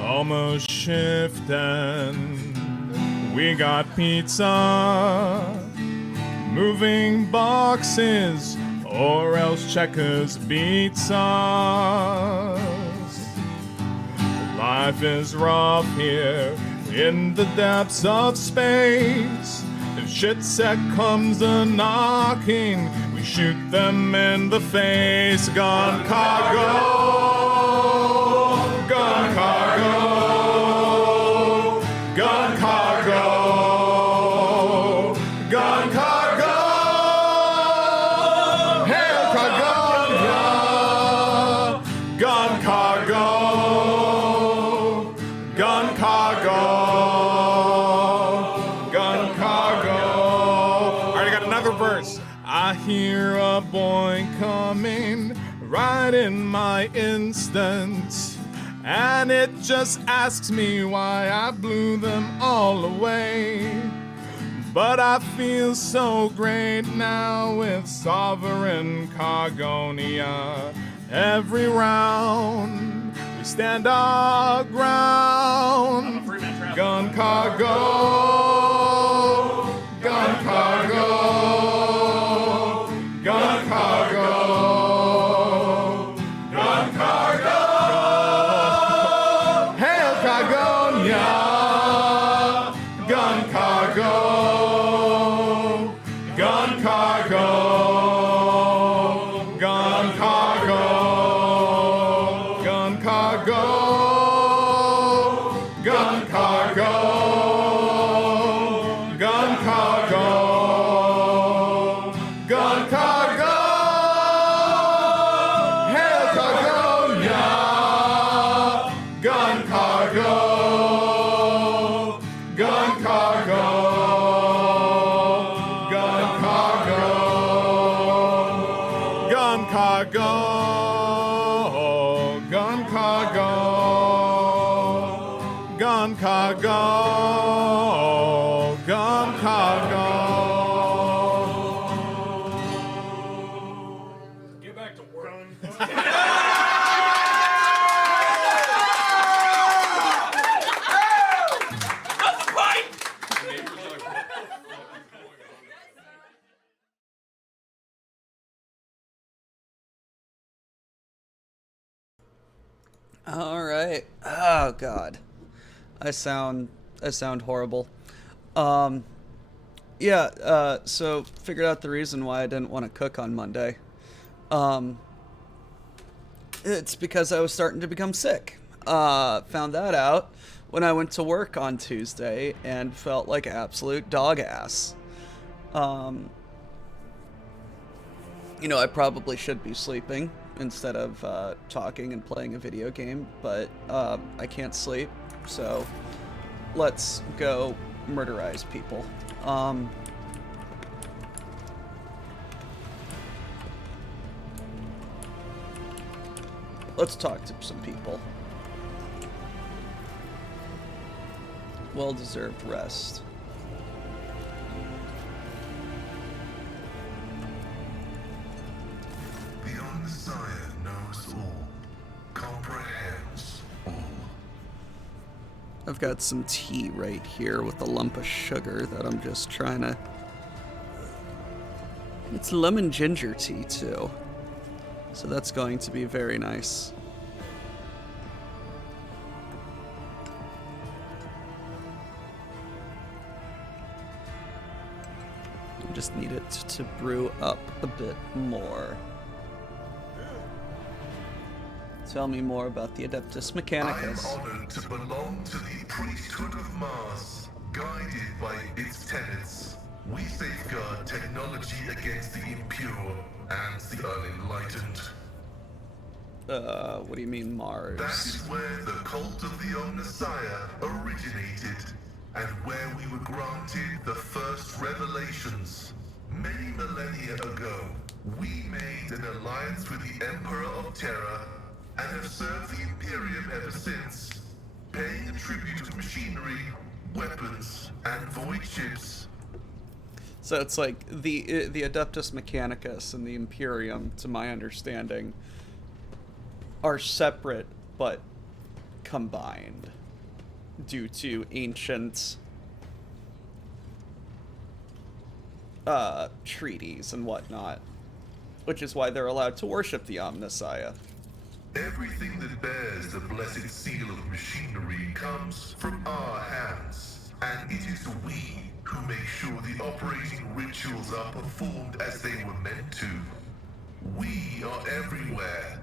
Almost shifting. We got pizza. Moving boxes, or else Checkers beats us. Life is rough here in the depths of space. If shit set comes a knocking, we shoot them in the face. Gun cargo, gun cargo, gun cargo, gun cargo. Hail Cargonia, gun cargo, gun cargo, gun cargo. All right, I got another verse. I hear a boy coming right in my instant, and it just asks me why I blew them all away. But I feel so great now with Sovereign Cargonia. Every round we stand our ground. Gun cargo, gun cargo, gun cargo, gun cargo. Hail Cargonia, gun cargo. Gun cargo, gun cargo, gun cargo, gun cargo, gun cargo, gun cargo. Hail Cargonia, gun cargo, gun cargo. Gun cargo, gun cargo, gun cargo, gun cargo. Get back to work. That's a pipe! All right. Oh God, I sound horrible. Yeah. So figured out the reason why I didn't want to cook on Monday. It's because I was starting to become sick. Found that out when I went to work on Tuesday and felt like absolute dog ass. I probably should be sleeping instead of talking and playing a video game, but I can't sleep, so let's go murderize people. Let's talk to some people. Well-deserved rest. Messiah knows all, comprehends all. I've got some tea right here with a lump of sugar that I'm just trying to... It's lemon ginger tea too, so that's going to be very nice. I just need it to brew up a bit more. Tell me more about the Adeptus Mechanicus. I am honored to belong to the priesthood of Mars, guided by its tenets. We safeguard technology against the impure and the unenlightened. What do you mean Mars? That is where the cult of the Omnissiah originated, and where we were granted the first revelations. Many millennia ago, we made an alliance with the Emperor of Terra, and have served the Imperium ever since, paying a tribute to machinery, weapons, and void ships. So it's like the Adeptus Mechanicus and the Imperium, to my understanding, are separate but combined due to ancient treaties and whatnot, which is why they're allowed to worship the Omnissiah. Everything that bears the blessed seal of machinery comes from our hands, and it is we who make sure the operating rituals are performed as they were meant to. We are everywhere.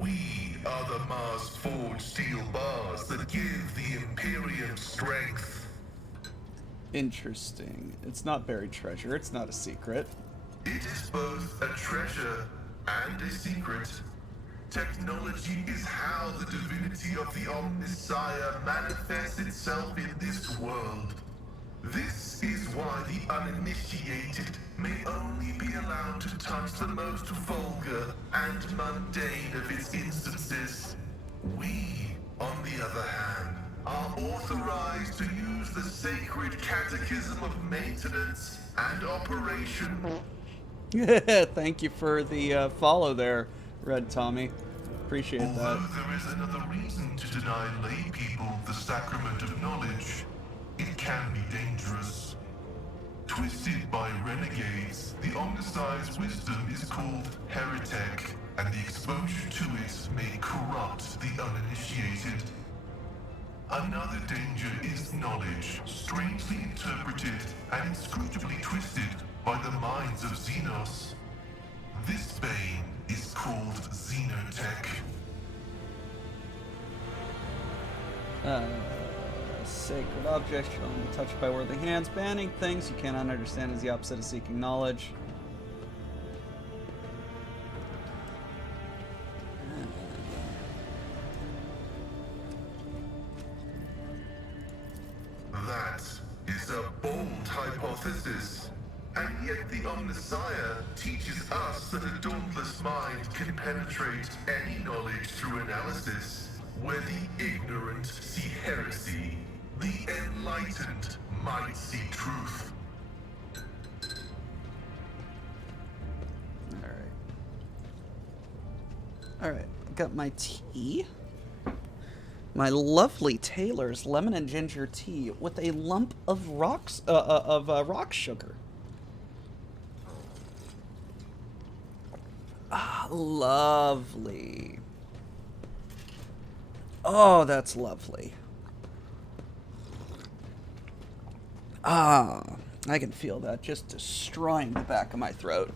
We are the Mars-forged steel bars that give the Imperium strength. Interesting. It's not buried treasure. It's not a secret. It is both a treasure and a secret. Technology is how the divinity of the Omnissiah manifests itself in this world. This is why the uninitiated may only be allowed to touch the most vulgar and mundane of its instances. We, on the other hand, are authorized to use the sacred catechism of maintenance and operation. Thank you for the follow there, Red Tommy. Appreciate that. Although there is another reason to deny lay people the sacrament of knowledge, it can be dangerous. Twisted by renegades, the Omnissiah's wisdom is called heretic, and the exposure to it may corrupt the uninitiated. Another danger is knowledge, strangely interpreted and inscrutably twisted by the minds of Xenos. This bane is called Xenotech. Sacred objects should only be touched by worthy hands. Banning things you cannot understand is the opposite of seeking knowledge. That is a bold hypothesis. And yet the Omnissiah teaches us that a dauntless mind can penetrate any knowledge through analysis. Where the ignorant see heresy, the enlightened might see truth. Alright, I got my tea. My lovely Taylor's lemon and ginger tea with a lump of rock sugar. Ah, lovely. Oh, that's lovely. Ah, I can feel that just destroying the back of my throat.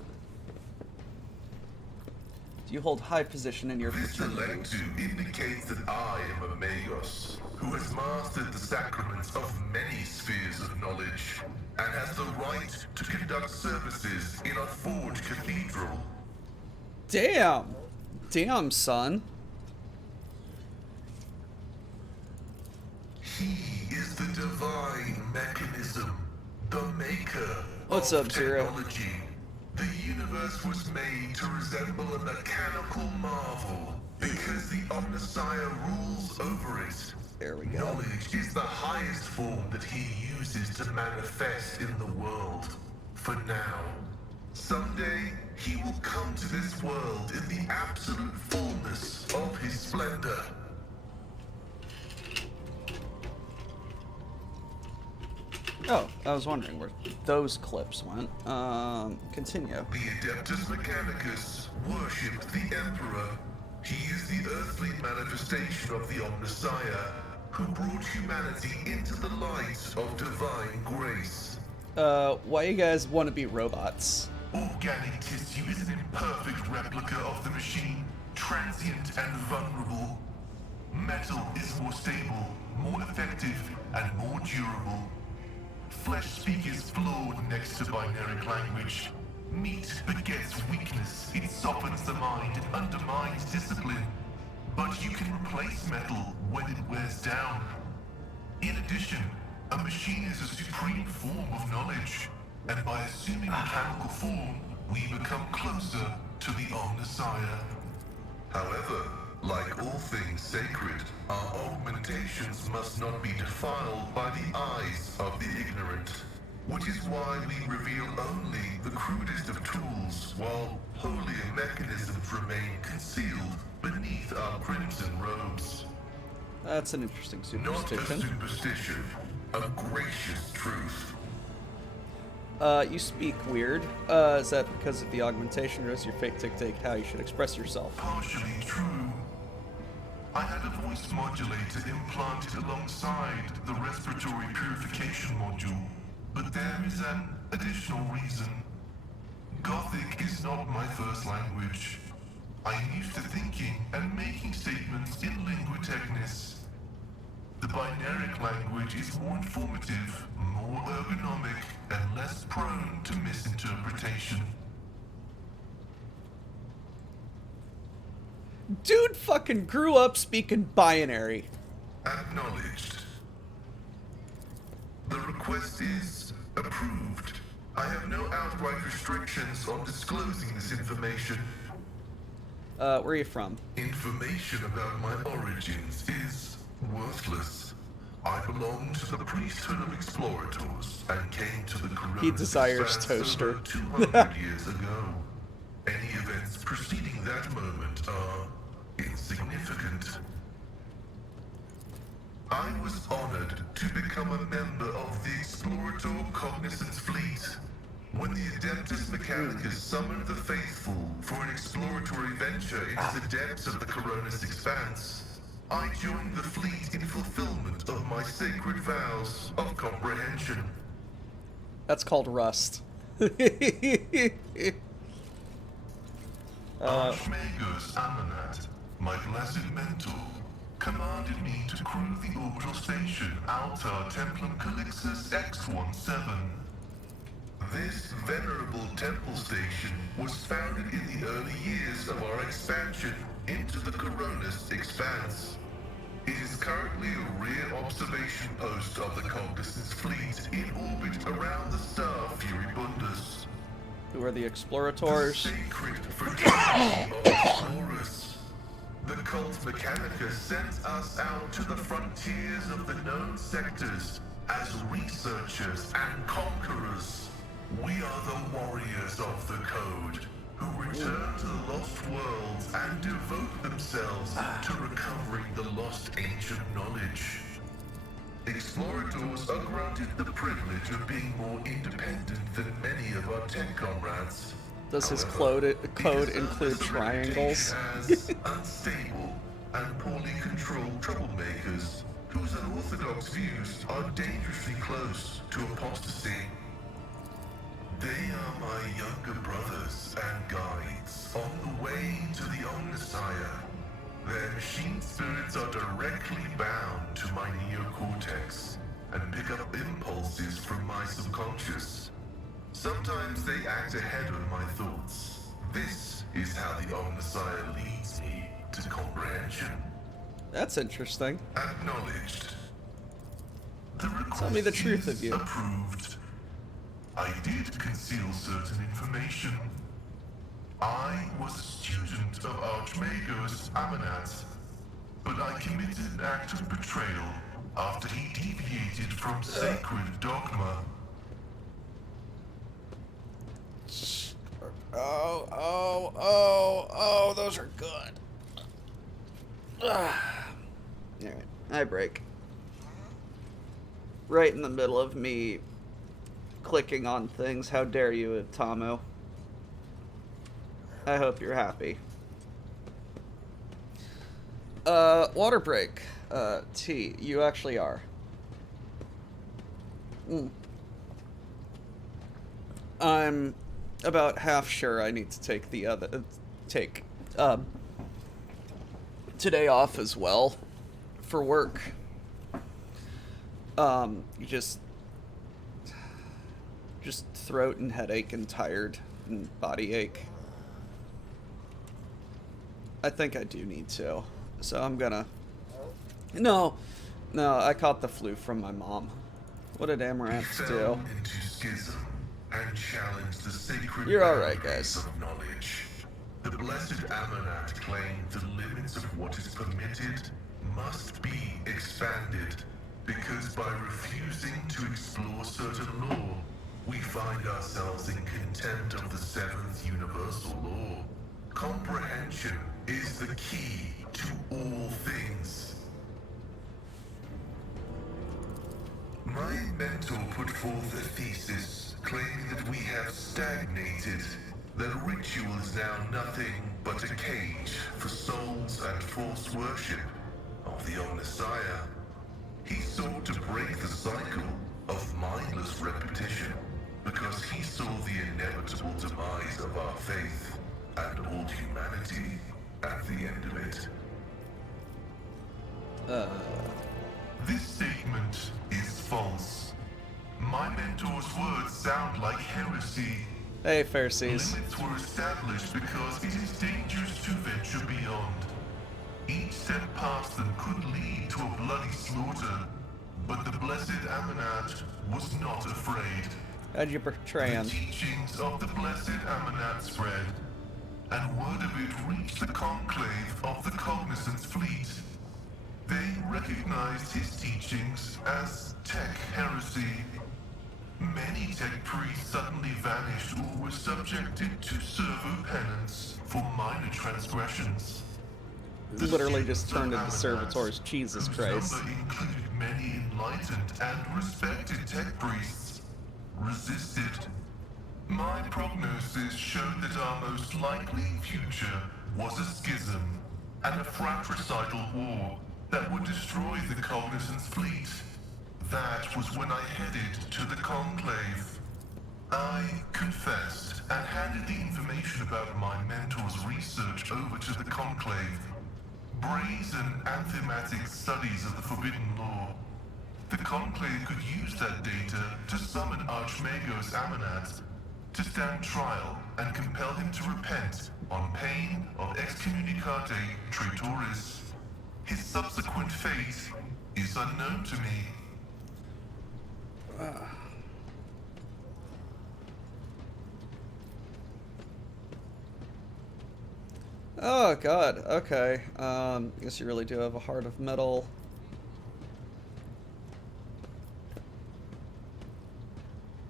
Do you hold high position in your This fraternity? electu indicates that I am a Magos, who has mastered the sacraments of many spheres of knowledge, and has the right to conduct services in a forged cathedral. Damn! Damn, son. He is the divine mechanism, the maker What's of up, Zero? technology. The universe was made to resemble a mechanical marvel because the Omnissiah rules over it. There we go. Knowledge is the highest form that he uses to manifest in the world. For now. Someday, he will come to this world in the absolute fullness of his splendor. Oh, I was wondering where those clips went. Continue. The Adeptus Mechanicus worshipped the Emperor. He is the earthly manifestation of the Omnissiah, who brought humanity into the light of divine grace. Why you guys want to be robots? Organic tissue is an imperfect replica of the machine, transient and vulnerable. Metal is more stable, more effective, and more durable. Flesh speak is flawed next to binary language. Meat begets weakness, it softens the mind, it undermines discipline. But you can replace metal when it wears down. In addition, a machine is a supreme form of knowledge, and by assuming mechanical form, we become closer to the Omnissiah. However, like all things sacred, our augmentations must not be defiled by the eyes of the ignorant. Which is why we reveal only the crudest of tools, while holier mechanisms remain concealed beneath our crimson robes. That's an interesting Not a superstition. superstition, a gracious truth. You speak weird. Is that because of the augmentation, or is your fake dictate how you should express yourself? Partially true. I had a voice modulator implanted alongside the respiratory purification module, but there is an additional reason. Gothic is not my first language. I'm used to thinking and making statements in lingua technis. The binaric language is more informative, more ergonomic, and less prone to misinterpretation. Dude fucking grew up speaking binary. Acknowledged. The request is approved. I have no outright restrictions on disclosing this information. Where are you from? Information about my origins is worthless. I belong to the priesthood of explorators and came to the Coronis He desires Expanse toaster. over 200 years ago. Any events preceding that moment are insignificant. I was honored to become a member of the Explorator Cognizance Fleet. When the Adeptus Mechanicus summoned the faithful for an exploratory venture into the depths of the Coronis Expanse, I joined the fleet in fulfillment of my sacred vows of comprehension. That's called rust. Archmagus Amanat, my blessed mentor, commanded me to crew the orbital station Altar Templum Calixus X-17. This venerable temple station was founded in the early years of our expansion into the Coronis Expanse. It is currently a rear observation post of the Cognizance Fleet in orbit around the star Furibundus. Who are the The explorators? sacred fraternity of Explorers. The Cult Mechanica sent us out to the frontiers of the known sectors as researchers and conquerors. We are the warriors of the Code, who return to the lost worlds and devote themselves to recovering the lost ancient knowledge. Explorators are granted the privilege of being more independent than many of our tech comrades. Does his However, code it is include known as a triangles? reputation as unstable and poorly controlled troublemakers whose unorthodox views are dangerously close to apostasy. They are my younger brothers and guides on the way to the Omnissiah. Their machine spirits are directly bound to my neocortex and pick up impulses from my subconscious. Sometimes they act ahead of my thoughts. This is how the Omnissiah leads me to comprehension. That's interesting. Acknowledged. The Tell me the request truth is of you. Approved. I did conceal certain information. I was a student of Archmagus Amanat, but I committed an act of betrayal after he deviated from sacred dogma. Oh, those are good. Alright, I break. Right in the middle of me clicking on things. How dare you, Tomo? I hope you're happy. Water break. T, you actually are. I'm about half sure I need to take the today off as well for work. Just throat and headache and tired and body ache. I think I do need to. So I'm gonna... No, I caught the flu from my mom. What did He Amaranth fell do? into schism and challenged the sacred You're all right, boundaries guys. of knowledge. The blessed Amanat claimed the limits of what is permitted must be expanded, because by refusing to explore certain law, we find ourselves in contempt of the seventh universal law. Comprehension is the key to all things. My mentor put forth a thesis claiming that we have stagnated, that ritual is now nothing but a cage for souls and false worship of the Omnissiah. He sought to break the cycle of mindless repetition because he saw the inevitable demise of our faith and all humanity at the end of it. This statement is false. My mentor's words sound like heresy. Hey, Pharisees. Limits were established because it is dangerous to venture beyond. Each step past them could lead to a bloody slaughter, but the blessed Amanat was not afraid. How'd you portray The him? teachings of the blessed Amanat spread, and word of it reached the conclave of the Cognizance fleet. They recognized his teachings as tech heresy. Many tech priests suddenly vanished or were subjected to servo penance for minor transgressions. The Literally just students turned of into Amanat, servitors. Jesus whose Christ. number included many enlightened and respected tech priests, resisted. My prognosis showed that our most likely future was a schism and a fratricidal war that would destroy the Cognizance fleet. That was when I headed to the Conclave. I confessed and handed the information about my mentor's research over to the Conclave. Brazen anthematic studies of the Forbidden Law. The Conclave could use that data to summon Archmagos Amanat to stand trial and compel him to repent on pain of excommunicate traitoris. His subsequent fate is unknown to me. Oh god, okay. Guess you really do have a heart of metal.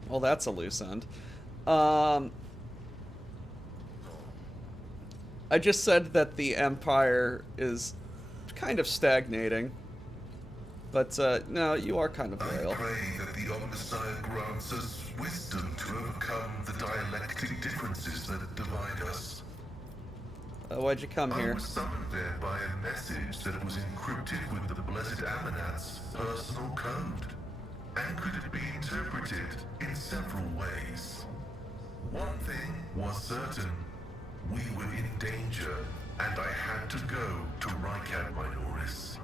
Well, that's a loose end. I just said that the Empire is kind of stagnating. But, no, you are kind of I loyal. pray that the Omnissiah grants us wisdom to overcome the dialectic differences that divide us. Why'd you come I here? was summoned there by a message that was encrypted with the Blessed Amanat's personal code, and could it be interpreted in several ways. One thing was certain. We were in danger, and I had to go to Rykat Minoris.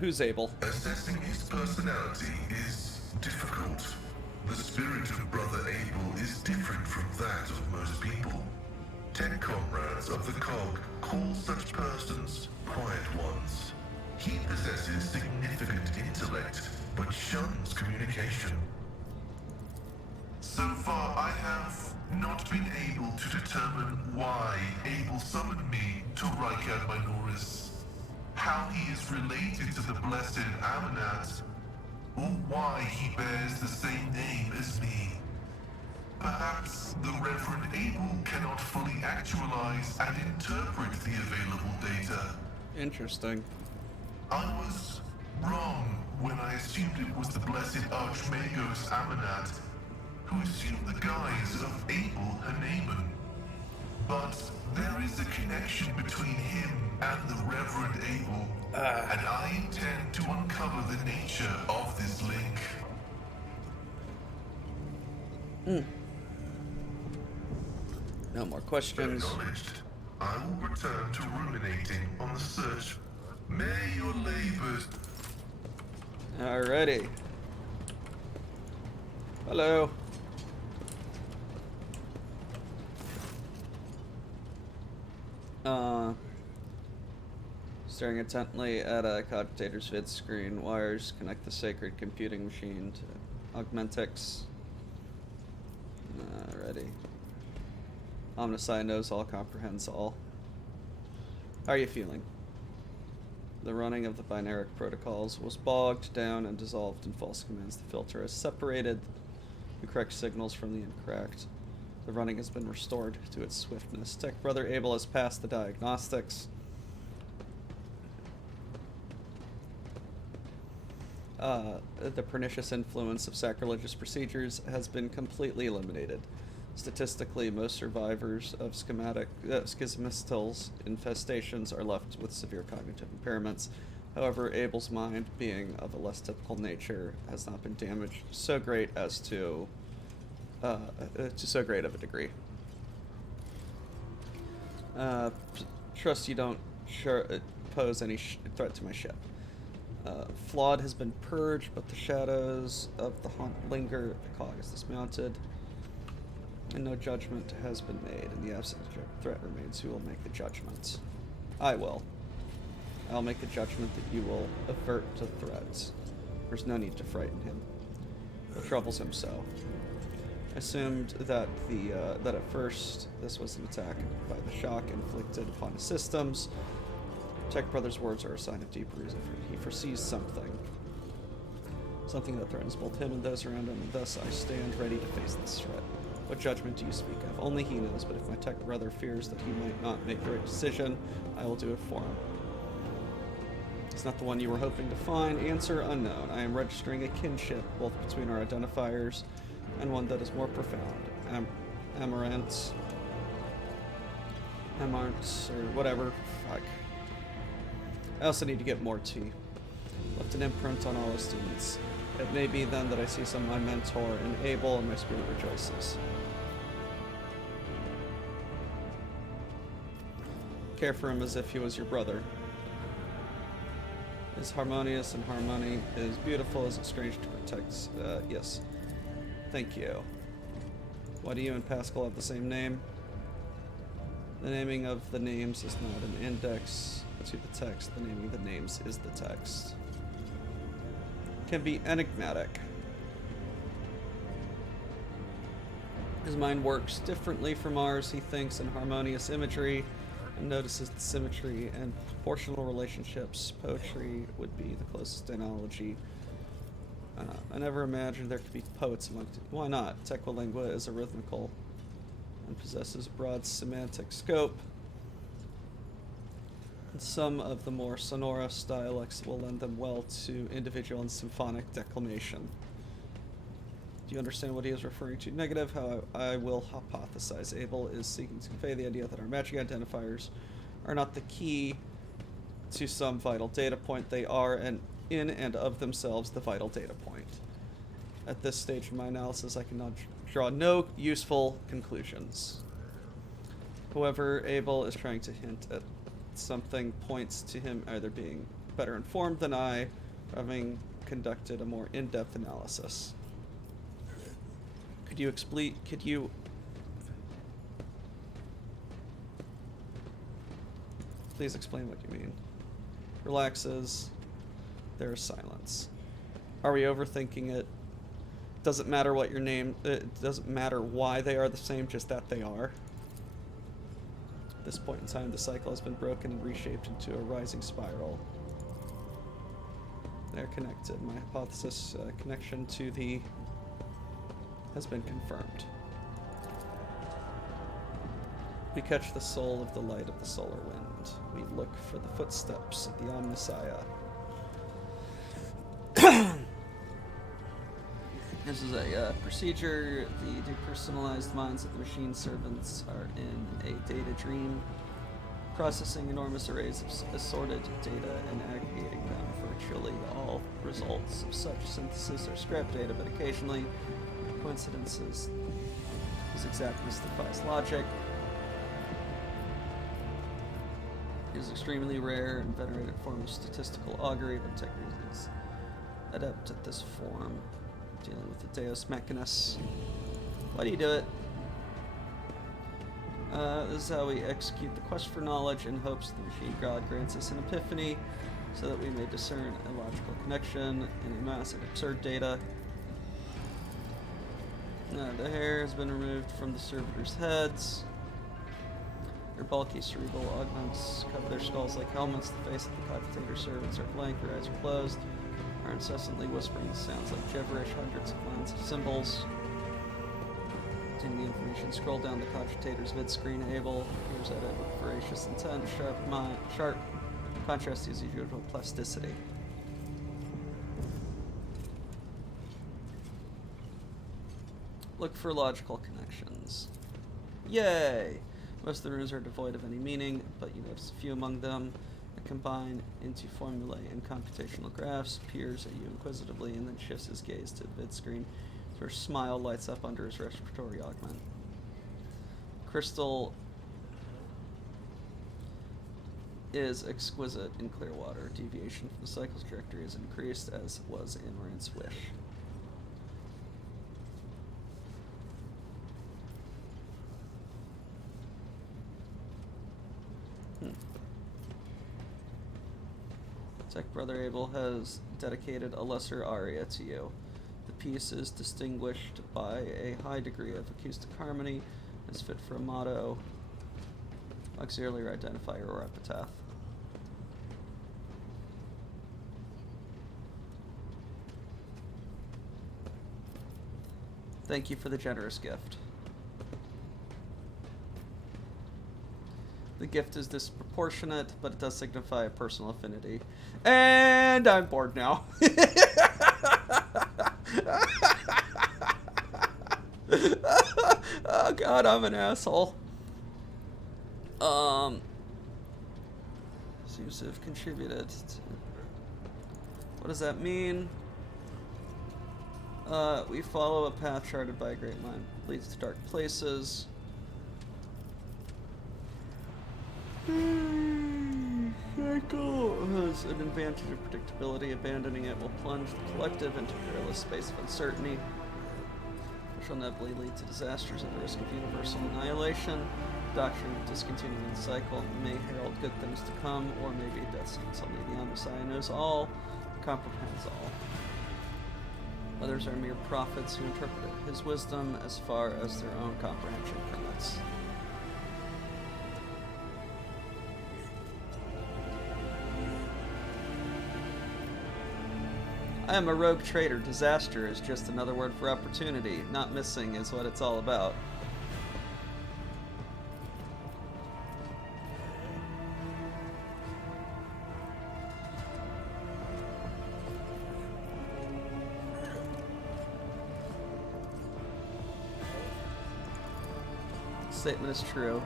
Who's able? Assessing his personality is difficult. The spirit of Brother Abel is different from that of most people. 10 comrades of the Cog call such persons quiet ones. He possesses significant intellect, but shuns communication. So far, I have not been able to determine why Abel summoned me to Rykat Minoris, how he is related to the Blessed Amanat, or why he bears the same name as me. Perhaps the Reverend Abel cannot fully actualize and interpret the available data. Interesting. I was wrong when I assumed it was the Blessed Archmagos Amanat, who assumed the guise of Abel Haneman. But there is a connection between him and the Reverend Abel, and I intend to uncover the nature of this link. No more questions. Acknowledged. I will return to ruminating on the search. May your labors... Alrighty. Hello. Staring intently at a cogitator's vid screen, wires connect the sacred computing machine to Augmentix. Alrighty. Omnissiah knows all, comprehends all. How are you feeling? The running of the binaric protocols was bogged down and dissolved in false commands. The filter has separated the correct signals from the incorrect. The running has been restored to its swiftness. Tech Brother Abel has passed the diagnostics. the pernicious influence of sacrilegious procedures has been completely eliminated. Statistically, most survivors of schismistals infestations are left with severe cognitive impairments. However, Abel's mind, being of a less typical nature, has not been damaged so great as to so great of a degree. Trust you don't pose any threat to my ship. Flawed has been purged, but the shadows of the haunt linger. The cog is dismounted, and no judgment has been made. In the absence of threat remains, who will make the judgment? I will. I'll make the judgment that you will avert the threats. There's no need to frighten him. What troubles him so? I assumed that that at first this was an attack by the shock inflicted upon his systems. Tech Brother's words are a sign of deep reason. He foresees something that threatens both him and those around him, and thus I stand ready to face this threat. What judgment do you speak of? Only he knows, but if my Tech Brother fears that he might not make the right decision, I will do it for him. It's not the one you were hoping to find. Answer unknown. I am registering a kinship, both between our identifiers and one that is more profound. Amaranth, or whatever. Fuck. I also need to get more tea. Left an imprint on all our students. It may be then that I see some of my mentor in Abel, and my spirit rejoices. Care for him as if he was your brother. Is harmonious, and harmony is beautiful. Is it strange to protect? Yes. Thank you. Why do you and Pascal have the same name? The naming of the names is not an index to the text. The naming of the names is the text. Can be enigmatic. His mind works differently from ours. He thinks in harmonious imagery and notices the symmetry and proportional relationships. Poetry would be the closest analogy. I never imagined there could be poets among them. Why not? Tequilingua is a rhythmical and possesses broad semantic scope. And some of the more sonorous dialects will lend them well to individual and symphonic declamation. Do you understand what he is referring to? Negative. How I will hypothesize. Abel is seeking to convey the idea that our matching identifiers are not the key to some vital data point. They are, in and of themselves, the vital data point. At this stage in my analysis, I cannot draw no useful conclusions. However, Abel is trying to hint at something points to him either being better informed than I, having conducted a more in-depth analysis. Could you please explain what you mean? Relaxes. There is silence. Are we overthinking it? Doesn't matter what your name, it doesn't matter why they are the same, just that they are. At this point in time, the cycle has been broken and reshaped into a rising spiral. They're connected. My hypothesis connection to the has been confirmed. We catch the soul of the light of the solar wind. We look for the footsteps of the Omnissiah. This is a procedure. The depersonalized minds of the machine servants are in a data dream, processing enormous arrays of assorted data and aggregating them. Virtually all results of such synthesis are scrap data, but occasionally coincidences whose exactness defies logic. It is extremely rare and venerated form of statistical augury, but technically is adept at this form. Dealing with the Deus Machinus. Why do you do it? This is how we execute the quest for knowledge in hopes the machine god grants us an epiphany so that we may discern a logical connection in a mass of absurd data. The hair has been removed from the servitors' heads. Their bulky cerebral augments cover their skulls like helmets. The face of the cogitator servants are blank, their eyes are closed, are incessantly whispering sounds like gibberish, hundreds of lines of symbols. Obtaining the information, scroll down the cogitator's vid screen. Abel peers at it with voracious intent, sharp contrast is usual plasticity. Look for logical connections. Yay! Most of the runes are devoid of any meaning, but you notice a few among them that combine into formulae and computational graphs, peers at you inquisitively, and then shifts his gaze to the vid screen, where a smile lights up under his respiratory augment. Crystal is exquisite in clear water. Deviation from the cycle's trajectory is increased, as was Amarant's wish. Tech Brother Abel has dedicated a lesser aria to you. The piece is distinguished by a high degree of acoustic harmony, is fit for a motto, auxiliary identifier, or epitaph. Thank you for the generous gift. The gift is disproportionate, but it does signify a personal affinity. And I'm bored now. Oh god, I'm an asshole. Seems to have contributed to... What does that mean? We follow a path charted by a great mind. Leads to dark places. Cycle has an advantage of predictability. Abandoning it will plunge the collective into a perilous space of uncertainty, which will inevitably lead to disasters at the risk of universal annihilation. The doctrine of discontinuing the cycle may herald good things to come, or may be death sentence. Only the Messiah knows all, comprehends all. Others are mere prophets who interpret his wisdom as far as their own comprehension permits. I am a rogue trader. Disaster is just another word for opportunity. Not missing is what it's all about. The statement is true.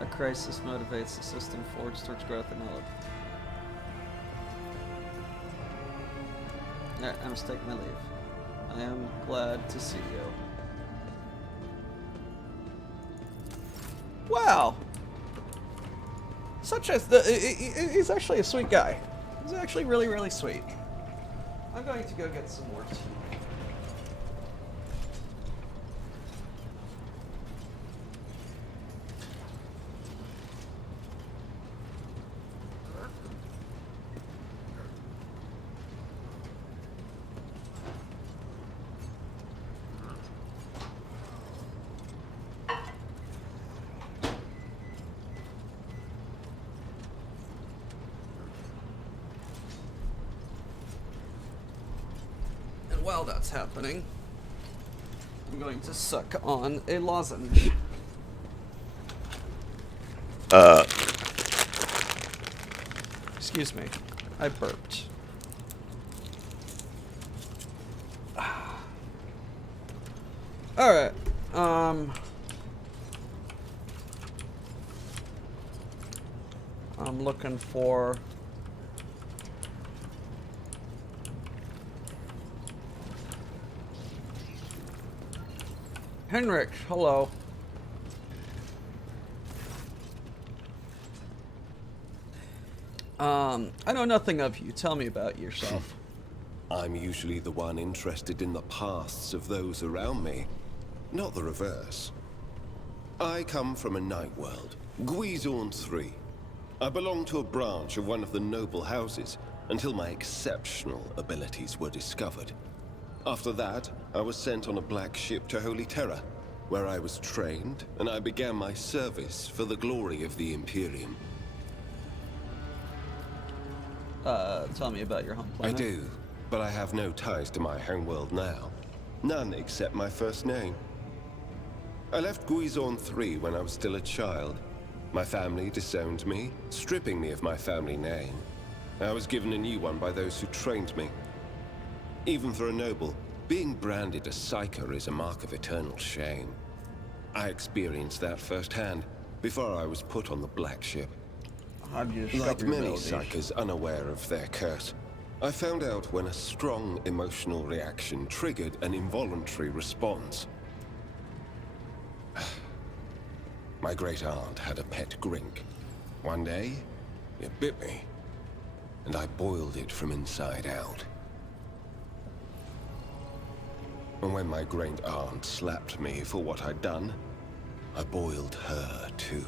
A crisis motivates the system forward towards growth and knowledge. I must take my leave. I am glad to see you. Wow! He's actually a sweet guy. He's actually really, really sweet. I'm going to go get some more tea. While that's happening, I'm going to suck on a lozenge. Excuse me, I burped. Alright, I'm looking for... Henrik, hello. I know nothing of you. Tell me about yourself. I'm usually the one interested in the pasts of those around me, not the reverse. I come from a night world, Guizorn 3. I belong to a branch of one of the noble houses until my exceptional abilities were discovered. After that, I was sent on a black ship to Holy Terra, where I was trained, and I began my service for the glory of the Imperium. Tell me about your home planet. I do, but I have no ties to my homeworld now. None except my first name. I left Guizorn 3 when I was still a child. My family disowned me, stripping me of my family name. I was given a new one by those who trained me. Even for a noble, Being branded a psyker is a mark of eternal shame. I experienced that firsthand before I was put on the Black Ship. How do you Like discover your many abilities? psychers unaware of their curse, I found out when a strong emotional reaction triggered an involuntary response. My great aunt had a pet grink. One day, it bit me, and I boiled it from inside out. And when my great aunt slapped me for what I'd done, I boiled her too.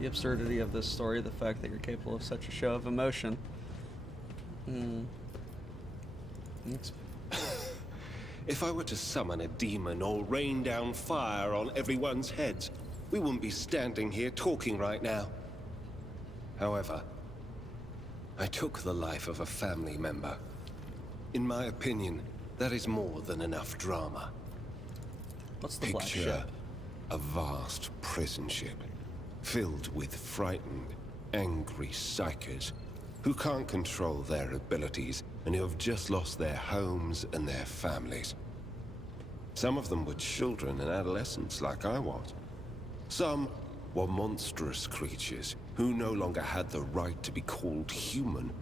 The absurdity of this story, the fact that you're capable of such a show of emotion. It's If I were to summon a demon or rain down fire on everyone's heads, we wouldn't be standing here talking right now. However, I took the life of a family member. In my opinion, that is more than enough drama. What's the Black Picture Ship? a vast prison ship filled with frightened, angry psychers who can't control their abilities and who have just lost their homes and their families. Some of them were children and adolescents like I was. Some were monstrous creatures who no longer had the right to be called human,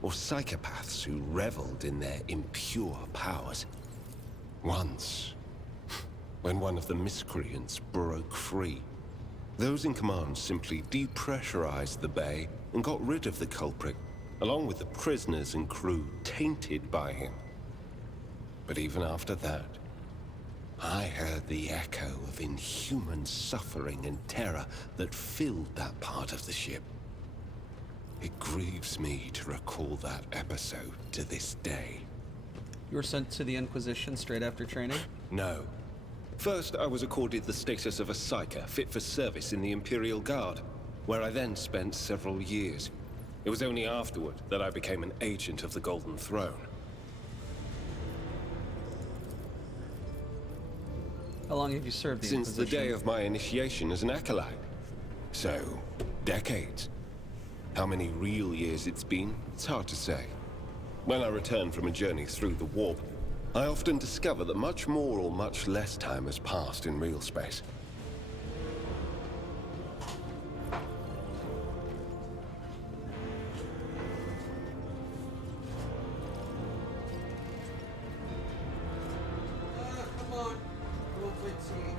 or psychopaths who reveled in their impure powers. Once, when one of the miscreants broke free, those in command simply depressurized the bay and got rid of the culprit, along with the prisoners and crew tainted by him. But even after that, I heard the echo of inhuman suffering and terror that filled that part of the ship. It grieves me to recall that episode to this day. You were sent to the Inquisition straight after training? No. First, I was accorded the status of a psyker fit for service in the Imperial Guard, where I then spent several years. It was only afterward that I became an agent of the Golden Throne. How long have you served the Since the Inquisition? day of my initiation as an acolyte. So, decades. How many real years it's been, it's hard to say. When I return from a journey through the warp, I often discover that much more or much less time has passed in real space. Come on. We'll play tea.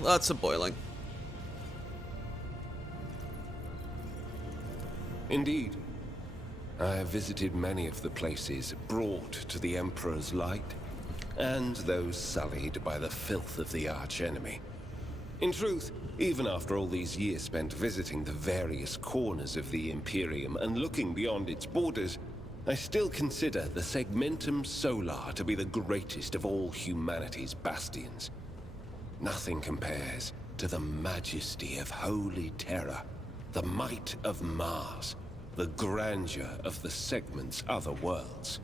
Lots of boiling. Indeed. I have visited many of the places brought to the Emperor's light, and those sullied by the filth of the archenemy. In truth, even after all these years spent visiting the various corners of the Imperium and looking beyond its borders, I still consider the Segmentum Solar to be the greatest of all humanity's bastions. Nothing compares to the majesty of Holy Terra, the might of Mars, the grandeur of the Segment's other worlds.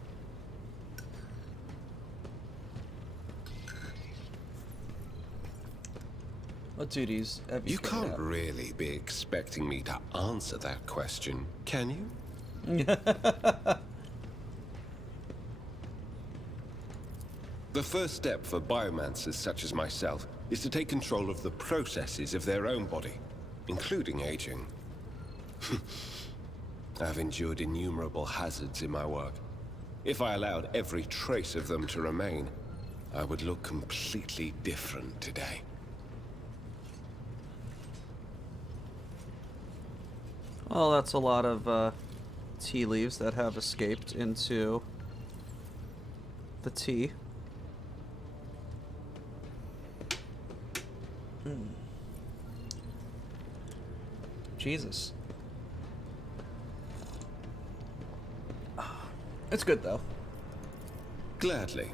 What duties have you You carried can't out? really be expecting me to answer that question, can you? The first step for biomancers such as myself is to take control of the processes of their own body, including aging. I've endured innumerable hazards in my work. If I allowed every trace of them to remain, I would look completely different today. Well, that's a lot of tea leaves that have escaped into the tea. Jesus. It's good though. Gladly.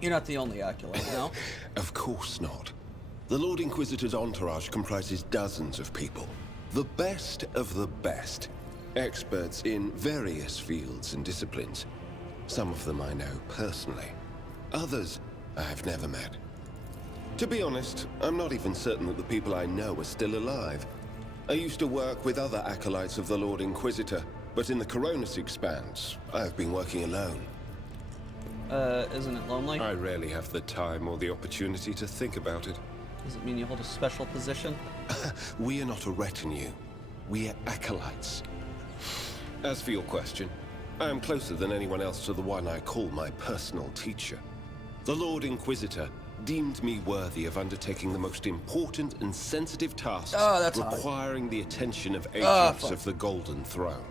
You're not the only acolyte, no? Of course not. The Lord Inquisitor's entourage comprises dozens of people. The best of the best. Experts in various fields and disciplines. Some of them I know personally. Others I've never met. To be honest, I'm not even certain that the people I know are still alive. I used to work with other acolytes of the Lord Inquisitor, but in the Coronis Expanse, I've been working alone. Isn't it lonely? I rarely have the time or the opportunity to think about it. Does it mean you hold a special position? We are not a retinue. We are acolytes. As for your question, I am closer than anyone else to the one I call my personal teacher. The Lord Inquisitor deemed me worthy of undertaking the most important and sensitive tasks requiring the attention of agents of the Golden Throne.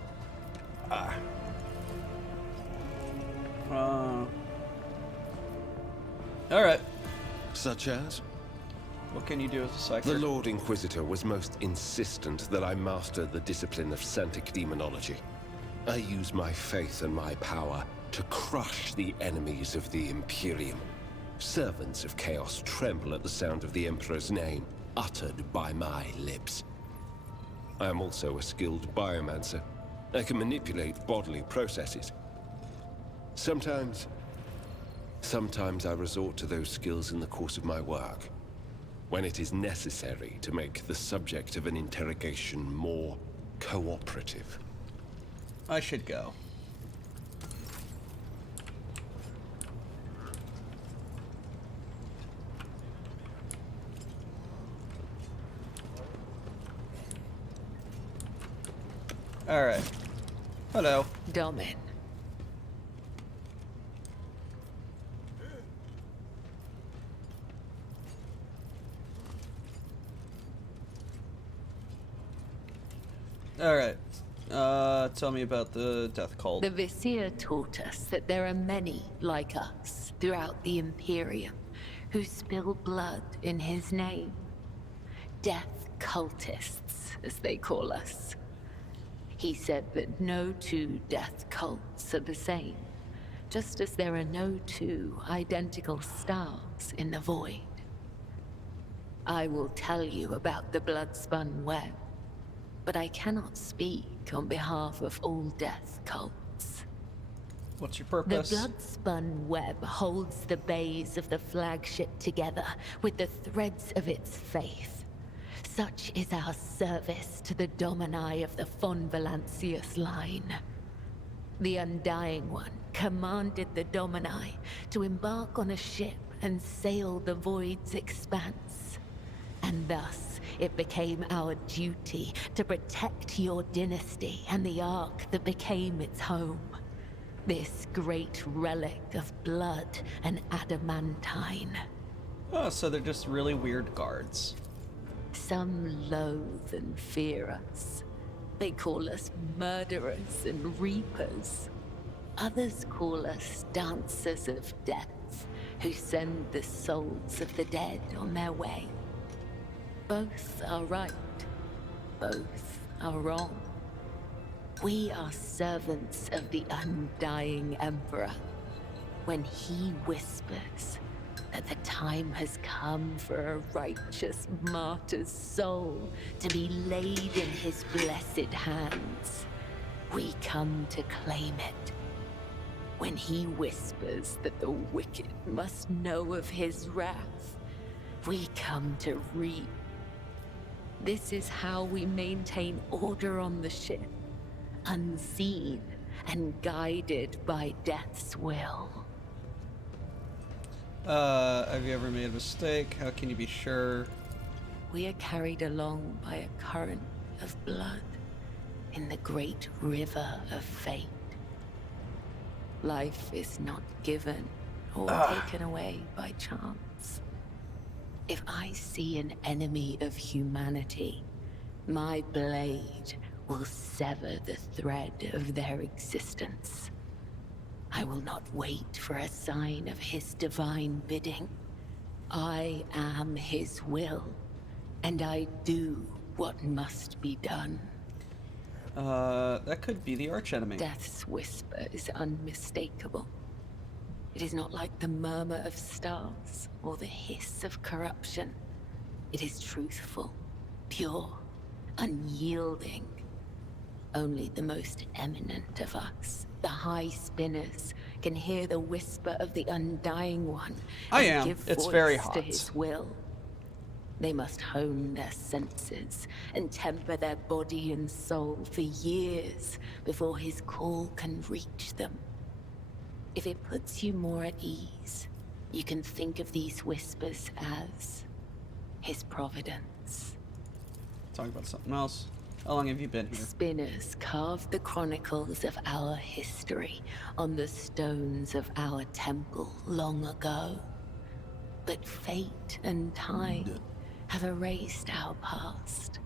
Alright. Such as? What can you do as a psychic? The Lord Inquisitor was most insistent that I master the discipline of Santic Demonology. I use my faith and my power to crush the enemies of the Imperium. Servants of Chaos tremble at the sound of the Emperor's name, uttered by my lips. I am also a skilled biomancer. I can manipulate bodily processes. Sometimes I resort to those skills in the course of my work, when it is necessary to make the subject of an interrogation more cooperative. I should go. Alright. Hello. Domin. Alright. Tell me about the death cult. The Vizier taught us that there are many like us throughout the Imperium who spill blood in his name. Death cultists, as they call us. He said that no two death cults are the same, just as there are no two identical stars in the void. I will tell you about the Bloodspun Web, but I cannot speak on behalf of all death cults. What's your The purpose? Bloodspun Web holds the bays of the flagship together with the threads of its faith. Such is our service to the Domini of the Von Valancius line. The Undying One commanded the Domini to embark on a ship and sail the Void's expanse. And thus, it became our duty to protect your dynasty and the Ark that became its home. This great relic of blood and adamantine. Oh, so they're just really weird guards. Some loathe and fear us. They call us murderers and reapers. Others call us dancers of death, who send the souls of the dead on their way. Both are right. Both are wrong. We are servants of the undying Emperor. When he whispers that the time has come for a righteous martyr's soul to be laid in his blessed hands, we come to claim it. When he whispers that the wicked must know of his wrath, we come to reap. This is how we maintain order on the ship, unseen and guided by death's will. Have you ever made a mistake? How can you be sure? We are carried along by a current of blood in the great river of fate. Life is not given or taken away by chance. If I see an enemy of humanity, my blade will sever the thread of their existence. I will not wait for a sign of his divine bidding. I am his will, and I do what must be done. That could be the archenemy. Death's whisper is unmistakable. It is not like the murmur of stars or the hiss of corruption. It is truthful, pure, unyielding. Only the most eminent of us, the High Spinners, can hear the whisper of the Undying One and give It's voice very to hot. his will. They must hone their senses and temper their body and soul for years before his call can reach them. If it puts you more at ease, you can think of these whispers as his providence. Talking about something else. How long have you been here? Spinners carved the chronicles of our history on the stones of our temple long ago. But fate and time have erased our past,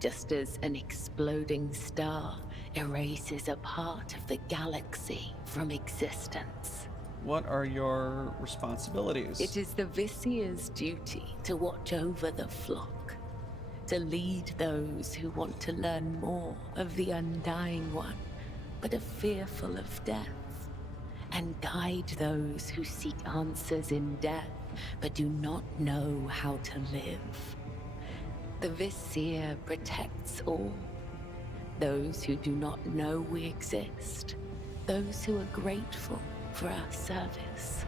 just as an exploding star erases a part of the galaxy from existence. What are your responsibilities? It is the Visier's duty to watch over the flock, to lead those who want to learn more of the Undying One, but are fearful of death, and guide those who seek answers in death, but do not know how to live. The Visier protects all, those who do not know we exist, those who are grateful for our service,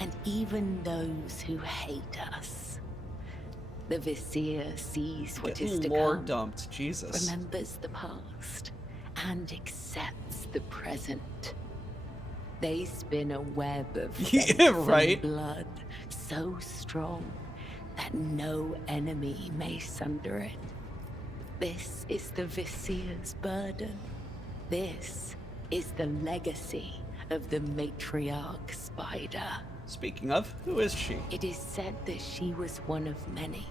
and even those who hate us. The Visier sees what is to lore come, dumped, Jesus. remembers the past, and accepts the present. They spin a web of faith right. and blood so strong that no enemy may sunder it. This is the Visier's burden. This is the legacy of the matriarch Spider. Speaking of, who is she? It is said that she was one of many,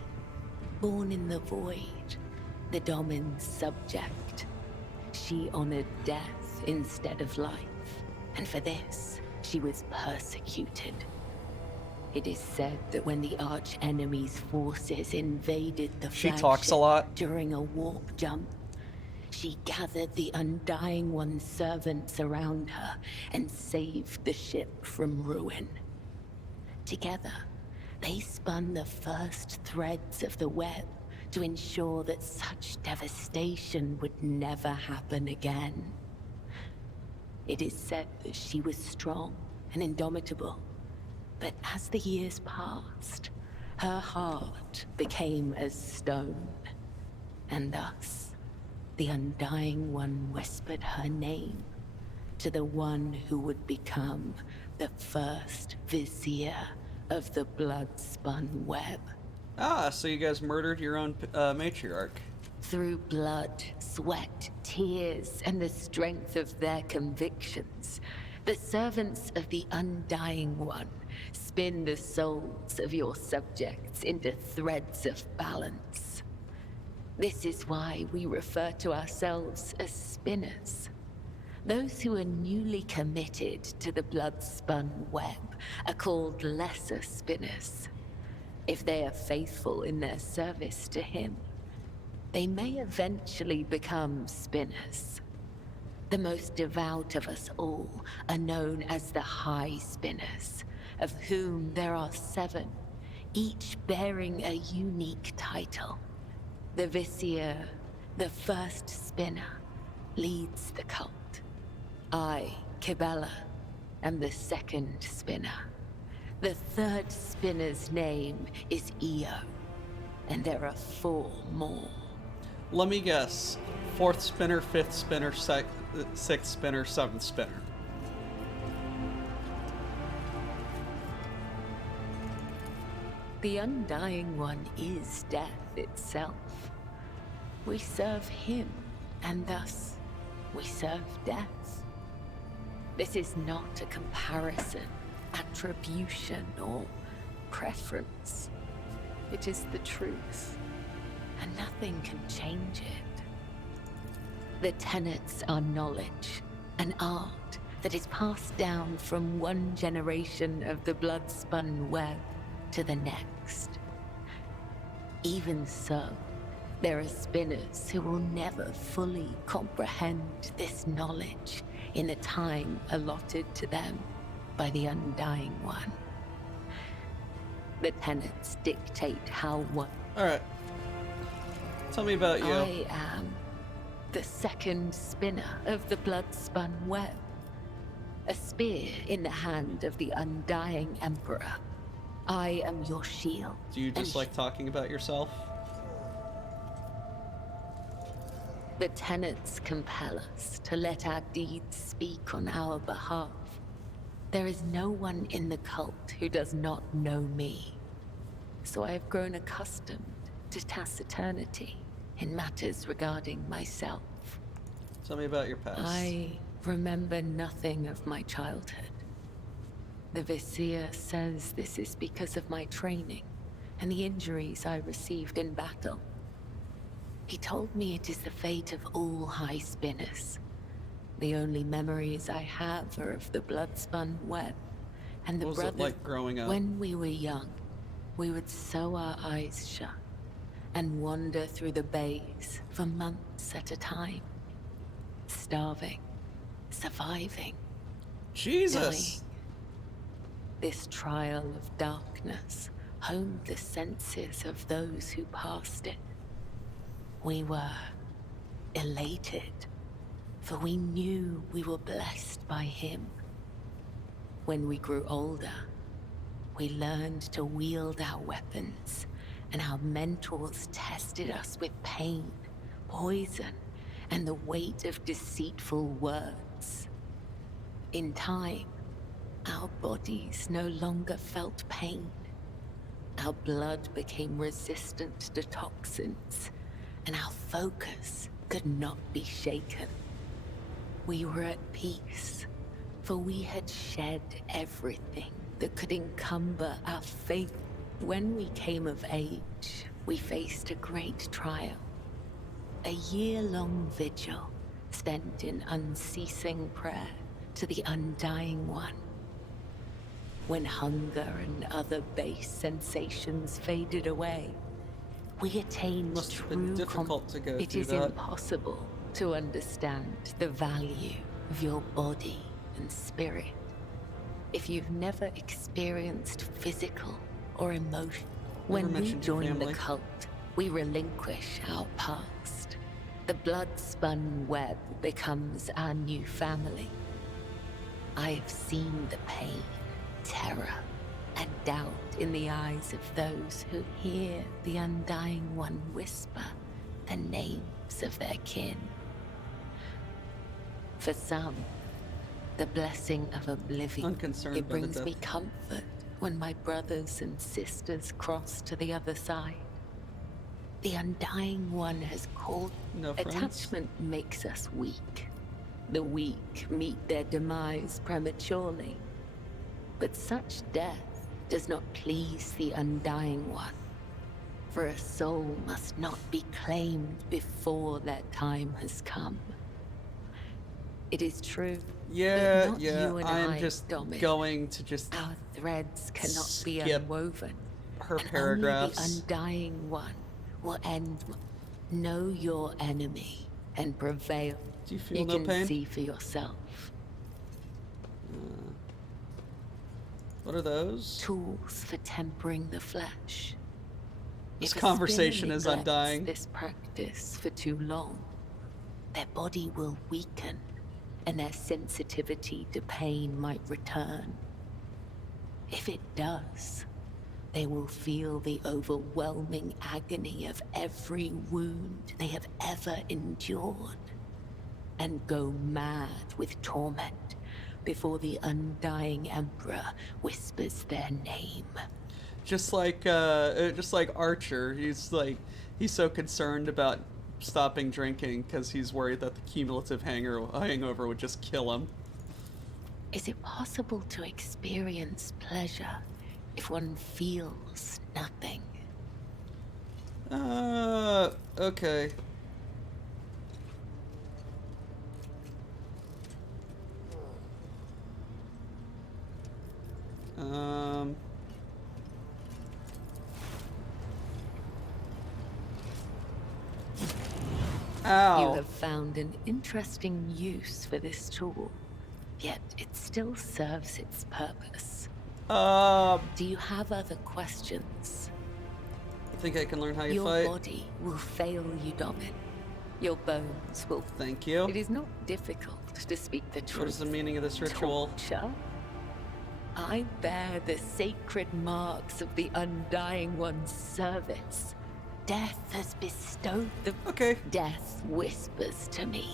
born in the void, the Domin's subject. She honored death instead of life, and for this, she was persecuted. It is said that when the arch-enemy's forces invaded the She flagship talks a lot. during a warp jump, she gathered the Undying One's servants around her and saved the ship from ruin. Together, they spun the first threads of the web to ensure that such devastation would never happen again. It is said that she was strong and indomitable, but as the years passed, her heart became as stone, and thus the Undying One whispered her name to the one who would become the first Visier of the blood-spun web. Ah, so you guys murdered your own matriarch. Through blood, sweat, tears, and the strength of their convictions, the servants of the Undying One spin the souls of your subjects into threads of balance. This is why we refer to ourselves as spinners. Those who are newly committed to the blood-spun web are called lesser spinners. If they are faithful in their service to him, they may eventually become spinners. The most devout of us all are known as the High Spinners, of whom there are 7, each bearing a unique title. The Visier, the first spinner, leads the cult. I, Kibella, am the second spinner. The third spinner's name is Io, and there are 4 more. Let me guess. 4th spinner, 5th spinner, 6th spinner, 7th spinner. The Undying One is death itself. We serve him, and thus we serve death. This is not a comparison, attribution, or preference. It is the truth, and nothing can change it. The tenets are knowledge, an art that is passed down from one generation of the blood-spun web to the next. Even so, there are spinners who will never fully comprehend this knowledge in the time allotted to them by the Undying One. The tenets dictate how one... Alright. Tell me about you. I am the second spinner of the blood-spun web. A spear in the hand of the Undying Emperor. I am your shield. Do you just and like talking about yourself? The tenets compel us to let our deeds speak on our behalf. There is no one in the cult who does not know me. So I have grown accustomed to taciturnity in matters regarding myself. Tell me about your past. I remember nothing of my childhood. The Vizier says this is because of my training and the injuries I received in battle. He told me it is the fate of all high spinners. The only memories I have are of the blood-spun web and the What was it brothers. like growing up? When we were young, we would sew our eyes shut and wander through the bays for months at a time. Starving, surviving, Jesus! dying. This trial of darkness honed the senses of those who passed it. We were elated, for we knew we were blessed by him. When we grew older, we learned to wield our weapons, and our mentors tested us with pain, poison, and the weight of deceitful words. In time, our bodies no longer felt pain. Our blood became resistant to toxins, and our focus could not be shaken. We were at peace, for we had shed everything that could encumber our faith. When we came of age, we faced a great trial. A year-long vigil spent in unceasing prayer to the Undying One. When hunger and other base sensations faded away, we attained Must have been true difficult to go It through is that. impossible to understand the value of your body and spirit if you've never experienced physical or emotion. When we mentioned your join the family. cult, we relinquish our past. The blood-spun web becomes our new family. I have seen the pain, terror, and doubt in the eyes of those who hear the Undying One whisper the names of their kin. For some, the blessing of oblivion, Unconcerned it by the brings me death. comfort when my brothers and sisters cross to the other side. The Undying One has called. No friends? Attachment makes us weak. The weak meet their demise prematurely. But such death does not please the Undying One. For a soul must not be claimed before their time has come. It is true. Yeah, but not yeah, you and I am I, just Dominic. going to just Our threads cannot be skip unwoven. her and paragraphs. Only the Undying One will end. Know your enemy and prevail. Do you feel You no can pain? see for yourself. What are those? Tools for tempering the flesh. This If a conversation spinner is neglects undying. this practice for too long, their body will weaken, and their sensitivity to pain might return. If it does, they will feel the overwhelming agony of every wound they have ever endured, and go mad with torment before the Undying Emperor whispers their name. Just like Archer, he's so concerned about stopping drinking because he's worried that the cumulative hangover would just kill him. Is it possible to experience pleasure if one feels nothing? Okay. Um. Ow. You have found an interesting use for this tool, yet it still serves its purpose. I Do you have other questions? think I can learn how you Your fight. body will fail you, Domin. Your bones will. Thank you. It is not difficult to speak the truth. What is the meaning of this ritual? Torture? I bear the sacred marks of the Undying One's service. Death has bestowed them. Okay. Death whispers to me,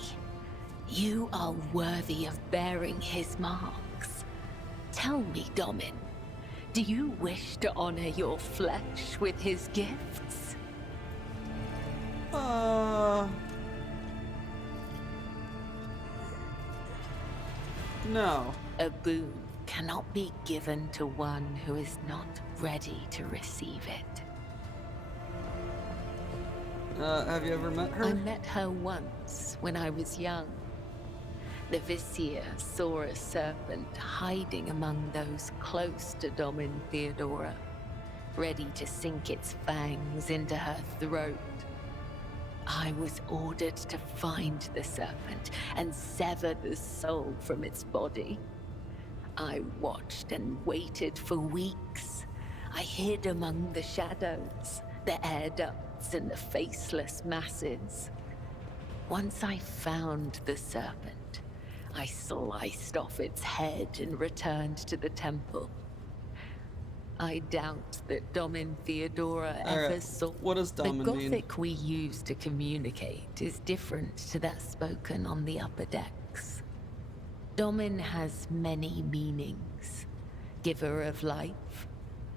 you are worthy of bearing his marks. Tell me, Domin, do you wish to honor your flesh with his gifts? No. A boon cannot be given to one who is not ready to receive it. Have you ever met her? I met her once when I was young. The Vizier saw a serpent hiding among those close to Domin Theodora, ready to sink its fangs into her throat. I was ordered to find the serpent and sever the soul from its body. I watched and waited for weeks. I hid among the shadows, the air ducts and the faceless masses. Once I found the serpent, I sliced off its head and returned to the temple. I doubt that Domin Theodora ever Alright, saw. what does The Domin mean? Gothic we use to communicate is different to that spoken on the upper decks. Domin has many meanings. Giver of life,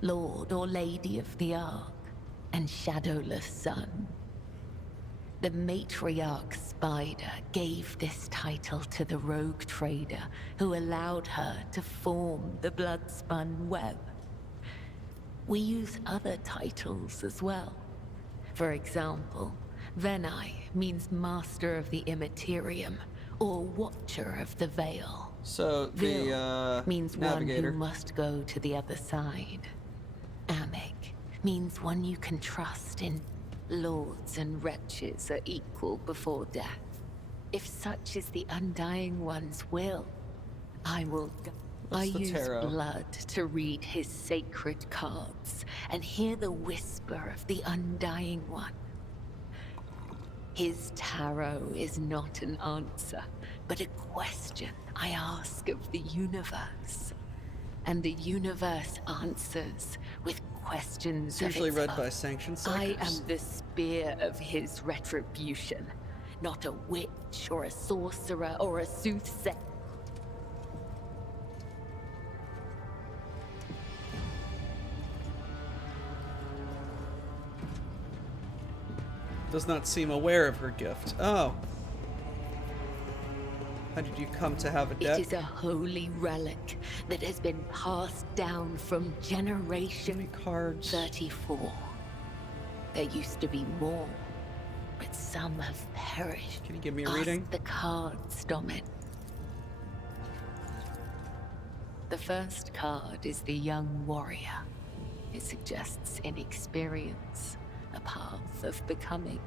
Lord or Lady of the Ark, and Shadowless Sun. The matriarch Spider gave this title to the rogue trader who allowed her to form the blood-spun web. We use other titles as well. For example, Venai means Master of the Immaterium, or Watcher of the Veil. So, the, Vil means navigator. one who must go to the other side. Amig means one you can trust in. Lords and wretches are equal before death. If such is the Undying One's will, I will go. I the use tarot? blood to read his sacred cards and hear the whisper of the Undying One. His tarot is not an answer, but a question I ask of the universe. And the universe answers with questions It's of usually its read own. by sanctioned I psychers. am the spear of his retribution, not a witch or a sorcerer or a soothsayer. Does not seem aware of her gift. Oh. How did you come to have a It debt? is a holy relic that has been passed down from generation. Give me cards. 34. There used to be more, but some have perished. Can you give me a Ask reading? the cards, Domin. The first card is the young warrior. It suggests inexperience, a path of becoming.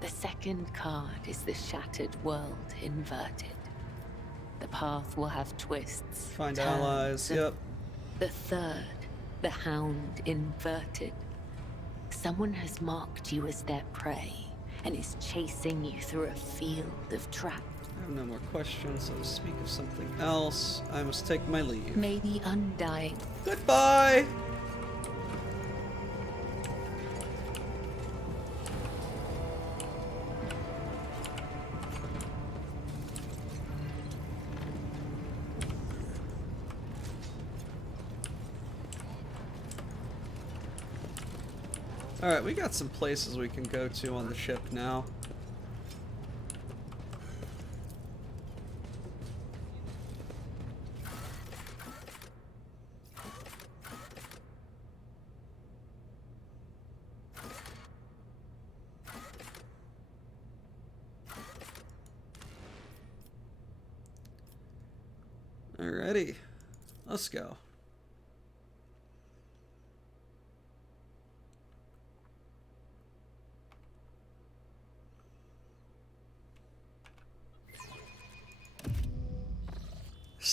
The second card is the shattered world inverted. The path will have twists. Find turns, allies. and Yep. the third, the hound inverted. Someone has marked you as their prey and is chasing you through a field of traps. I have no more questions, so to speak of something else, I must take my leave. May the Undying. Goodbye! Alright, we got some places we can go to on the ship now. Alrighty, let's go.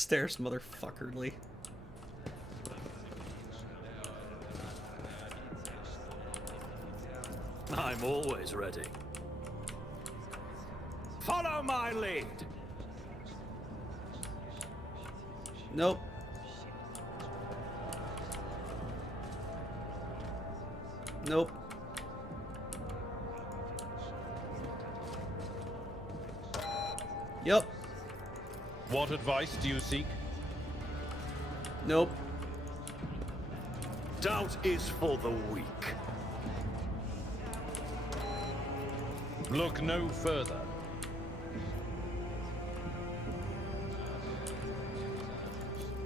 stares motherfuckerly. I'm always ready. Follow my lead. Nope. Nope. Yep. What advice do you seek? Nope. Doubt is for the weak. Look no further.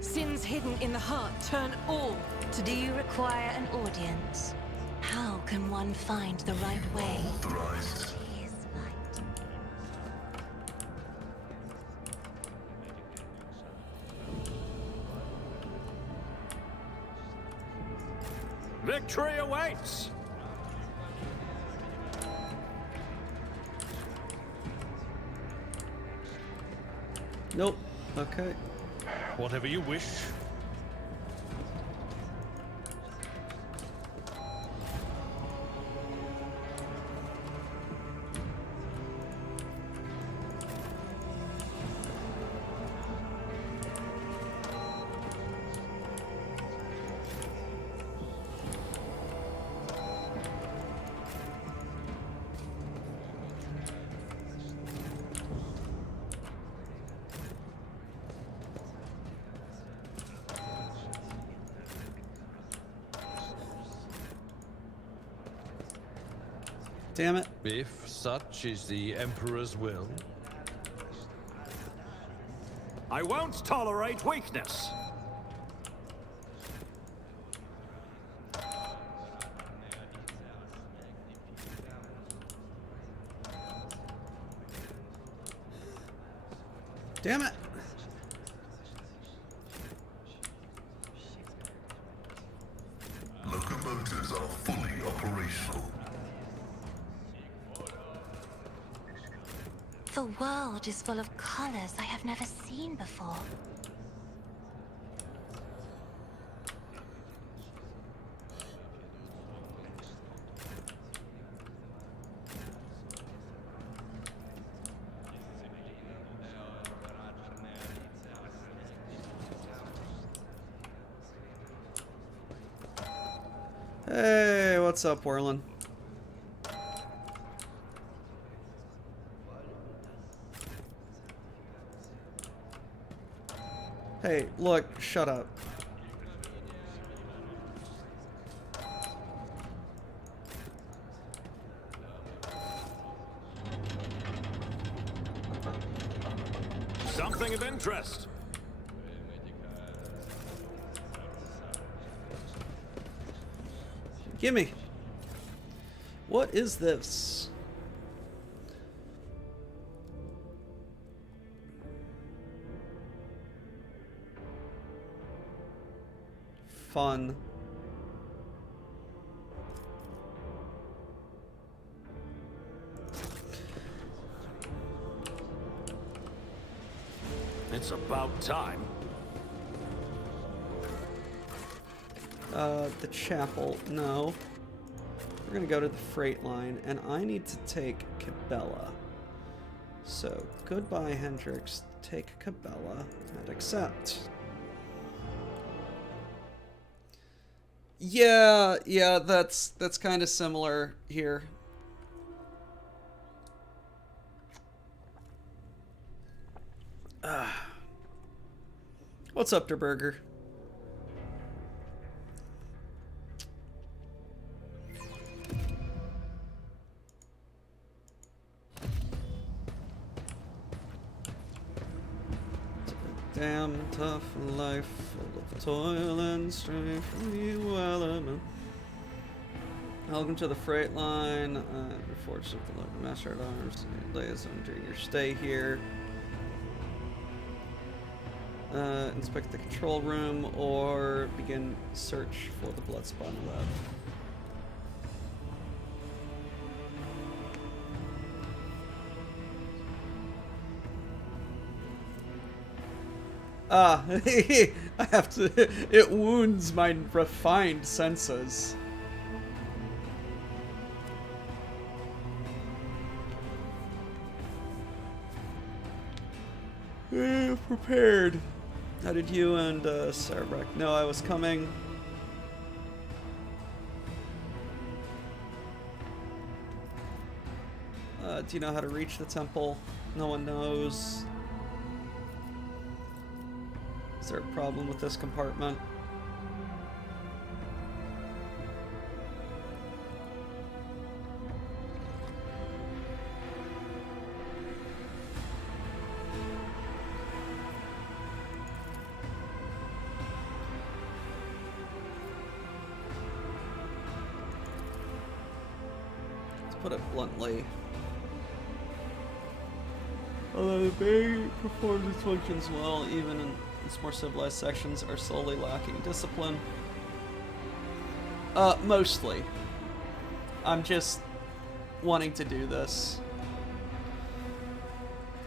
Sins hidden in the heart turn all. Do you require an audience? How can one find the right way? Authorized. He is light. Victory awaits. Nope. Okay. Whatever you wish. Damn it. If such is the Emperor's will. I won't tolerate weakness. Damn it. Locomotives are fully operational. The world is full of colors I have never seen before. Hey, what's up, Whirlin? Hey, look, shut up. Something of interest. Gimme. What is this? Fun. It's about time. The chapel. No. We're gonna go to the freight line, and I need to take Cabela. So, goodbye, Hendrix. Take Cabela and accept. Yeah, that's kind of similar here. What's up, Der Burger? Damn tough life, full of toil and strife from you element. Welcome to the freight line. Before something like the Master at Arms lays under your stay here. Inspect the control room or begin search for the Bloodspawn lab. I have to. It wounds my refined senses. Prepared. How did you and Sarabek know I was coming? Do you know how to reach the temple? No one knows. Is there a problem with this compartment? To put it bluntly, although the bay performs its functions well, even in its more civilized sections are solely lacking discipline. Mostly. I'm just wanting to do this.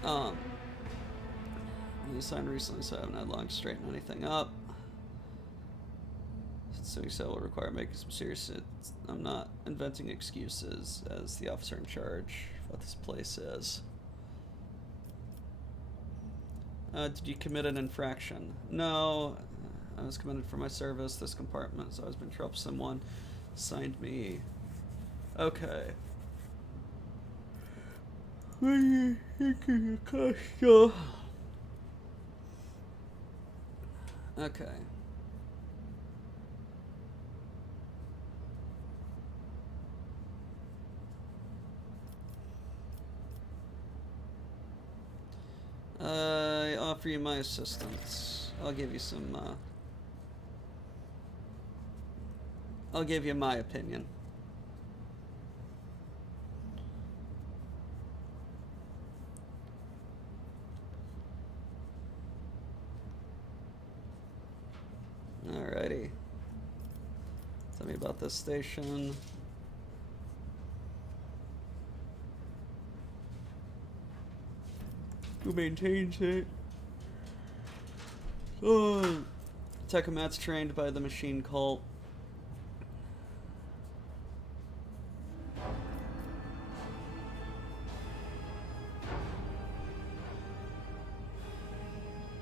You signed recently, so I haven't had long to straighten anything up. Doing so will require making some serious. I'm not inventing excuses as the officer in charge of what this place is. Did you commit an infraction? No, I was commended for my service. This compartment has always been a troublesome one. Signed me. Okay. Okay. I offer you my assistance. I'll give you some, I'll give you my opinion. Alrighty. Tell me about this station. Who maintains it? Oh, Tekamat's trained by the machine cult.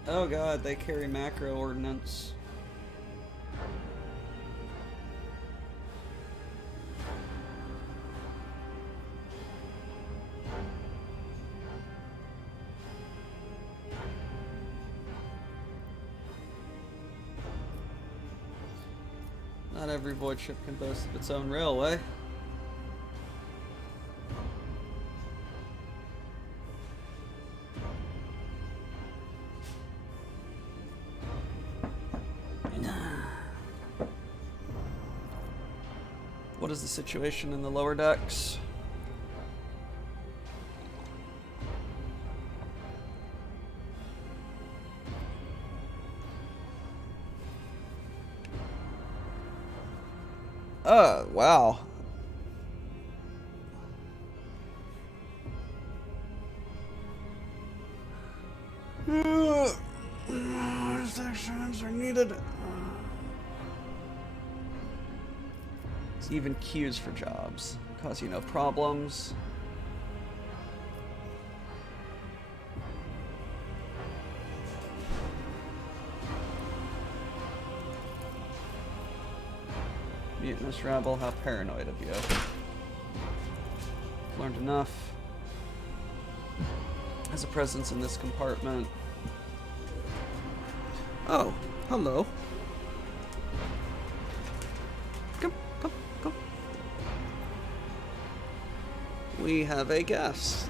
Oh god, they carry macro ordnance. Not every void ship can boast of its own railway. What is the situation in the lower decks? Wow. Sections are needed. It's even queues for jobs. Cause you no problems. Mutinous rebel, how paranoid of you. Learned enough. Has a presence in this compartment. Oh, hello. Come. We have a guest.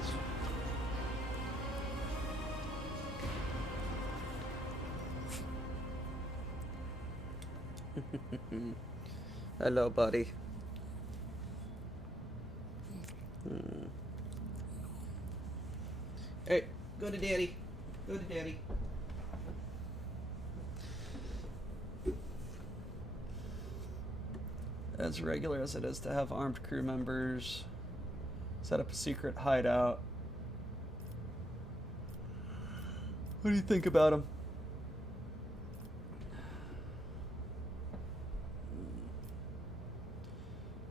Hello, buddy. Hey, go to daddy. Go to daddy. As regular as it is to have armed crew members set up a secret hideout. What do you think about him?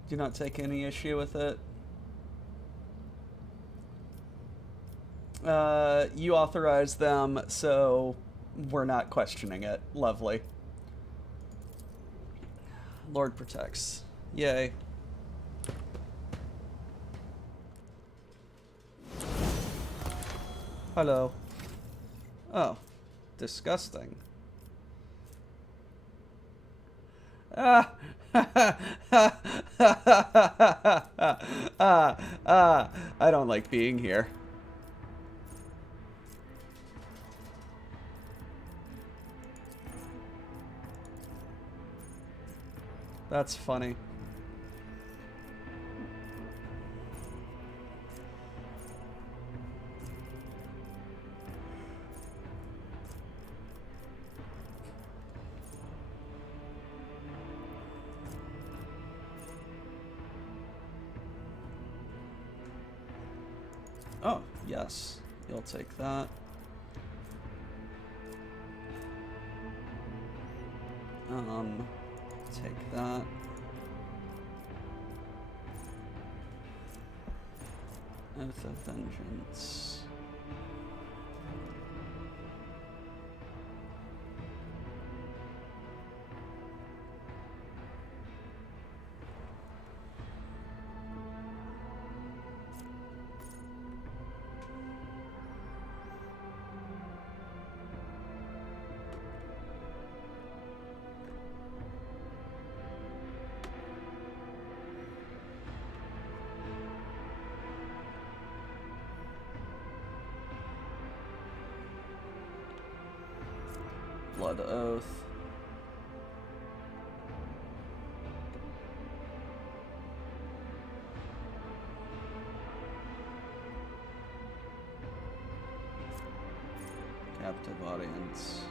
Do not take any issue with it. You authorized them, so we're not questioning it. Lovely. Lord protects. Yay. Hello. Oh. Disgusting. I don't like being here. That's funny. Oh, yes. You'll take that. Take that. Oath of Vengeance. Blood Oath. Captive Audience.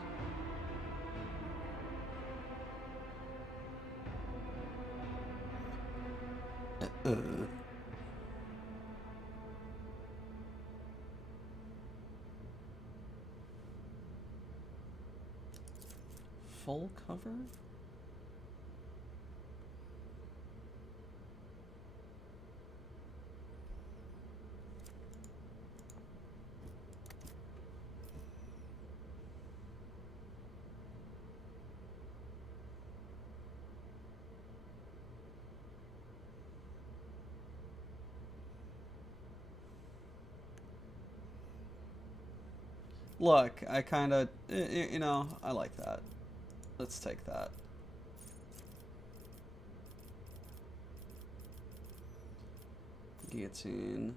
Full cover? Look, I kind of, you know, I like that. Let's take that. Guillotine.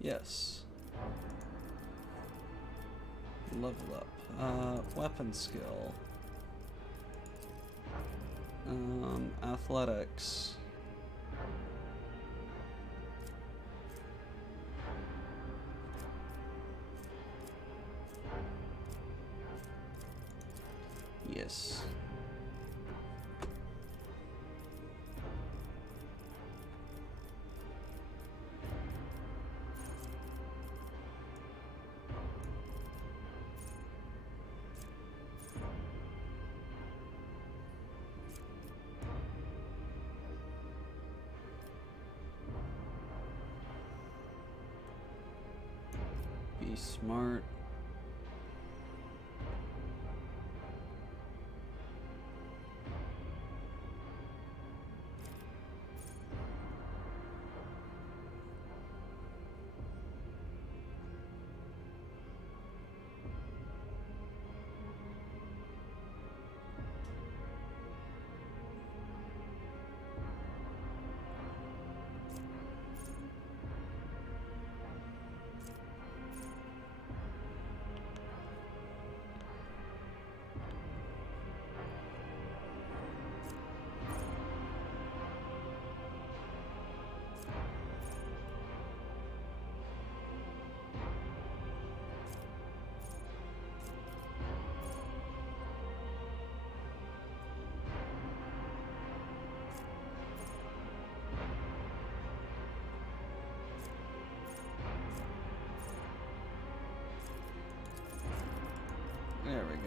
Yes. Level up. Weapon skill. Athletics. Yes. Be smart.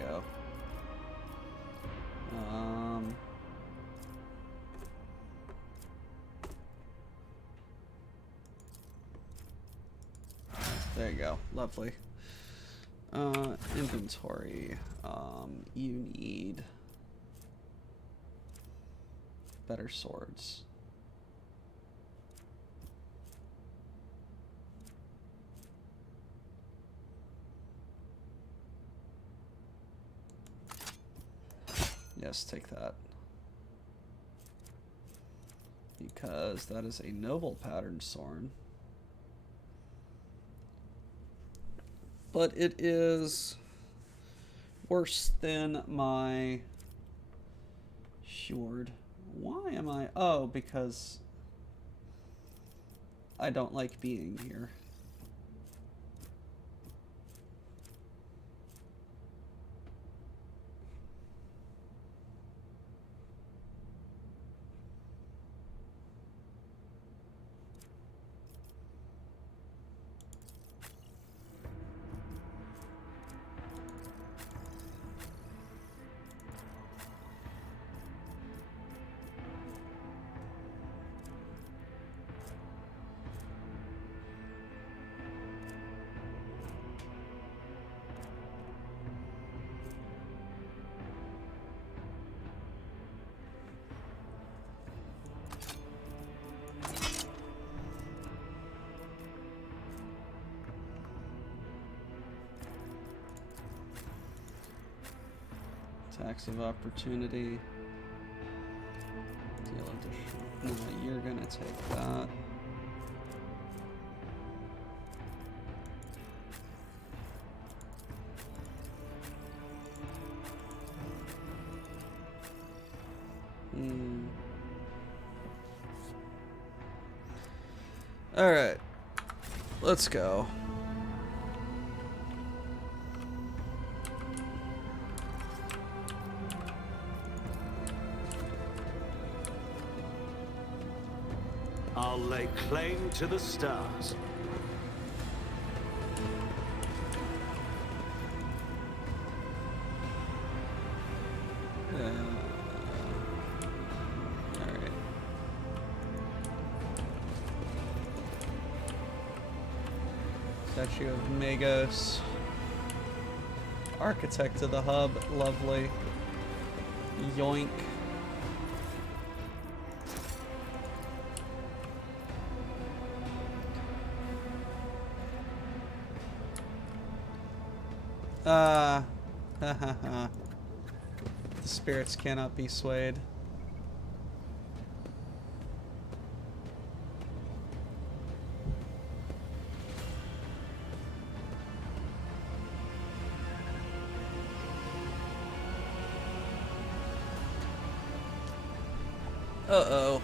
go. There you go. Lovely. Inventory. You need better swords. Yes, take that. Because that is a noble pattern sword. But it is worse than my sword. Why am I... Oh, because I don't like being here. Tax of opportunity. Deal additional. No, you're gonna take that. All right, let's go. I'll lay claim to the stars. Alright. Statue of Magos. Architect of the hub, lovely. Yoink. The spirits cannot be swayed. Uh-oh.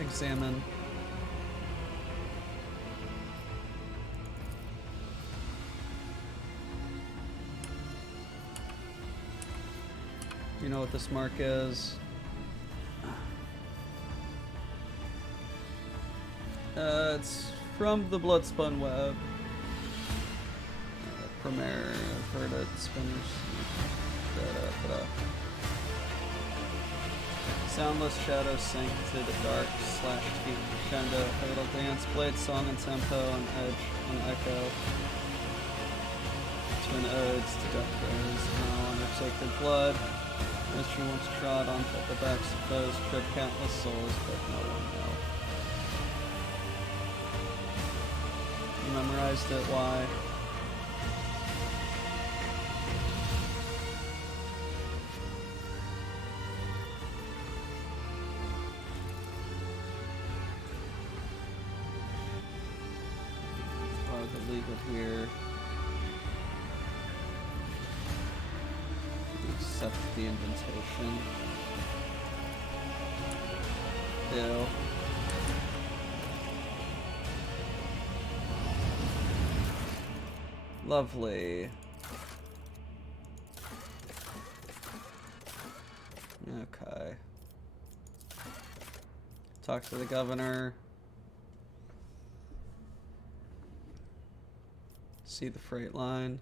Examine. Do you know what this mark is? It's from the Bloodspun Web. Premiere, I've heard it. Spinners. Soundless Shadow sank into the dark / deep crescendo. Fatal dance, blade, song, and tempo, and edge, and echo. Twin odes to death throes, now on her sacred blood. As she once trod on the backs of foes, crib countless souls, but no one know. You memorized it, why? Here. Accept the invitation. Ew. Lovely. Okay. Talk to the governor. See the freight line.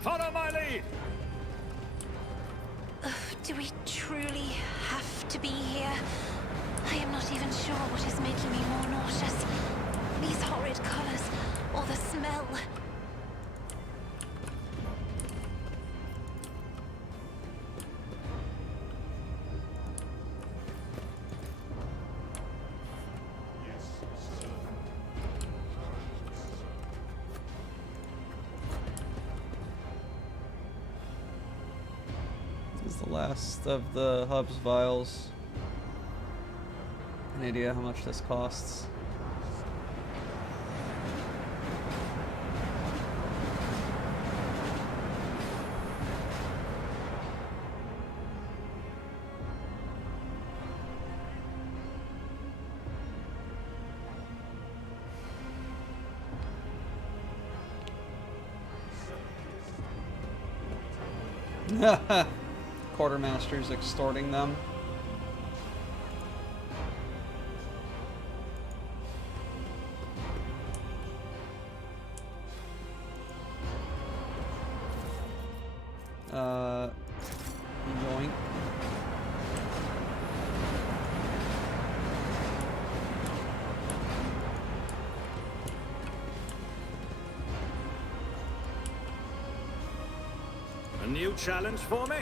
Follow my lead! Do we truly have to be here? I am not even sure what is making me more nauseous. These horrid colors, or the smell. This is the last of the hub's vials. Any idea how much this costs? Quartermaster's extorting them. Yoink. A new challenge for me?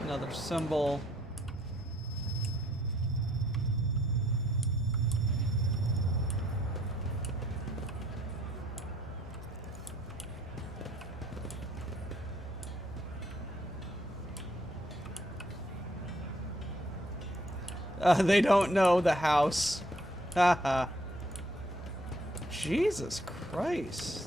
Another symbol. They don't know the house. Haha. Jesus Christ.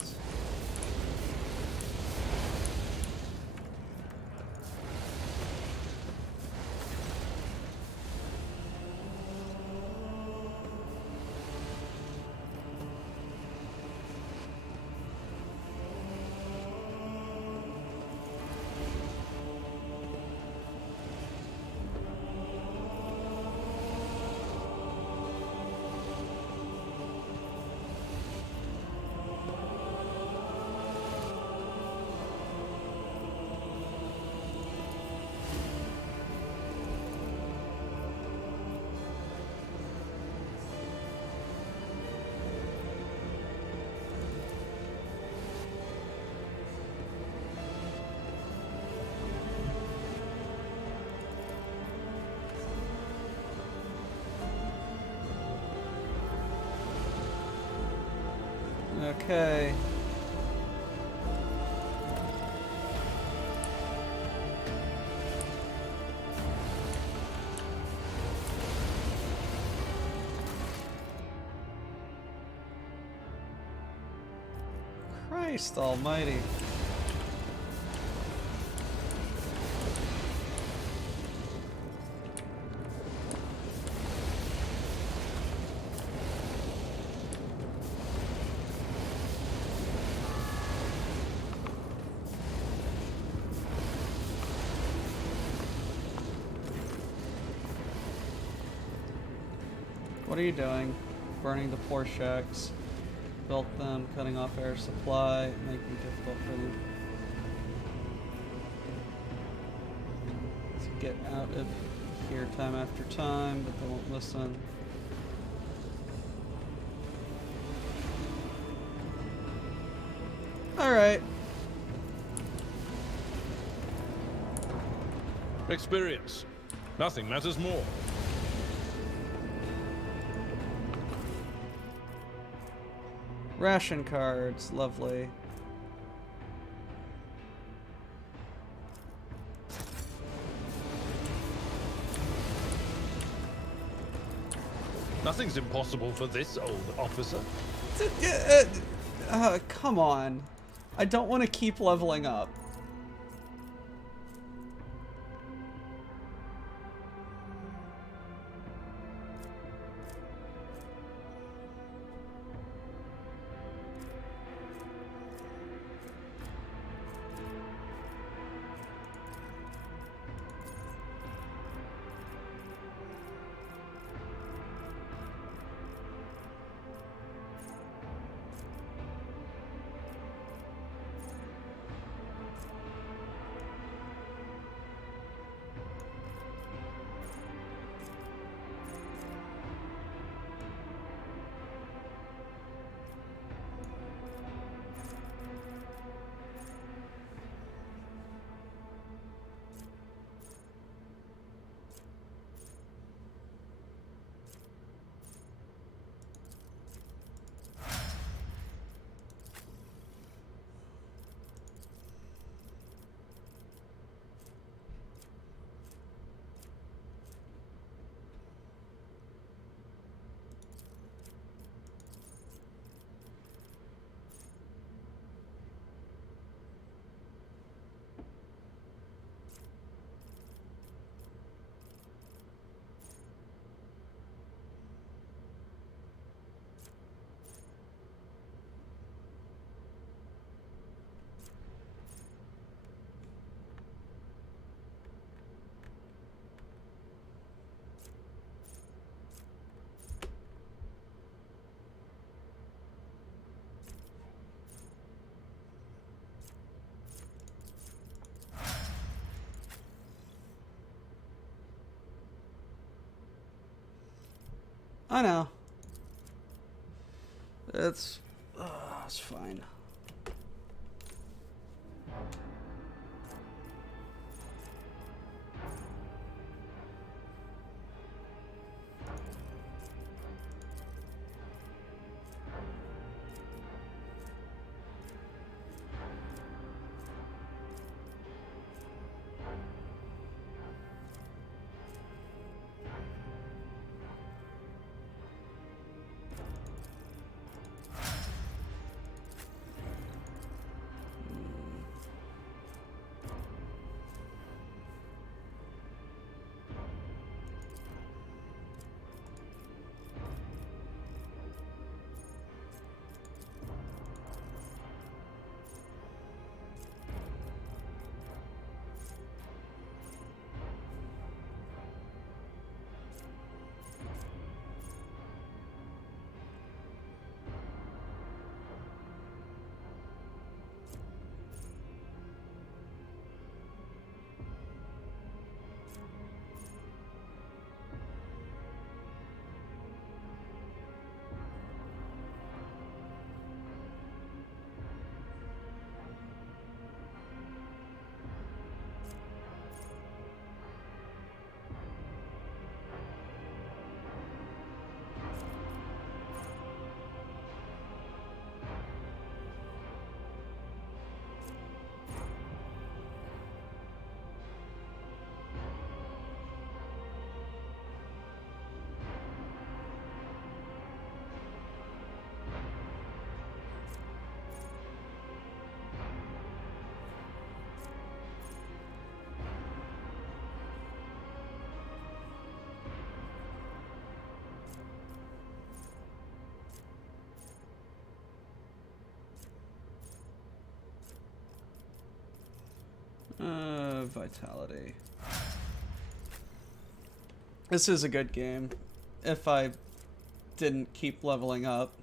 Okay. Christ almighty. What are you doing? Burning the poor shacks. Built them, cutting off air supply, making it difficult for them to get out of here time after time, but they won't listen. Alright. Experience. Nothing matters more. Ration cards, lovely. Nothing's impossible for this old officer. Come on. I don't want to keep leveling up. I know. It's fine. Vitality. This is a good game. If I didn't keep leveling up.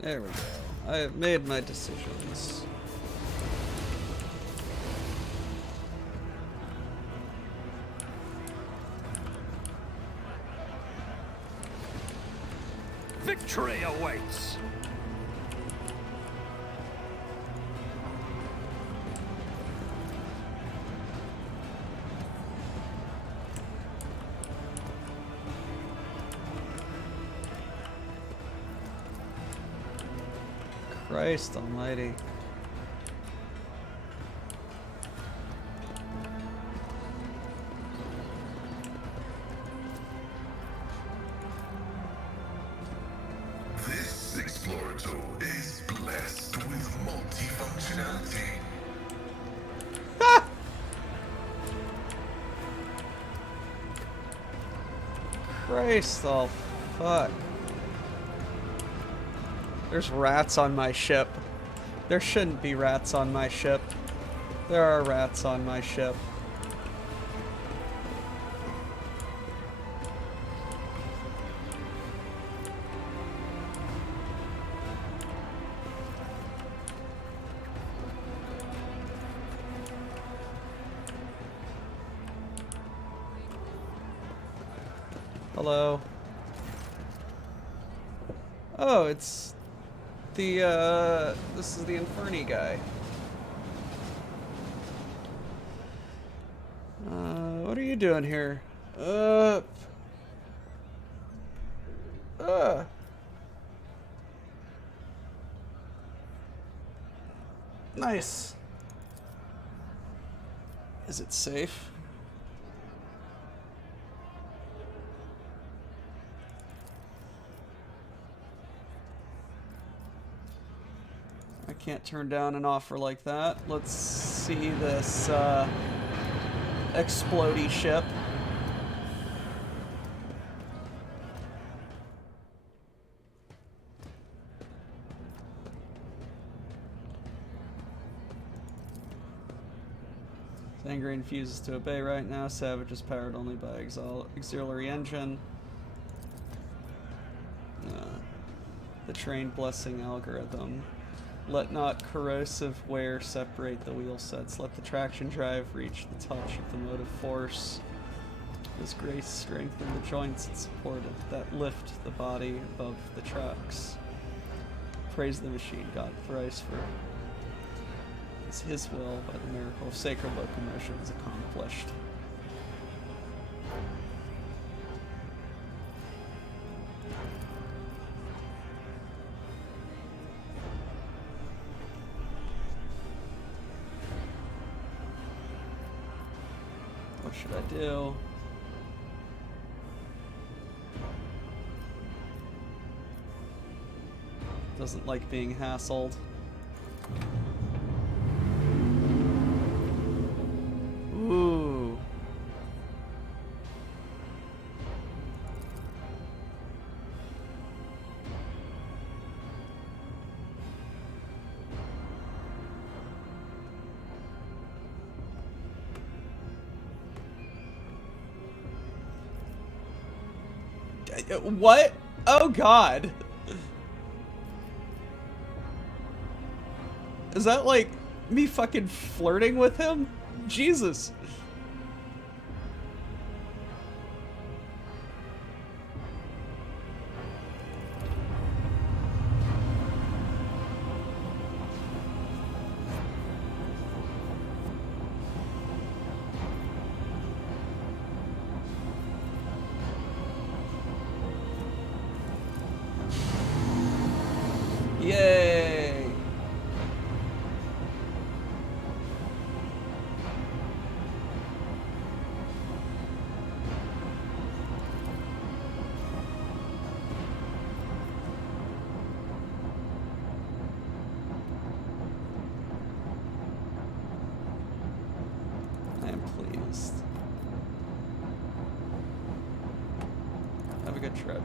There we go. I have made my decisions. Victory awaits! Christ almighty. This Explorator is blessed with multifunctionality. Christ, oh fuck. There's rats on my ship. There shouldn't be rats on my ship. There are rats on my ship. Hello. Oh, it's the, this is the Inferni guy. What are you doing here? Nice. Is it safe? I can't turn down an offer like that. Let's see this, explodey ship. Sangre refuses to obey right now. Savage is powered only by auxiliary engine. The trained blessing algorithm. Let not corrosive wear separate the wheel sets. Let the traction drive reach the touch of the motive force. This grace strengthen the joints and support it that lift the body above the tracks. Praise the machine god thrice for his will by the miracle of sacred locomotion is accomplished. What should I do? Doesn't like being hassled. Ooh. What? Oh God. Is that like me fucking flirting with him? Jesus. Yay. good trip.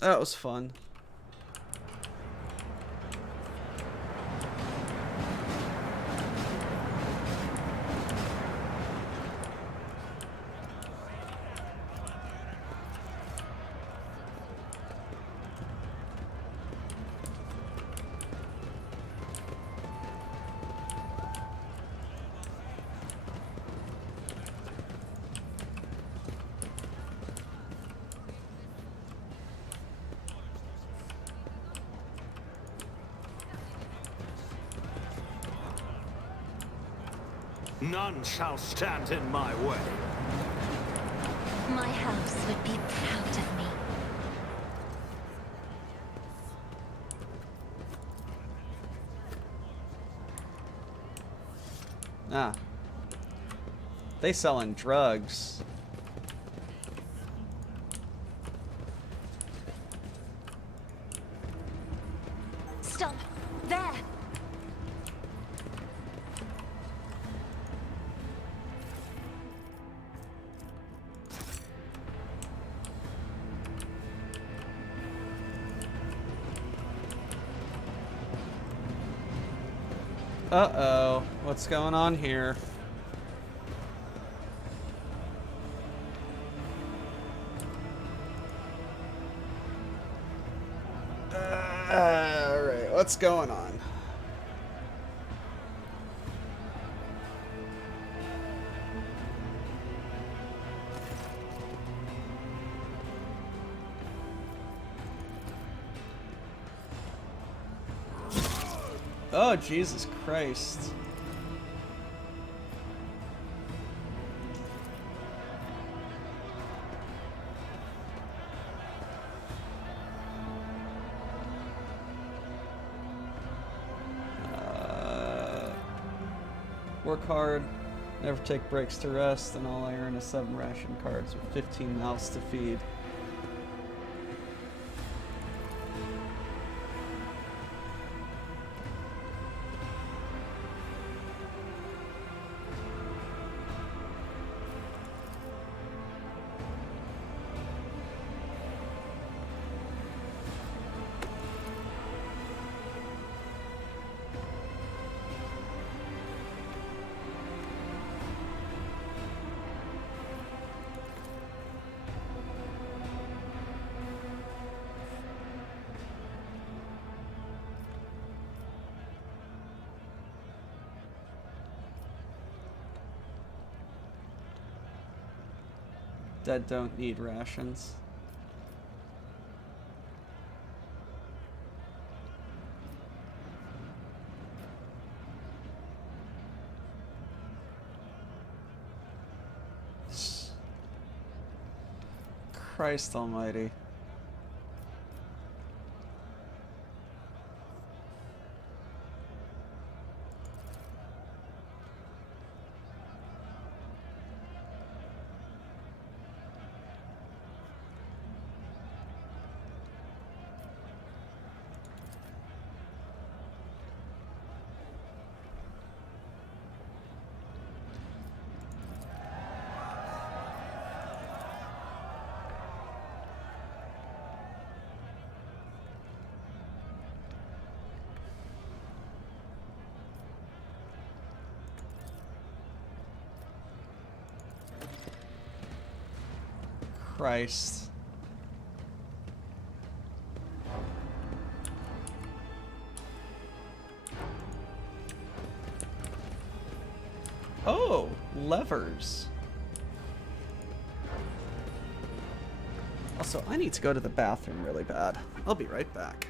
That was fun. None shall stand in my way. My house would be proud of me. Ah. They selling drugs. Stop! There! Uh-oh. What's going on here? Alright, what's going on? Oh, Jesus Christ. Work hard, never take breaks to rest, and all I earn is 7 ration cards with 15 mouths to feed. Dead don't need rations. Christ almighty. Christ. Oh, levers. Also, I need to go to the bathroom really bad. I'll be right back.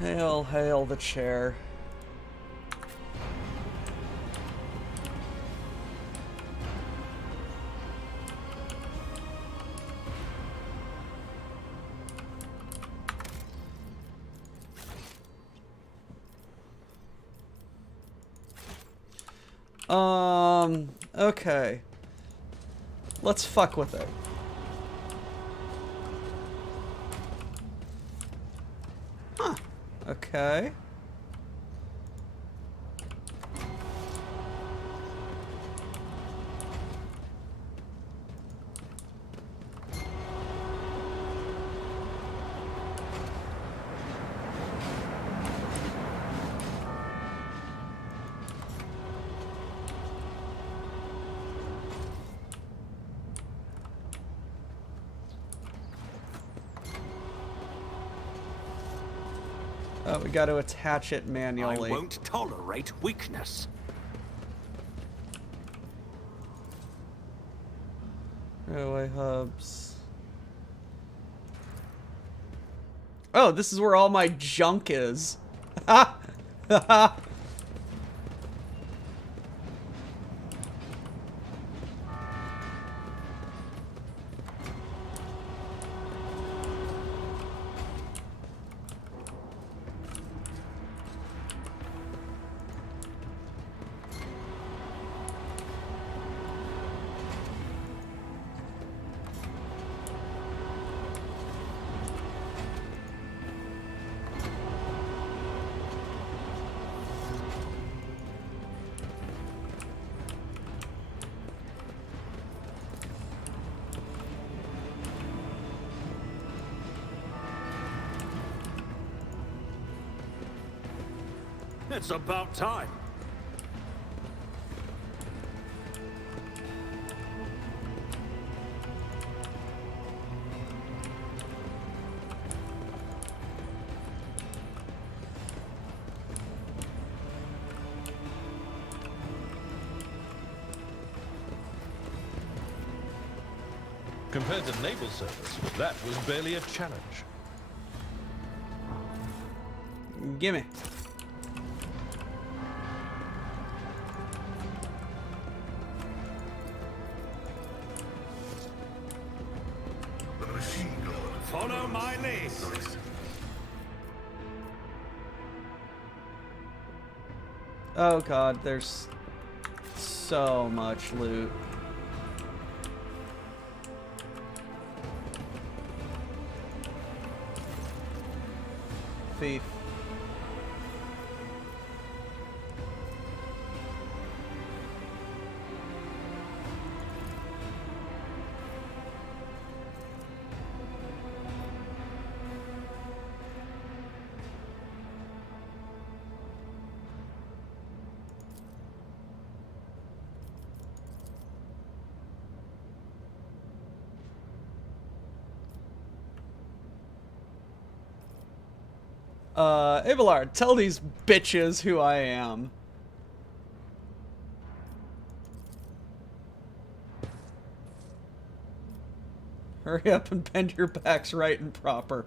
Hail, hail the chair. Okay. Let's fuck with it. Huh. Okay. Oh, we got to attach it manually. I won't tolerate weakness. Railway hubs. Oh, this is where all my junk is. Ha! Ha! It's about time. Compared to naval service, that was barely a challenge. Gimme. The machine god. Follow my lead. Nice. Oh god, there's so much loot. Thief. Abelard, tell these bitches who I am. Hurry up and bend your backs right and proper.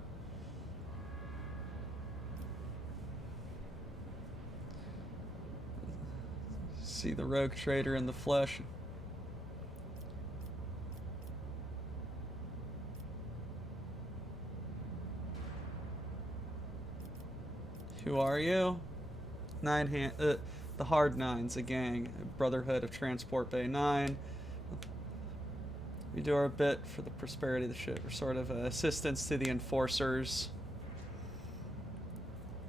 See the rogue trader in the flesh. Who are you? The Hard Nines, a gang, Brotherhood of Transport Bay 9. We do our bit for the prosperity of the ship. We're sort of assistance to the enforcers.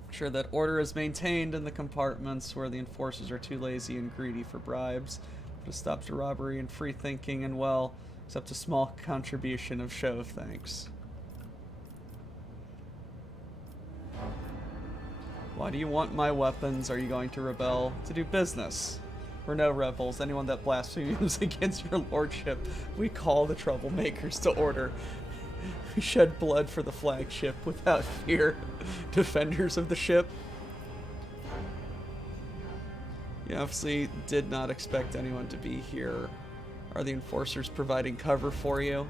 Ensure that order is maintained in the compartments where the enforcers are too lazy and greedy for bribes. Put a stop to robbery and free thinking, and well, accept a small contribution of show of thanks. Why do you want my weapons? Are you going to rebel? To do business. We're no rebels. Anyone that blasphemes against your lordship, we call the troublemakers to order. We shed blood for the flagship without fear. Defenders of the ship. You obviously did not expect anyone to be here. Are the enforcers providing cover for you?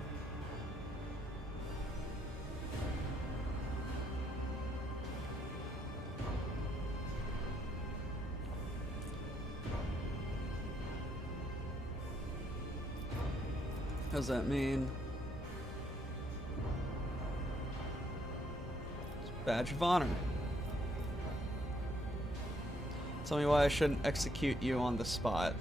What does that mean? Badge of honor. Tell me why I shouldn't execute you on the spot.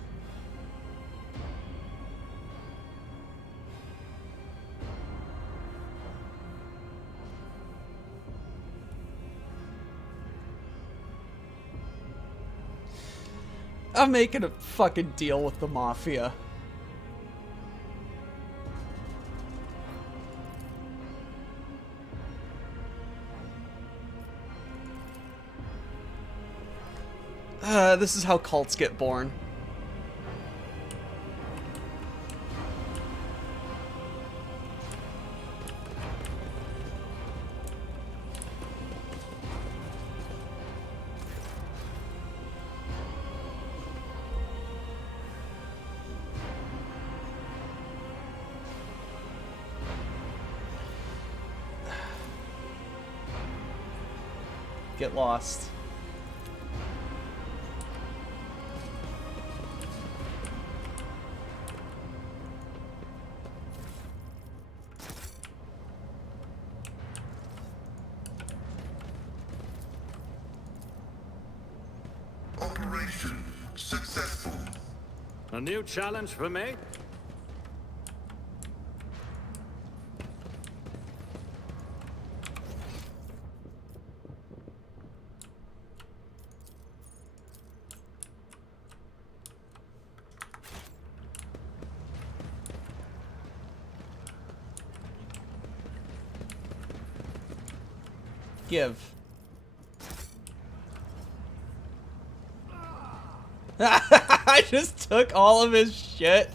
I'm making a fucking deal with the Mafia. This is how cults get born. Get lost. Operation successful. A new challenge for me? Give. I just took all of his shit.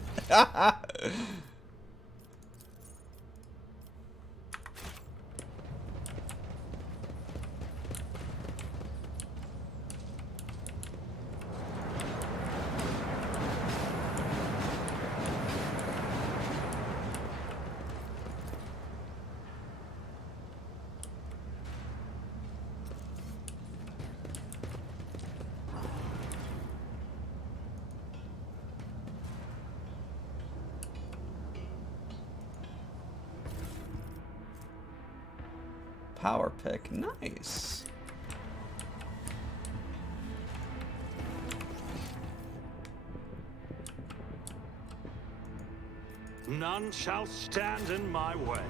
Power pick, nice. None shall stand in my way.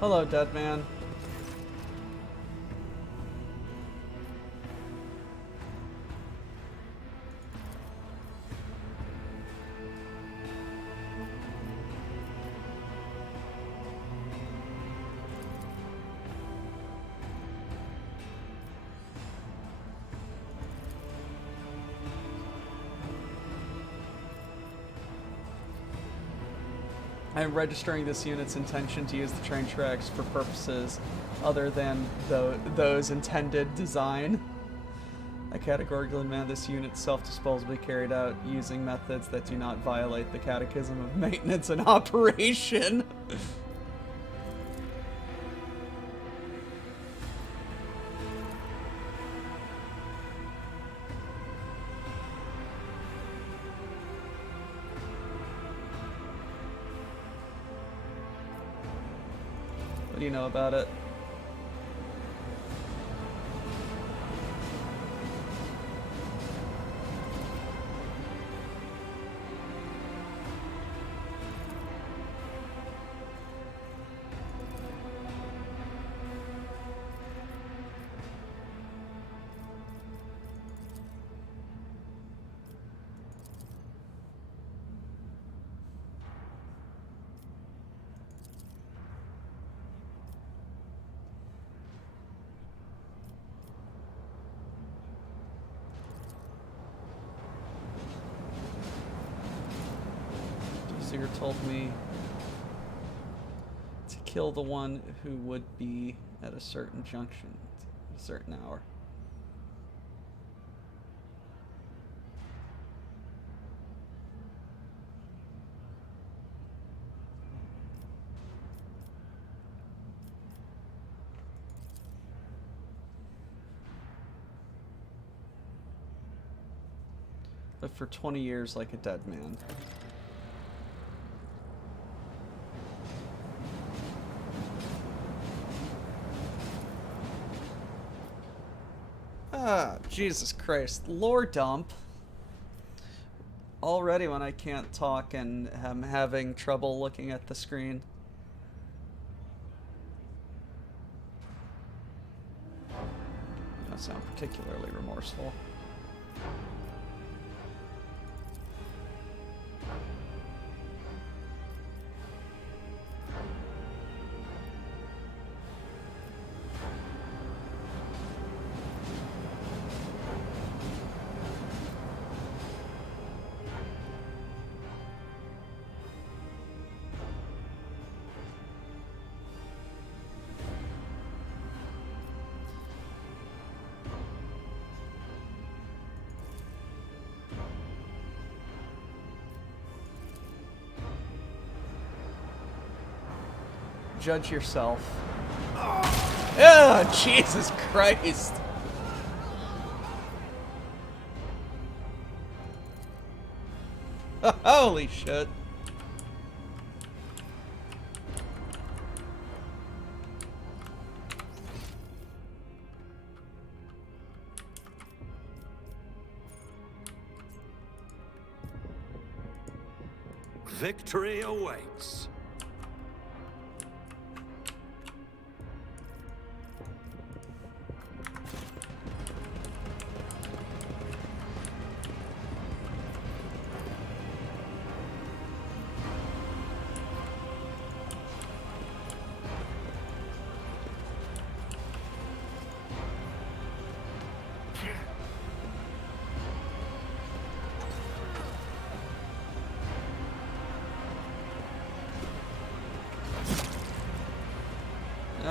Hello, dead man. I am registering this unit's intention to use the train tracks for purposes other than those intended design. I categorically demand this unit self-disposably carried out using methods that do not violate the Catechism of Maintenance and Operation. What do you know about it? Seer told me to kill the one who would be at a certain junction at a certain hour. But for 20 years like a dead man. Ah, Jesus Christ. Lore dump. Already when I can't talk and am having trouble looking at the screen. That sound particularly remorseful. Judge yourself. Oh, Jesus Christ. Holy shit. Victory awaits.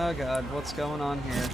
Oh god, what's going on here?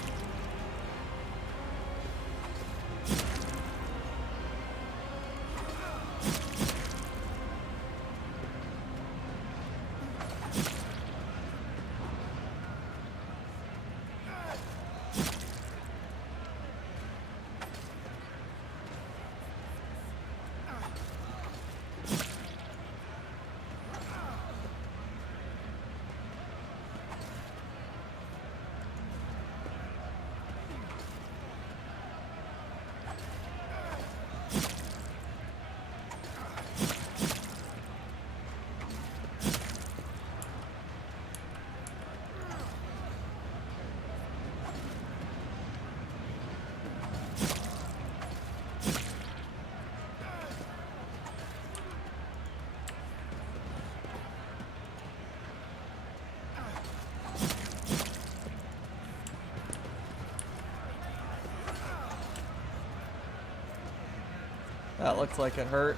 That looked like it hurt.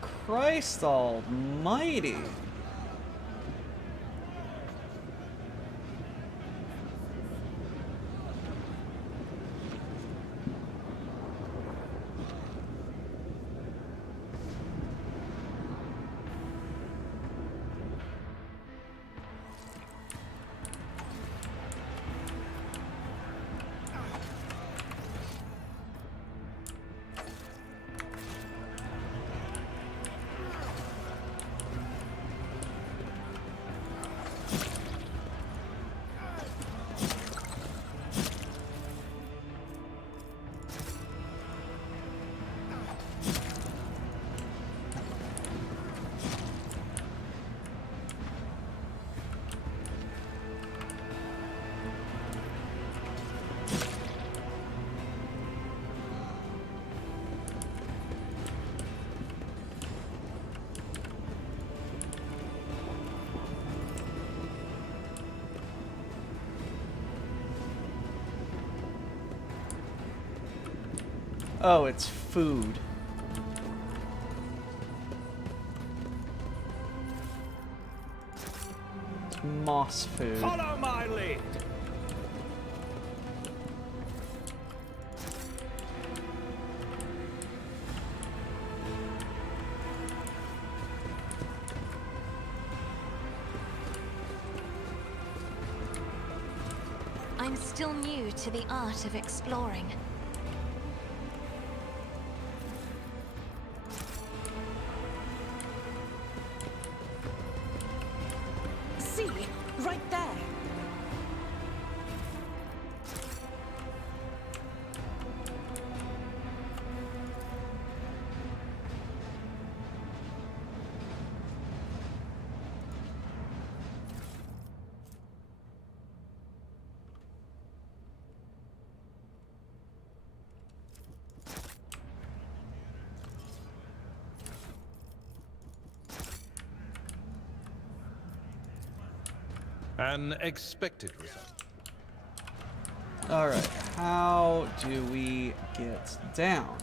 Christ almighty. Oh, it's food. It's moss food. Follow my lead. I'm still new to the art of exploring. See, right there. An expected result. Alright, how do we get down?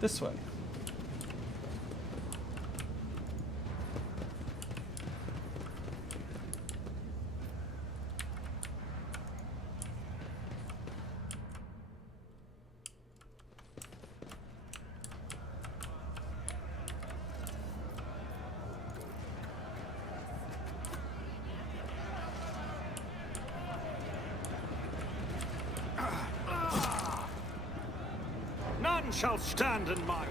This way. None shall stand in my way.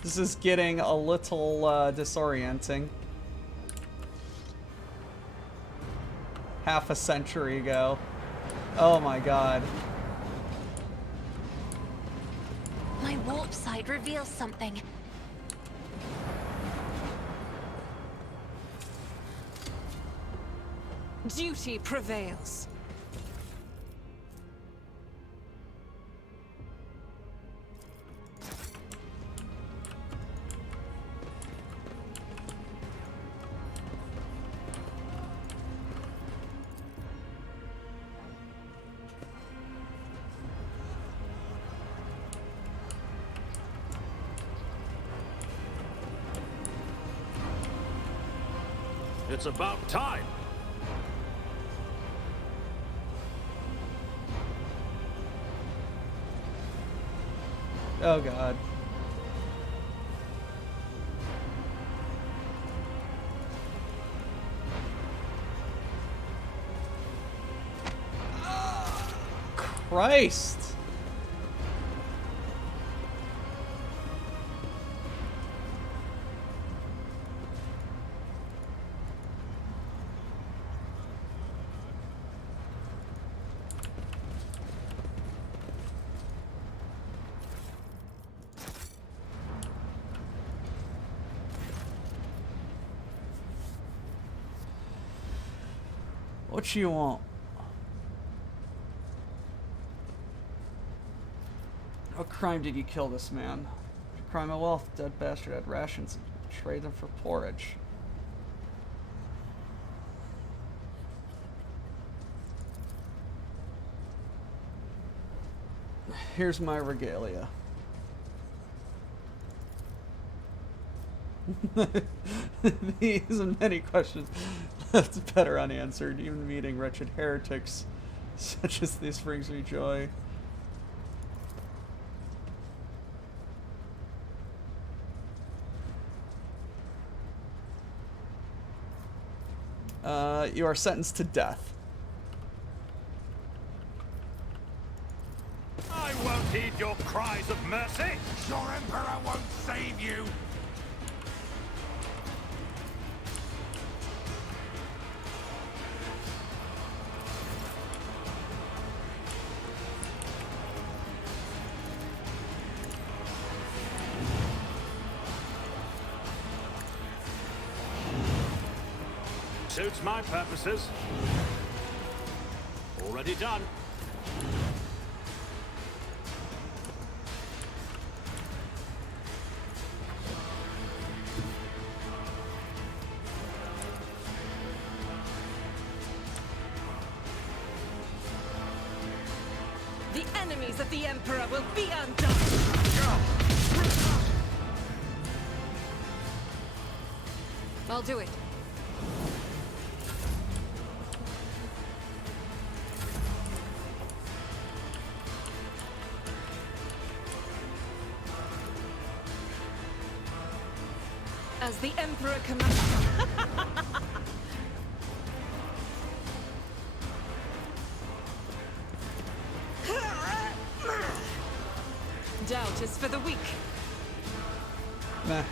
This is getting a little disorienting. Half a century ago. Oh my god. My warp site reveals something. Duty prevails. It's about time. Oh god. Christ. What you want? What crime did you kill this man? Crime of wealth. Dead bastard had rations. Trade them for porridge. Here's my regalia. These and many questions left better unanswered. Even meeting wretched heretics such as this brings me joy. You are sentenced to death. I won't heed your cries of mercy. Your Emperor won't save you! Suits my purposes. Already done. The enemies of the Emperor will be undone! I'll do it. As the Emperor commands. Doubt is for the weak. Meh.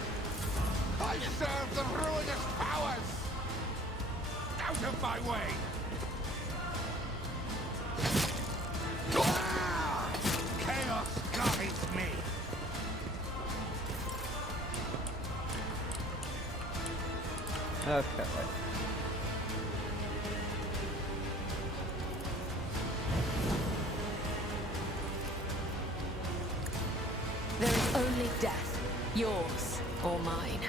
I serve the ruinous powers! Out of my way! Chaos guides me! Okay. There is only death, yours or mine.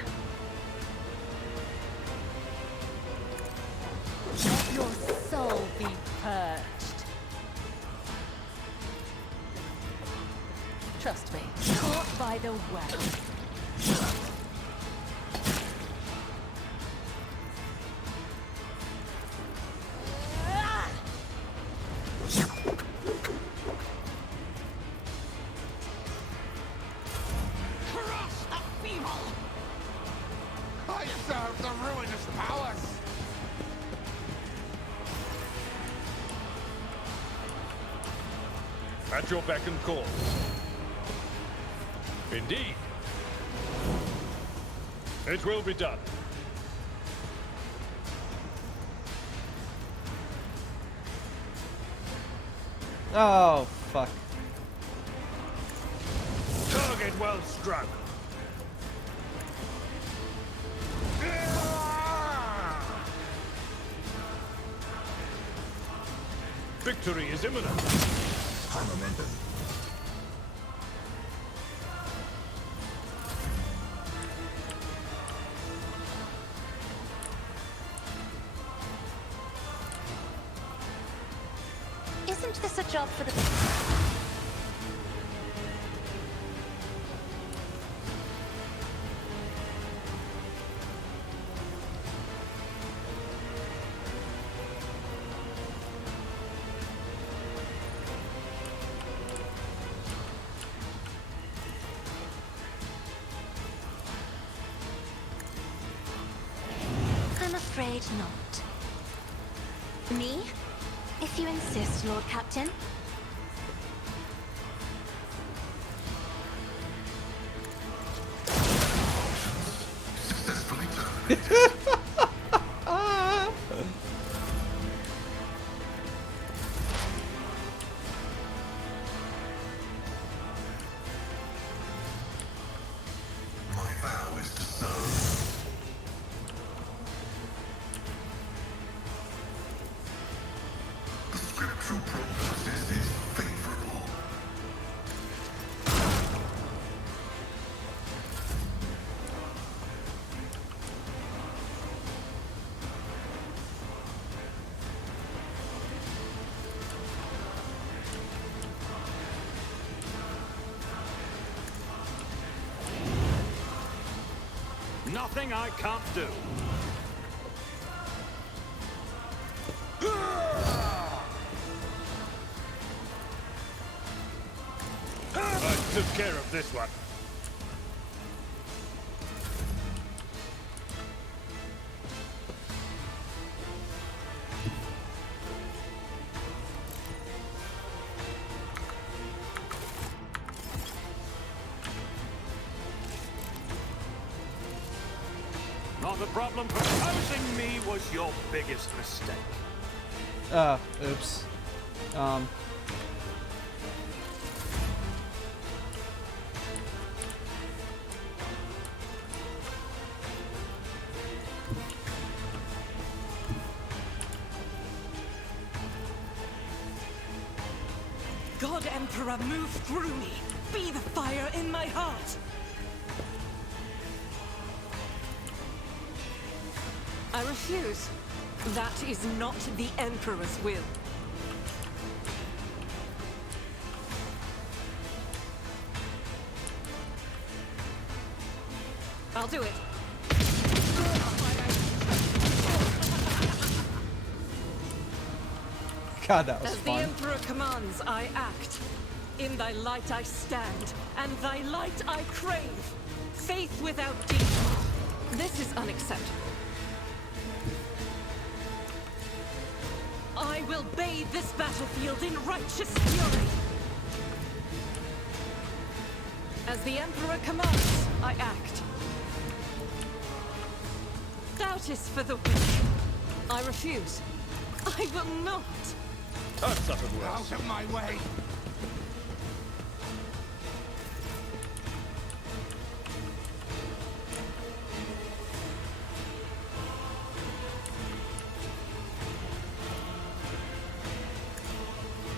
Let your soul be purged. Trust me, caught by the well. I serve the ruinous powers! At your beck and call. Indeed. It will be done. Oh, fuck. Target well struck. Victory is imminent. Isn't this a job for the... I'm afraid not. Me? If you insist, Lord Captain. Successfully terminated. My vow is to serve. The scriptural prognosis is favorable. Nothing I can't do. I took care of this one. Not the problem. Proposing me was your biggest mistake. Oops. God Emperor, move through me. Be the fire in my heart. I refuse. That is not the Emperor's will. I'll do it. God, that was As the fun. Emperor commands, I act. In thy light I stand, and thy light I crave. Faith without deed. This is unacceptable. I will bathe this battlefield in righteous fury. As the Emperor commands, I act. Doubt is for the weak. I refuse. I will not. I've suffered worse. Out of my way!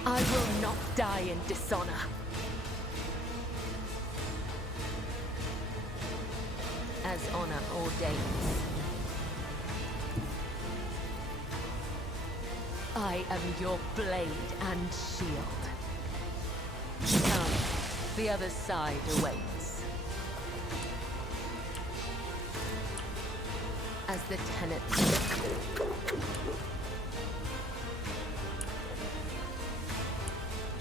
I will not die in dishonor. As honor ordains. I am your blade and shield. Come, the other side awaits. As the tenets.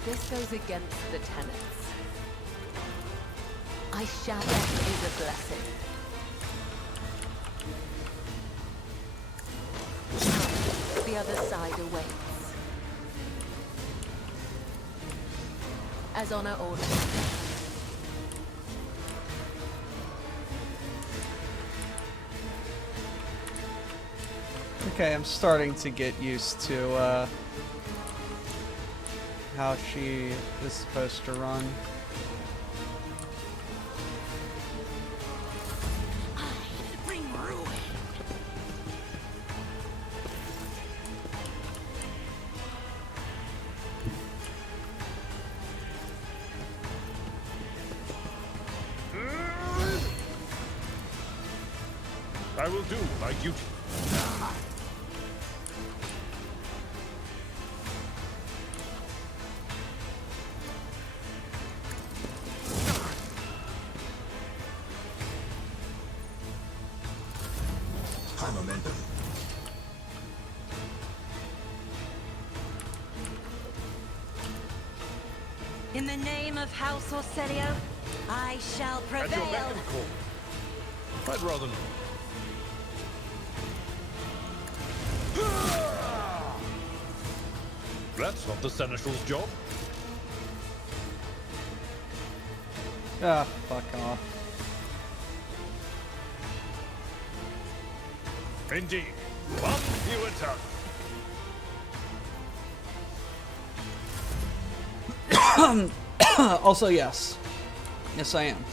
This goes against the tenets. I shall is a blessing. The other side awaits. As honor orders. Okay, I'm starting to get used to how she is supposed to run. Bring ruin. I will do my duty. High momentum. In the name of House Orselio, I shall At your beck prevail. and call. I'd rather not. That's not the Seneschal's job. Ah, fuck off. Indeed. One fewer tongue. Also, yes. Yes, I am.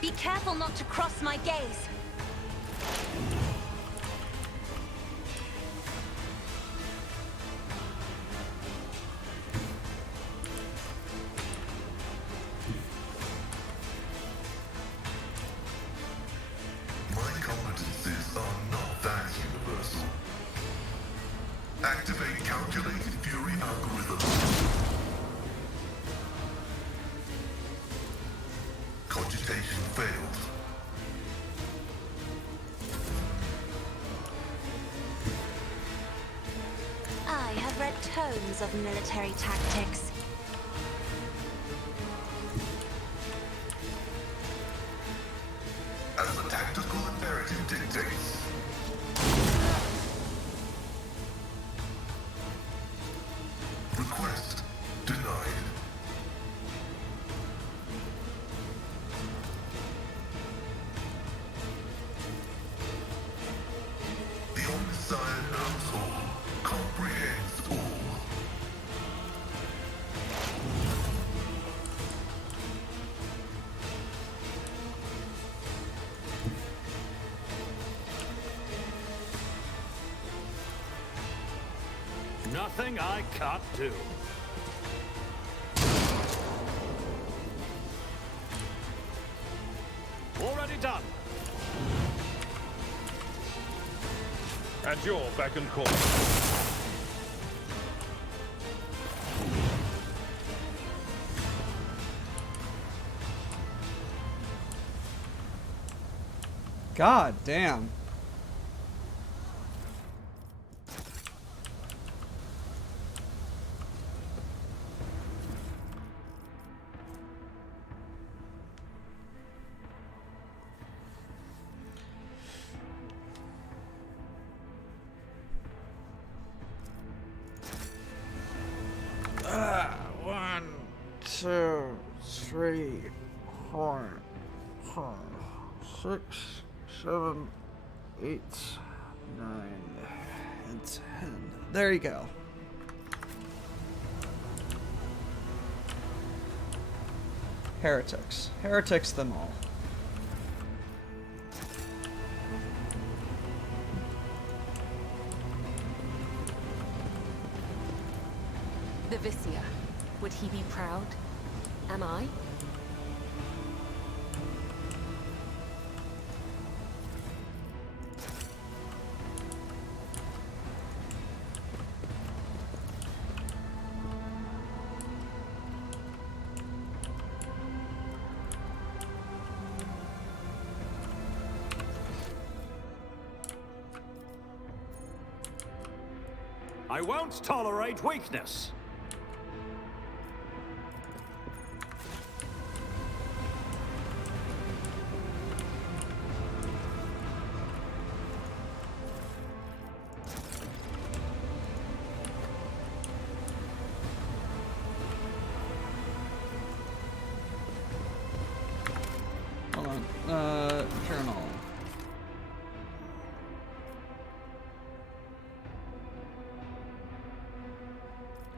Be careful not to cross my gaze. My competencies are not that universal. Activate calculated fury algorithm. Cogitation failed. I have read tomes of military tactics. As the tactical imperative dictates. Request denied. nothing I can't do. Already done. At your beck and call. God damn. One, two, three, 4, 5, 6, 7, 8, 9, and 10. There you go. Heretics. Heretics them all. The Vizier. Would he be proud? Am I? I won't tolerate weakness. Hold on. Journal.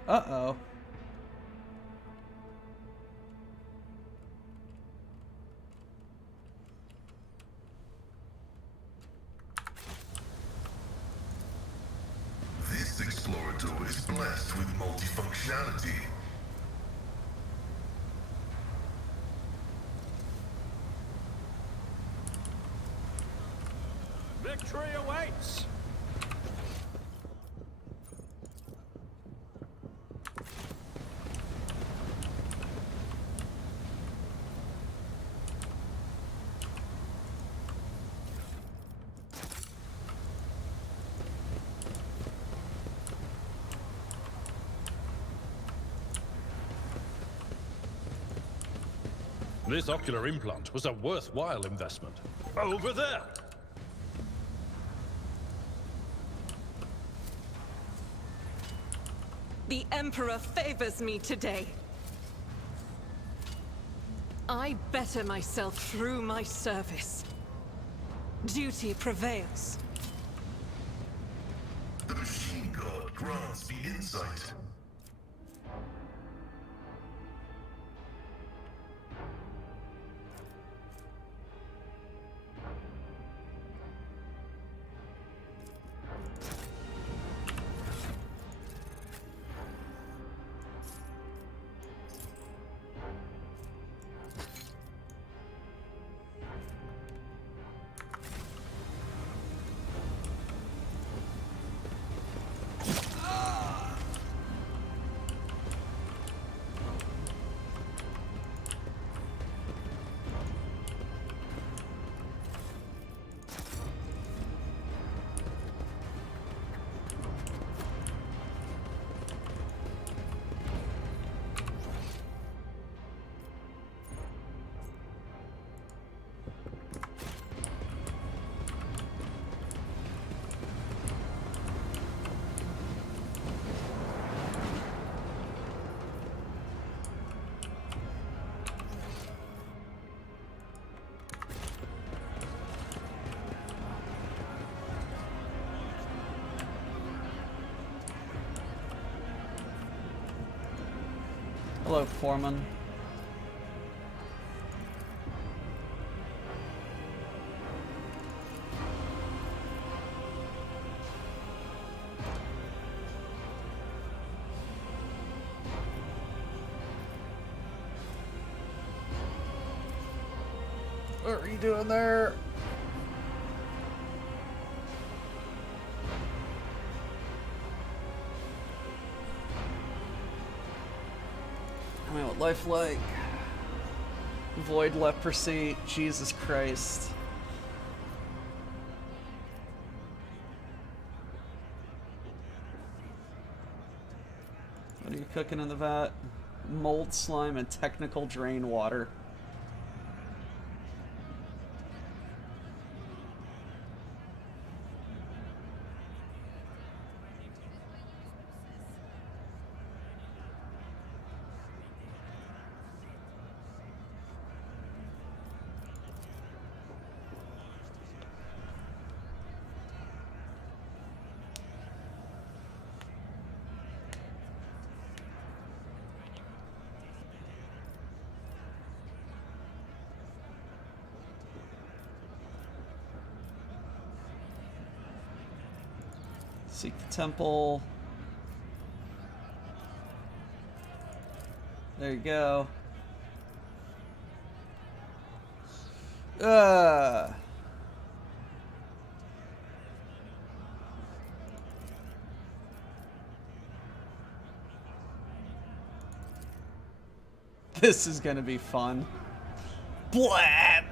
Uh-oh. This Explorator is blessed with multifunctionality. Victory awaits. This ocular implant was a worthwhile investment. Over there! The Emperor favors me today. I better myself through my service. Duty prevails. The Machine God grants the insight. Hello, Foreman. What are you doing there? I mean, what life like? Void leprosy. Jesus Christ. What are you cooking in the vat? Mold slime and technical drain water. Seek the temple. There you go. This is gonna be fun. Blap!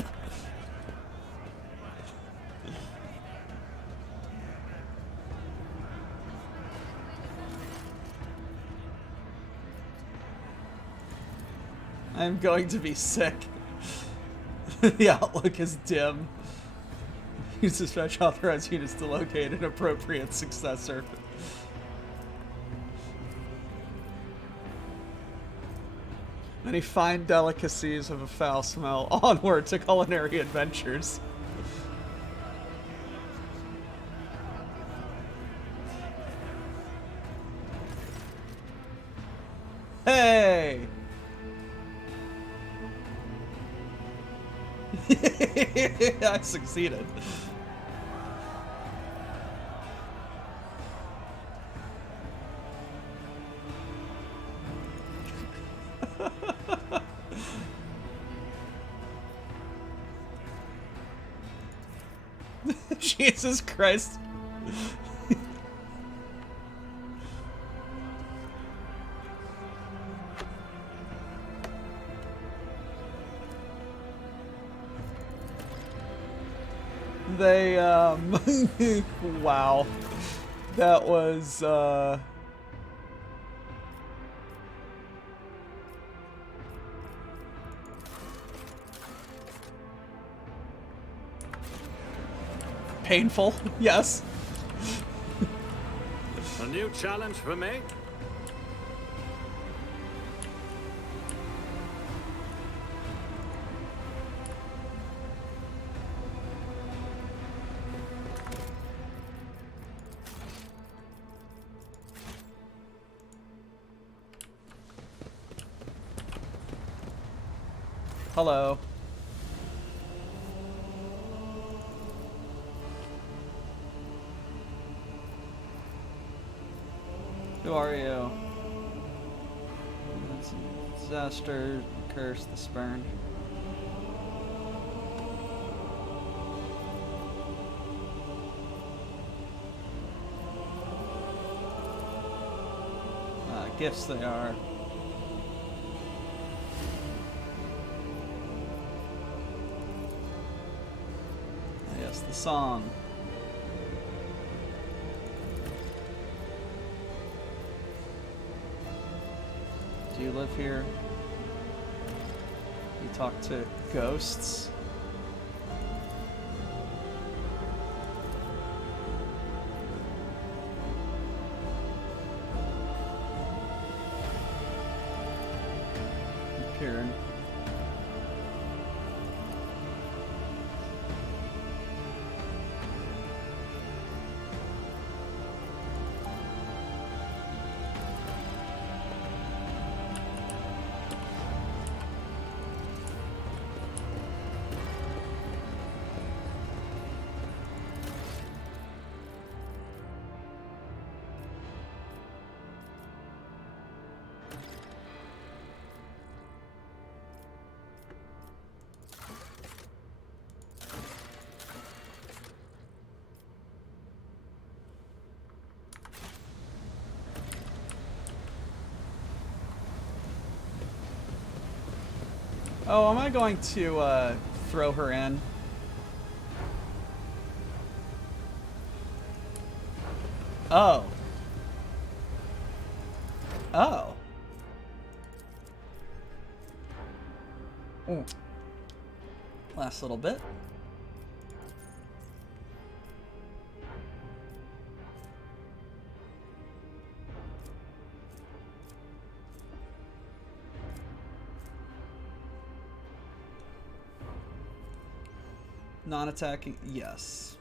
I'm going to be sick. The outlook is dim. Use dispatch authorized units to locate an appropriate successor. Many fine delicacies of a foul smell. Onward to culinary adventures. Hey! I succeeded. Jesus Christ. They, wow. That was, painful, yes. A new challenge for me? Hello. Who are you? That's a disaster, curse, the spurn. Gifts they are. Yes, the song. Do you live here? You talk to ghosts? Karen. Oh, am I going to throw her in? Oh. Oh. Last little bit. Non-attacking, yes.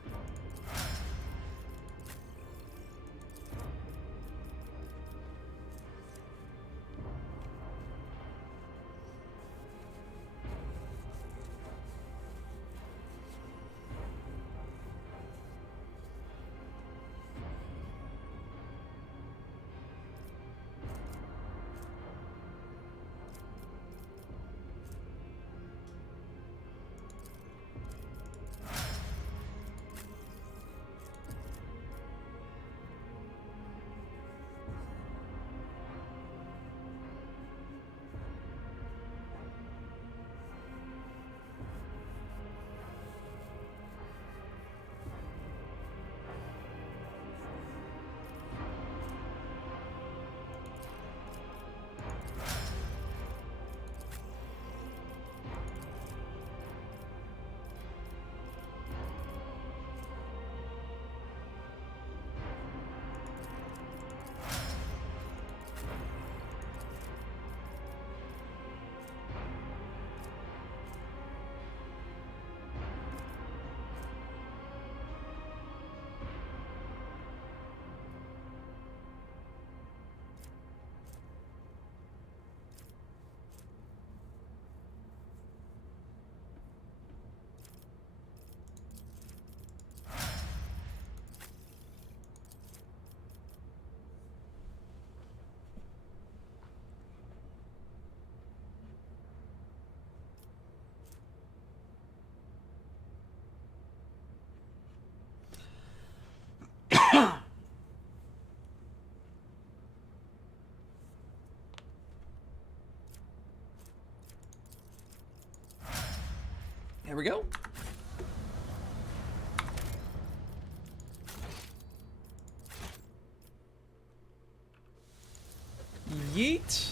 Here we go. Yeet.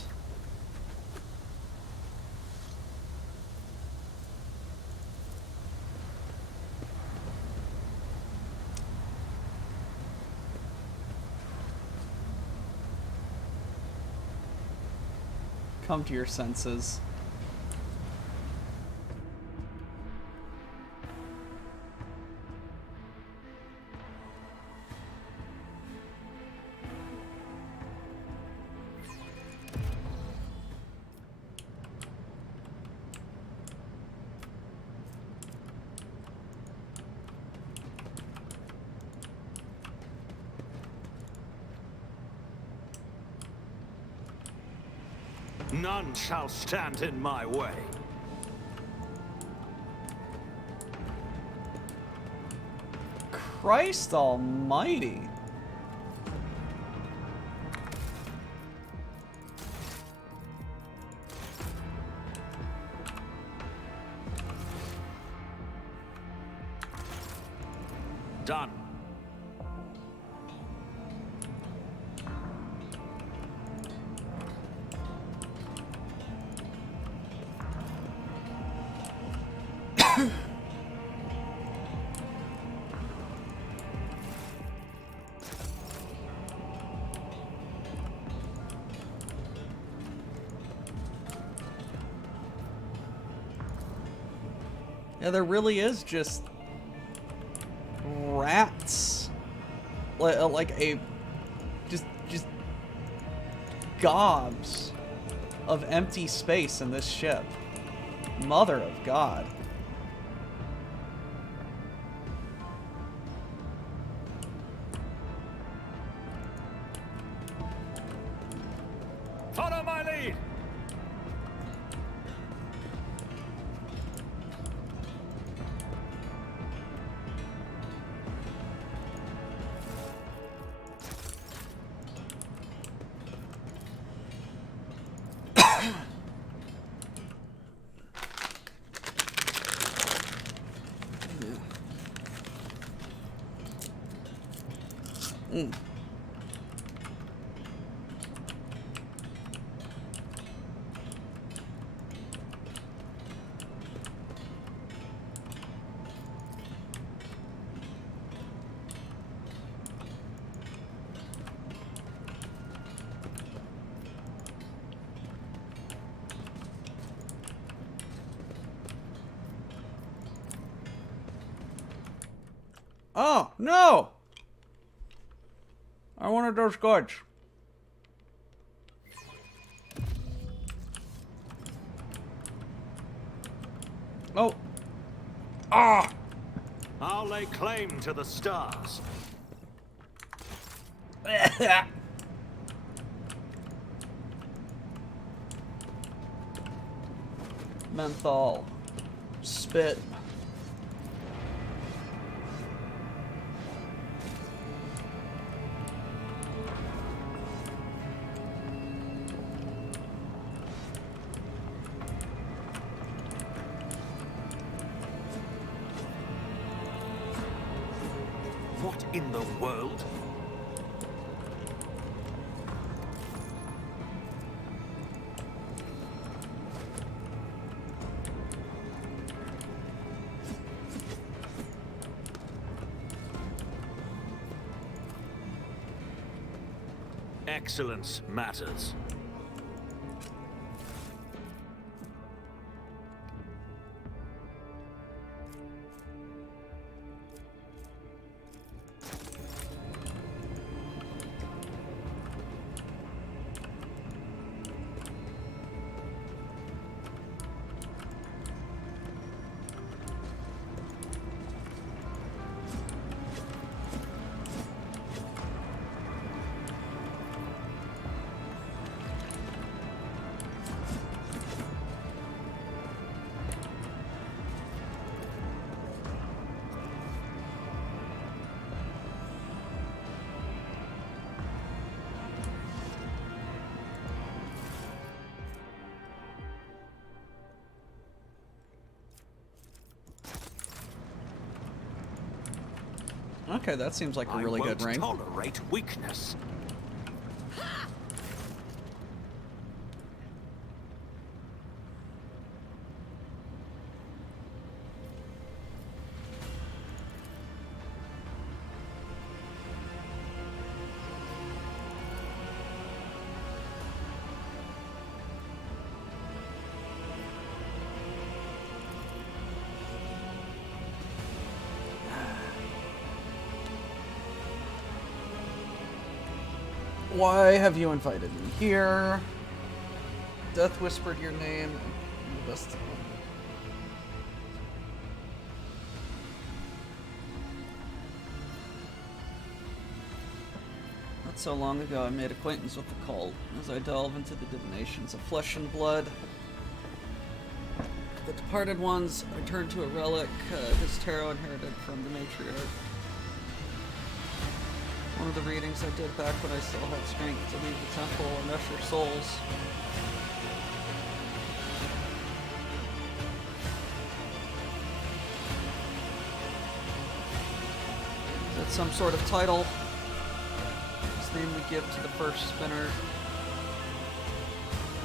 Come to your senses. None shall stand in my way. Christ almighty. Done. Yeah, there really is just rats, like a just gobs of empty space in this ship. Mother of God. Follow my lead. Oh, no! I wanted those goods. Oh. Ah! I'll lay claim to the stars. Menthol. Spit. What in the world? Excellence matters. Okay, that seems like a really good ring. I won't tolerate weakness. Why have you invited me here? Death whispered your name. The best. Not so long ago, I made acquaintance with the cult. As I delve into the divinations of flesh and blood, the departed ones, I turned to a relic his tarot inherited from the matriarch. One of the readings I did back when I still had strength to leave the temple and usher souls. That's some sort of title. His name we give to the first spinner.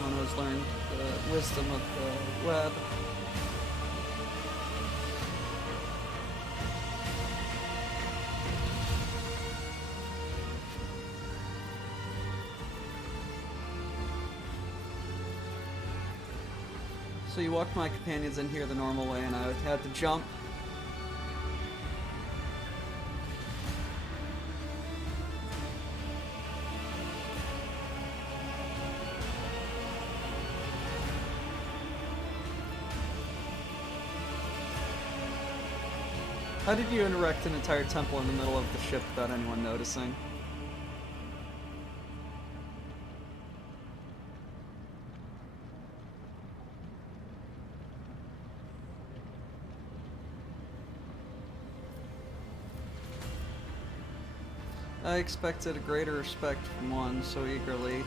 One who has learned the wisdom of the web. So you walked my companions in here the normal way, and I had to jump. How did you erect an entire temple in the middle of the ship without anyone noticing? I expected a greater respect from one so eagerly.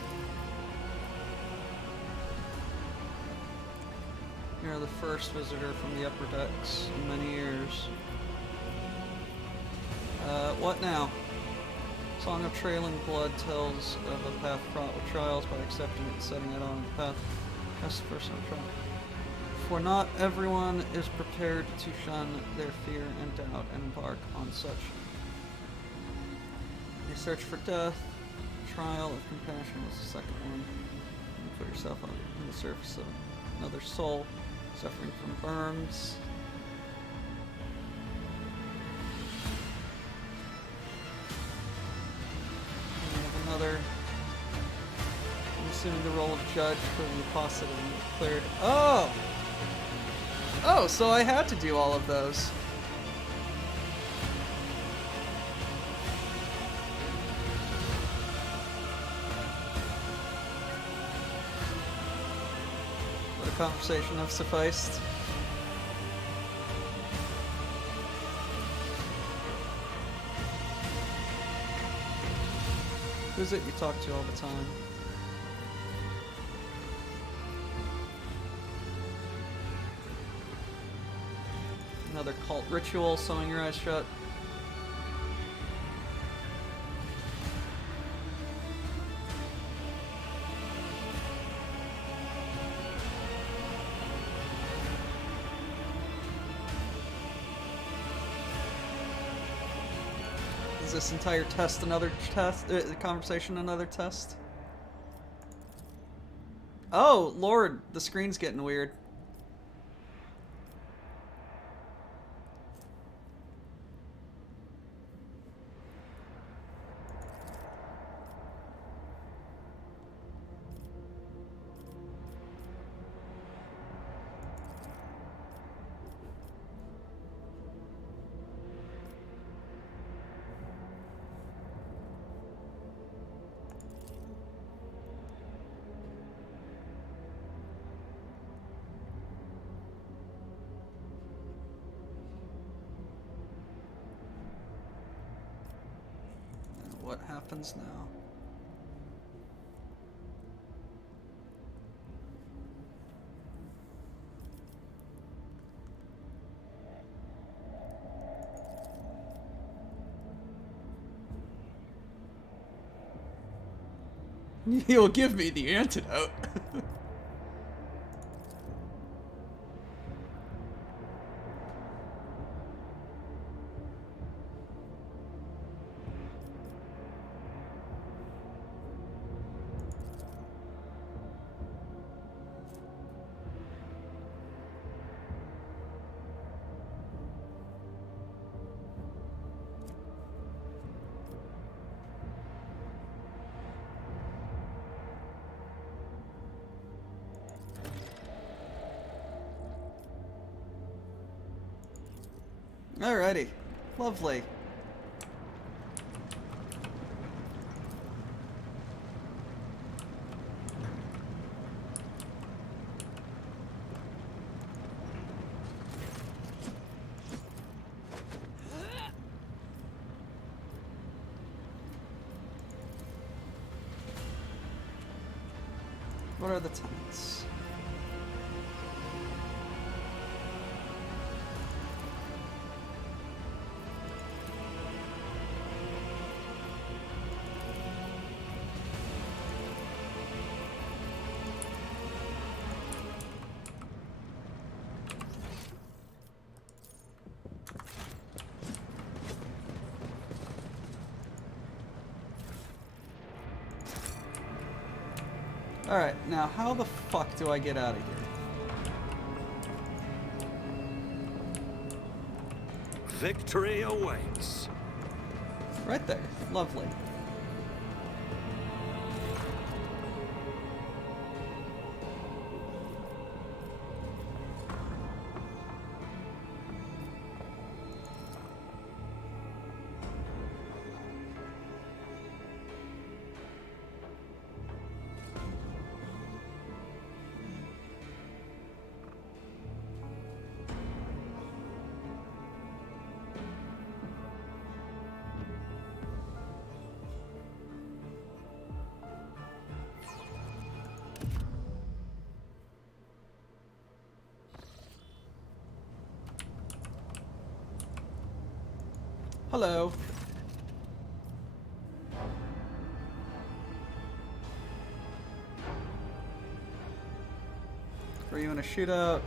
You're the first visitor from the upper decks in many years. What now? Song of Trailing Blood tells of a path fraught with trials by accepting it and setting it on the path. That's the first one. For not everyone is prepared to shun their fear and doubt and embark on such. They search for death. Trial of compassion was the second one. You put yourself on the surface of another soul suffering from burns. And we have another. I'm assuming the role of judge for the apostate and declared. Oh! Oh, so I had to do all of those. What a conversation have sufficed. Who's it you talk to all the time? Another cult ritual, sewing your eyes shut. Is this entire test another test? Conversation another test? Oh, Lord, the screen's getting weird. What happens now? You'll give me the antidote. Alrighty. Lovely. What are the tenants? Alright, now how the fuck do I get out of here? Victory awaits. Right there. Lovely. Hello. shootout.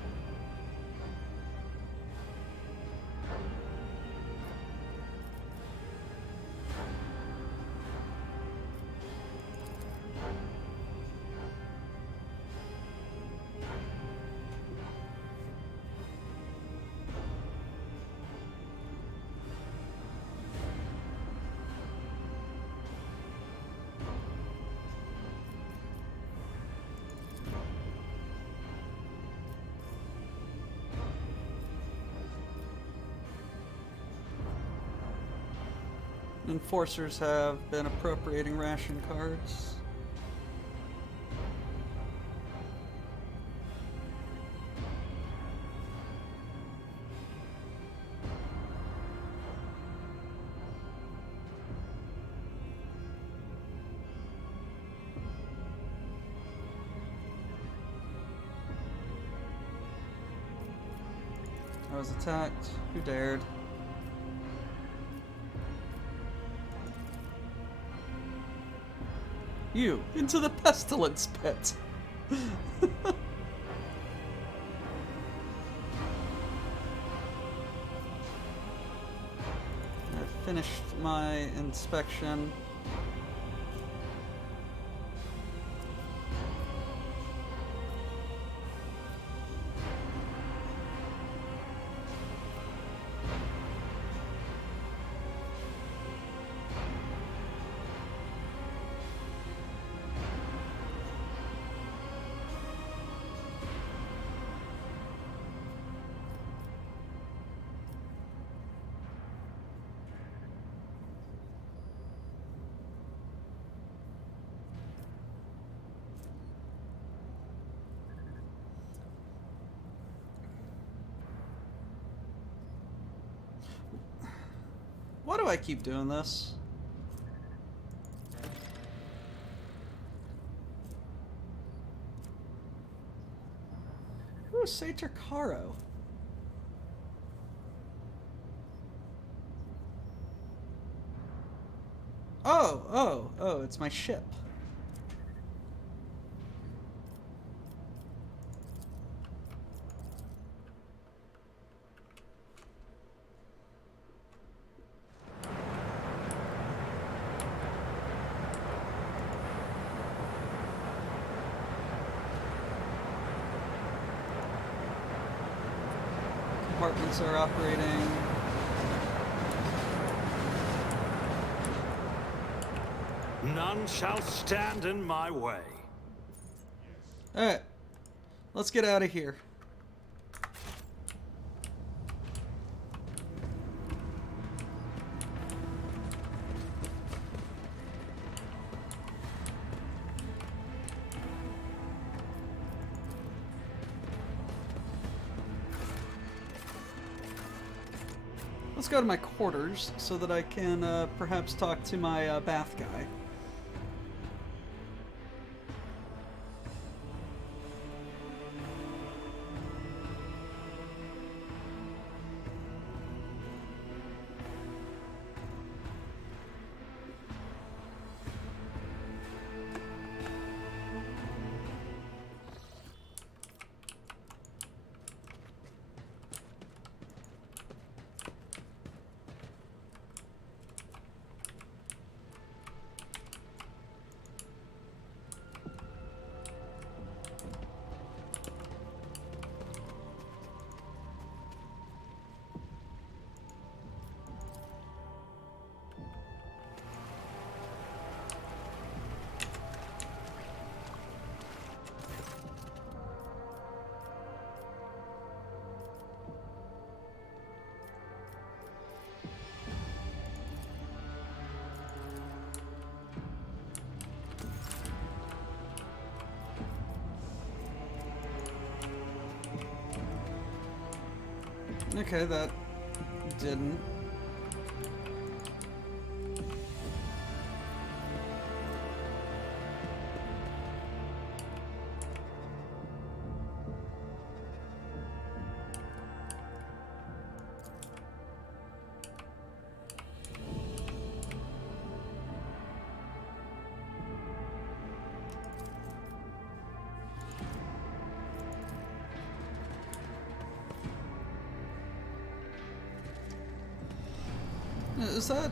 Enforcers have been appropriating ration cards. I was attacked. Who dared? You, into the pestilence pit! I finished my inspection. Why do I keep doing this? Who is Sator Caro? Oh, it's my ship. Compartments are operating. None shall stand in my way. Alright. Let's get out of here. Let's go to my quarters so that I can perhaps talk to my bath guy. Okay, that didn't. Is that...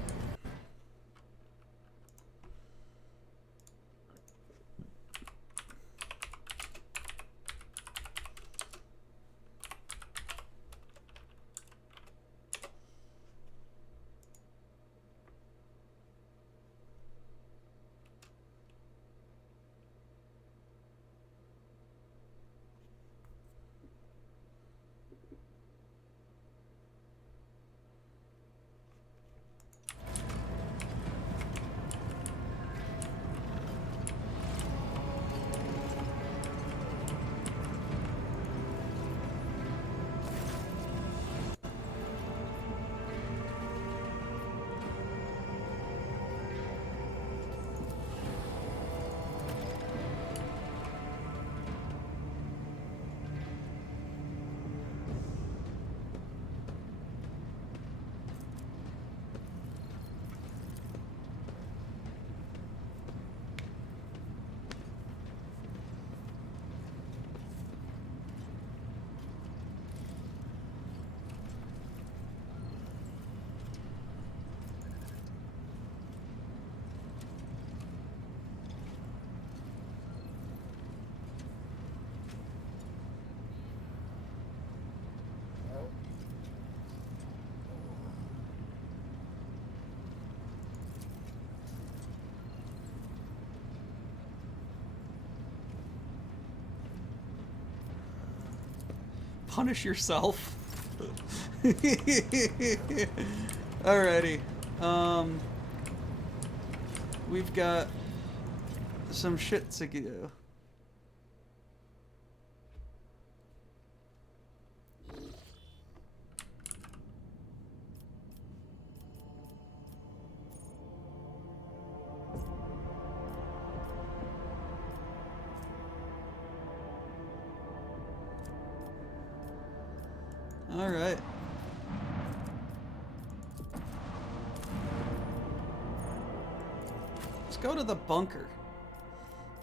Punish yourself. Alrighty. We've got some shit to do. All right. Let's go to the bunker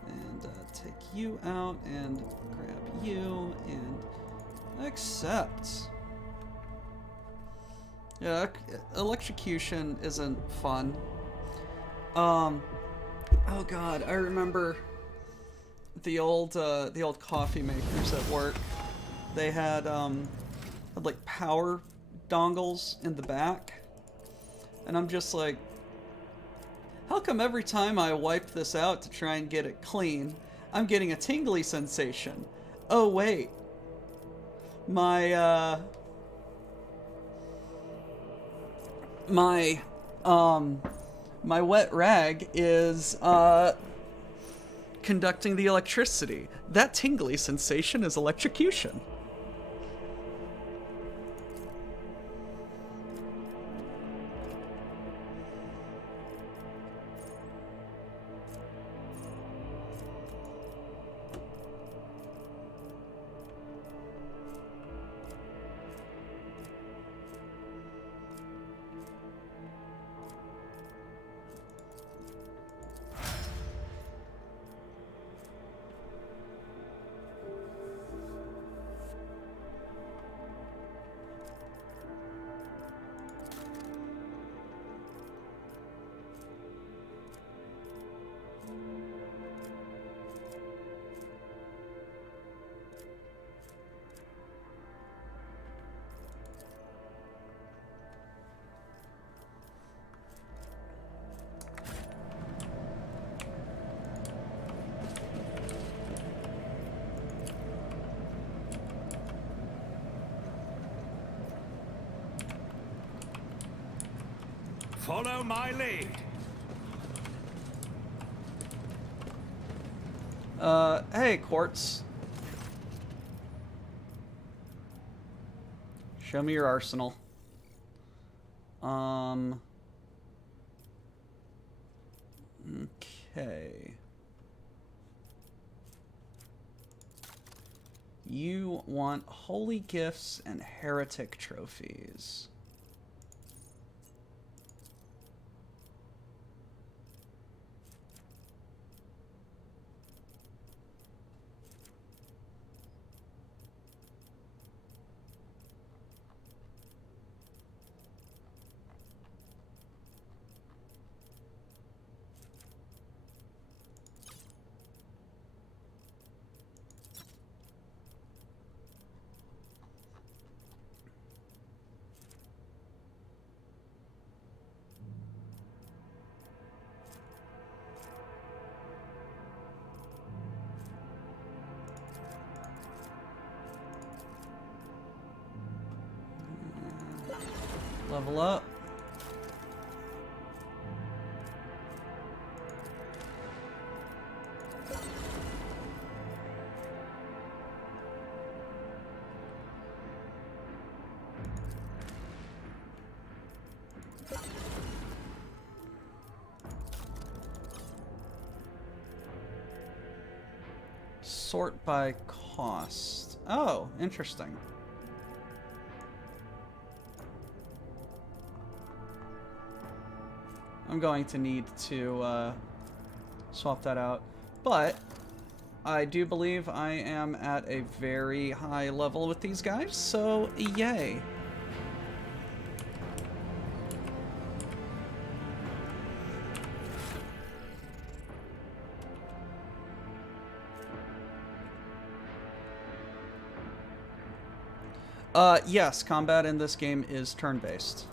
and take you out and grab you and accept. Yeah, electrocution isn't fun. Oh god, I remember the old coffee makers at work. They had like power dongles in the back, and I'm just like, how come every time I wipe this out to try and get it clean, I'm getting a tingly sensation? Oh wait, my my wet rag is conducting the electricity. That tingly sensation is electrocution. Follow my lead. Hey, Quartz. Show me your arsenal. Okay. You want holy gifts and heretic trophies. Level up. Sort by cost. Oh, interesting. I'm going to need to swap that out. But I do believe I am at a very high level with these guys, so yay. Yes, combat in this game is turn-based.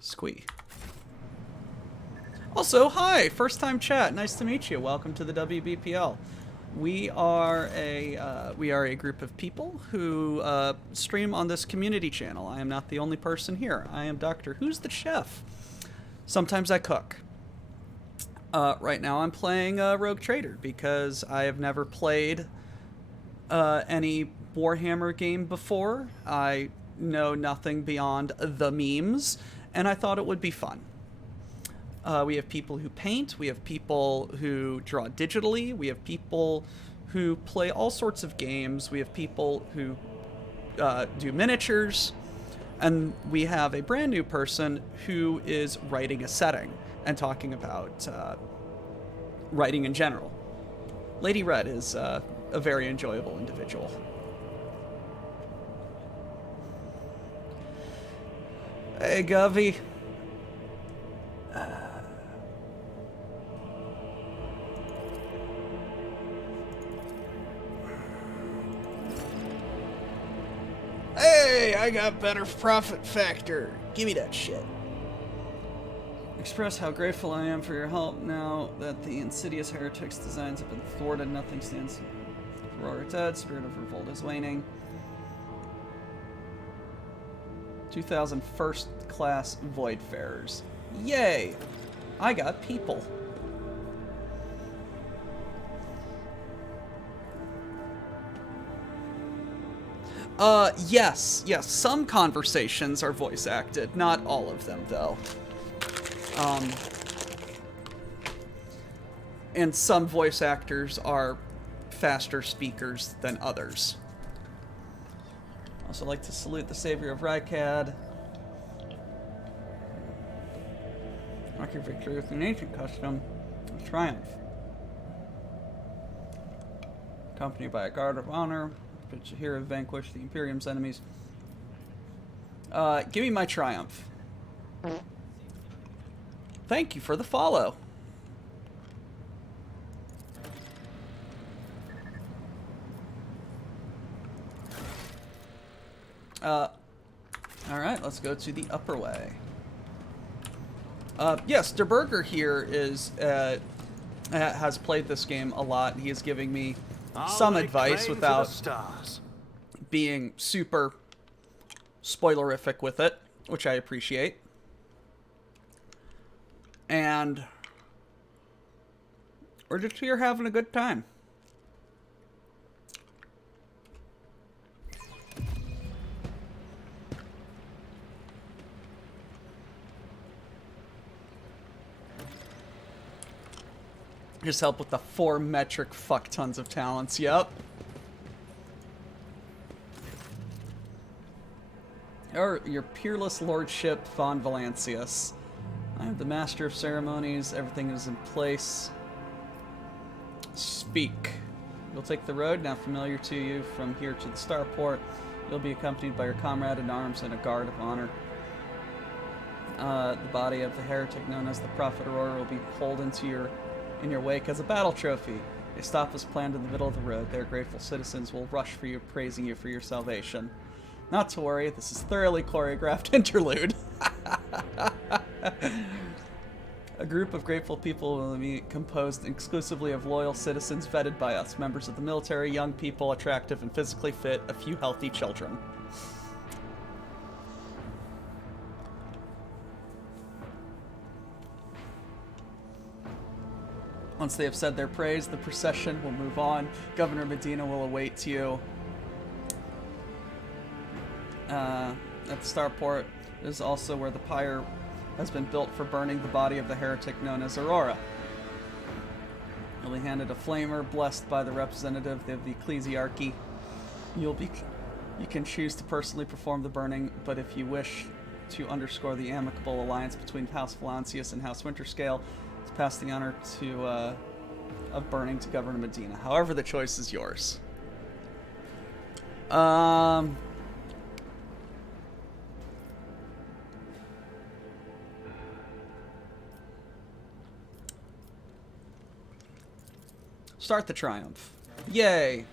Squee. Also, hi! First time chat. Nice to meet you. Welcome to the WBPL. We are a group of people who stream on this community channel. I am not the only person here. I am Dr. Who's the Chef. Sometimes I cook. Right now I'm playing Rogue Trader because I have never played any Warhammer game before. I know nothing beyond the memes, and I thought it would be fun. We have people who paint, we have people who draw digitally, we have people who play all sorts of games, we have people who do miniatures, and we have a brand new person who is writing a setting and talking about writing in general. Lady Red is a very enjoyable individual. Hey, Govey. Hey, I got better profit factor. Give me that shit. Express how grateful I am for your help now that the insidious heretics' designs have been thwarted. Nothing stands for our dead. Spirit of revolt is waning. 2000 first class Voidfarers. Yay! I got people. Yes. Some conversations are voice acted. Not all of them, though. And some voice actors are faster speakers than others. Also like to salute the savior of Rykad. Mark your victory with an ancient custom of triumph. Accompanied by a guard of honor, which a hero vanquish the Imperium's enemies. Give me my triumph. Thank you for the follow. Alright, let's go to the upper way. Yes, Der Burger here is, has played this game a lot. He is giving me some advice without being super spoilerific with it, which I appreciate. And we're just here having a good time. Just help with the 4 metric fuck tons of talents, yep. Or your peerless lordship, Von Valancius. I am the master of ceremonies, everything is in place. Speak. You'll take the road, now familiar to you, from here to the starport. You'll be accompanied by your comrade in arms and a guard of honor. The body of the heretic known as the Prophet Aurora will be pulled in your wake as a battle trophy. A stop is planned in the middle of the road. Their grateful citizens will rush for you, praising you for your salvation. Not to worry, this is thoroughly choreographed interlude. A group of grateful people will be composed exclusively of loyal citizens vetted by us, members of the military, young people, attractive and physically fit, a few healthy children. Once they have said their praise, the procession will move on. Governor Medina will await you at the starport. This is also where the pyre has been built for burning the body of the heretic known as Aurora. You'll be handed a flamer blessed by the representative of the ecclesiarchy. You can choose to personally perform the burning, but if you wish to underscore the amicable alliance between House Valancius and House Winterscale, to pass the honor of burning to Governor Medina. However, the choice is yours. Start the triumph. Yay!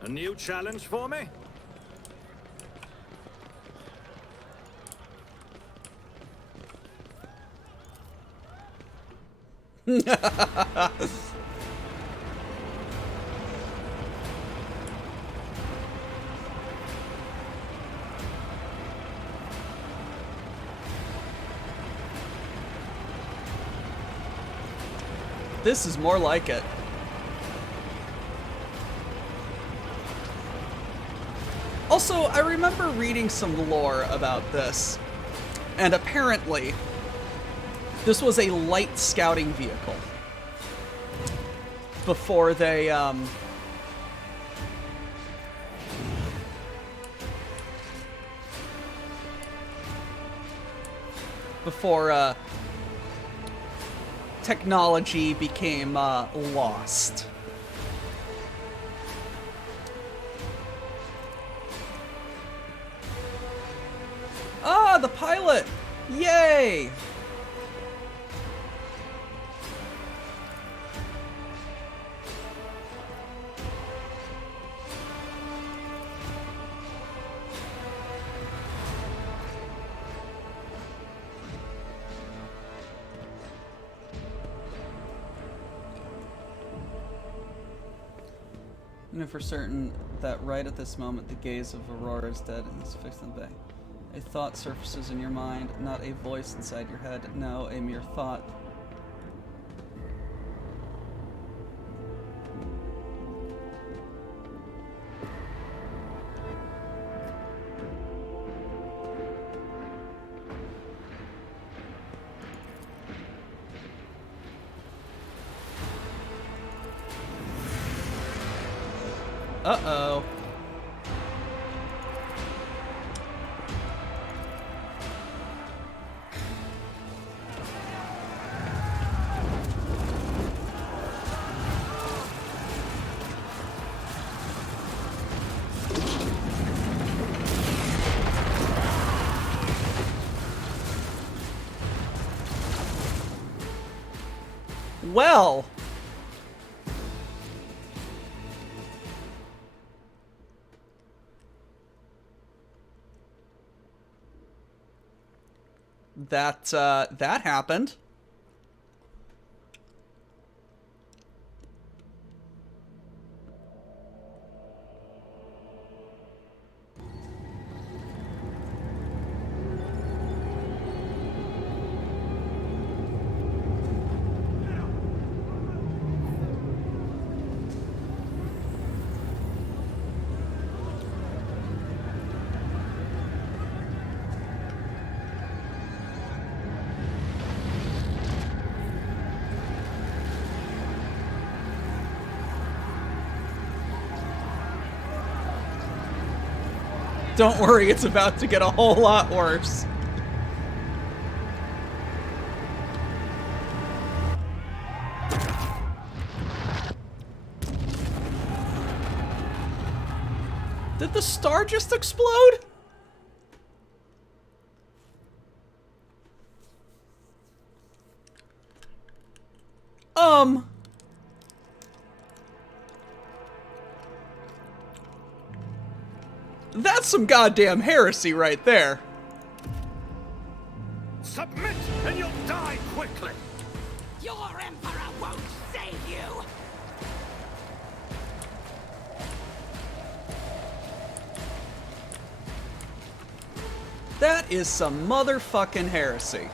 A new challenge for me? This is more like it. Also, I remember reading some lore about this, and apparently this was a light scouting vehicle before they technology became lost. Ah, the pilot! Yay! I know for certain that right at this moment the gaze of Aurora is dead and is fixed in the bay. A thought surfaces in your mind, not a voice inside your head. No, a mere thought. Uh-oh. Well... that happened. Don't worry, it's about to get a whole lot worse. Did the star just explode? That's some goddamn heresy right there. Submit and you'll die quickly. Your emperor won't save you! That is some motherfucking heresy.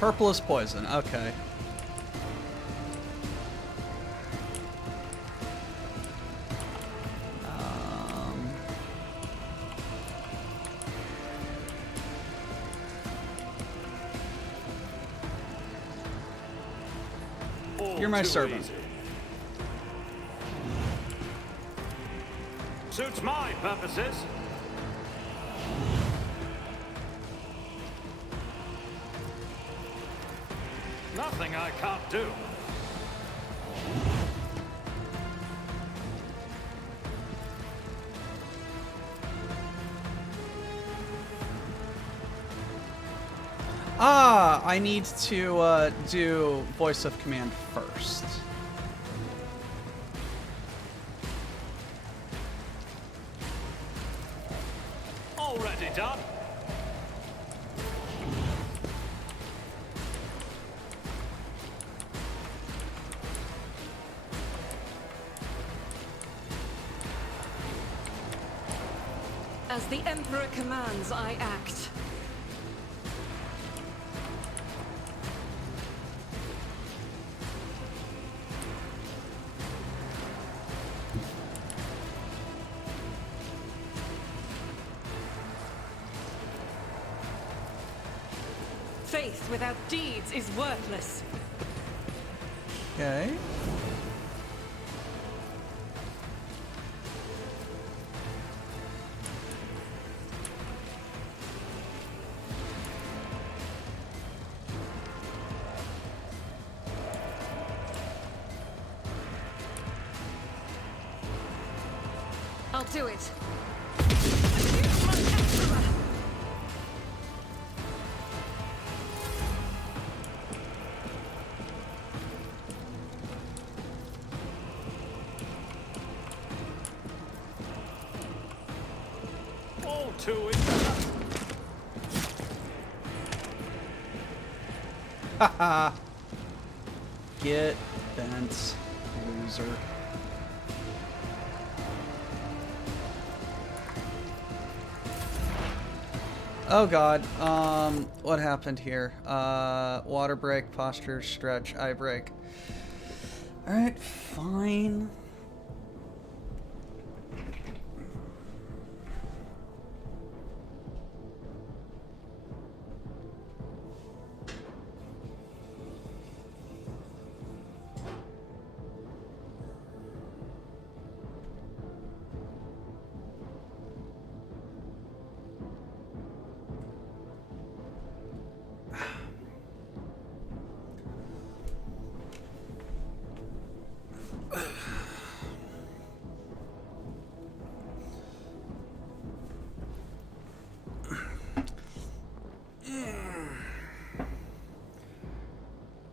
Purple is poison, okay. You're my servant. Easy. Suits my purposes. Nothing I can't do. Ah, I need to do voice of command first. Already done. As the Emperor commands, I act. Faith without deeds is worthless. Okay. I'll do it. All too easy. Haha. Get bent, loser. Oh god, what happened here? Water break, posture, stretch, eye break. Alright, fine.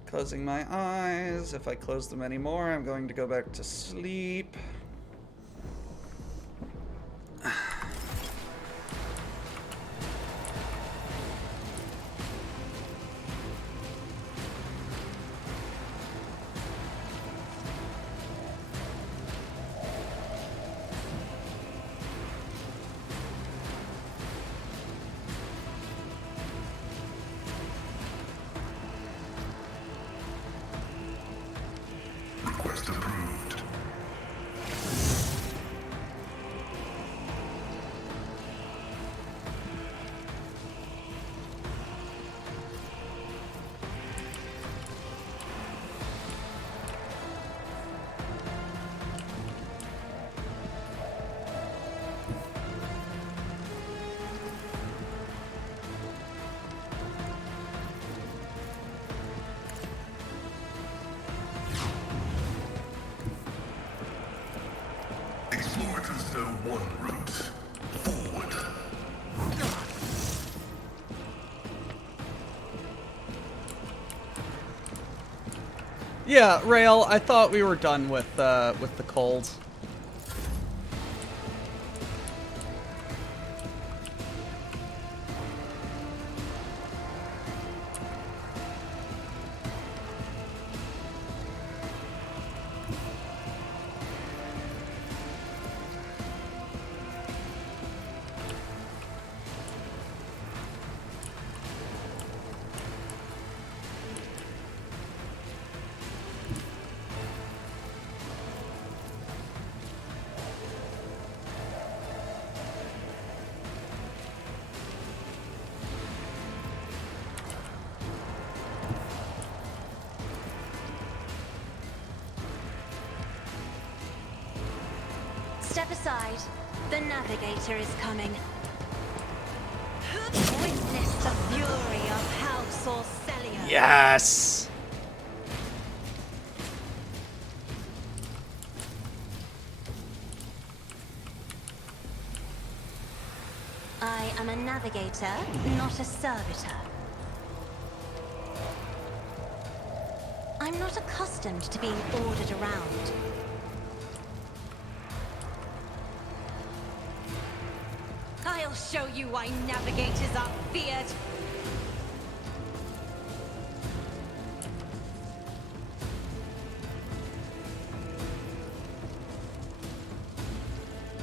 Closing my eyes. If I close them anymore, I'm going to go back to sleep. Request approved. Explore to Zone 1 route. Forward. Yeah, Rail, I thought we were done with the cold. Step aside. The Navigator is coming. Witness the fury of House Orcelia. Yes! I am a navigator, not a servitor. I'm not accustomed to being ordered around. I'll show you why navigators are feared.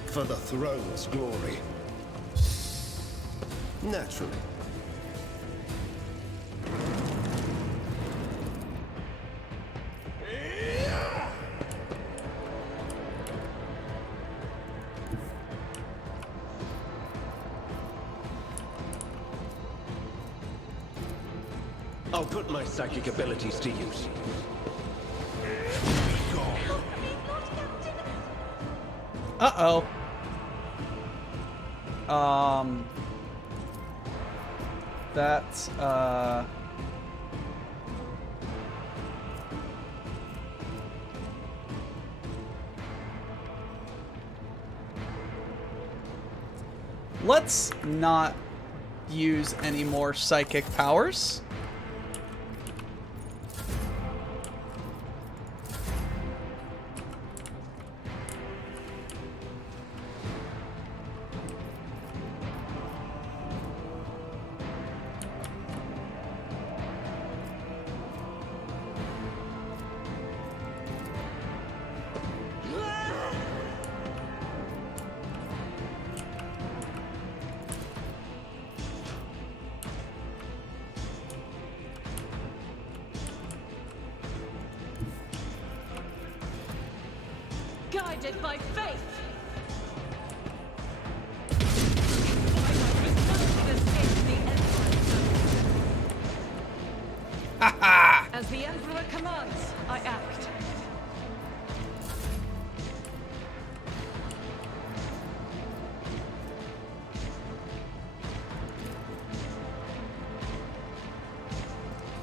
For the throne's glory. Naturally. I'll put my psychic abilities to use. Uh-oh. That's, let's not use any more psychic powers. Guided by faith. As the Emperor commands, I act.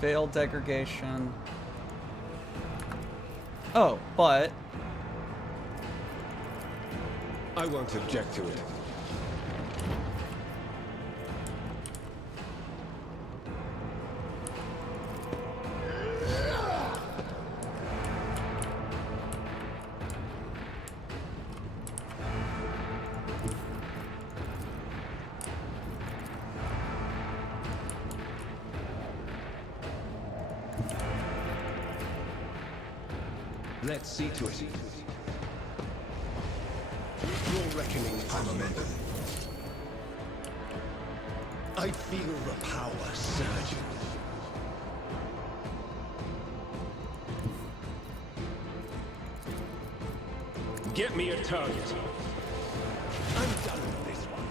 Failed degradation. Oh, but I won't object to it. Let's see to it. Your reckoning is amended. I feel the power surging. Get me a target. I'm done with this one.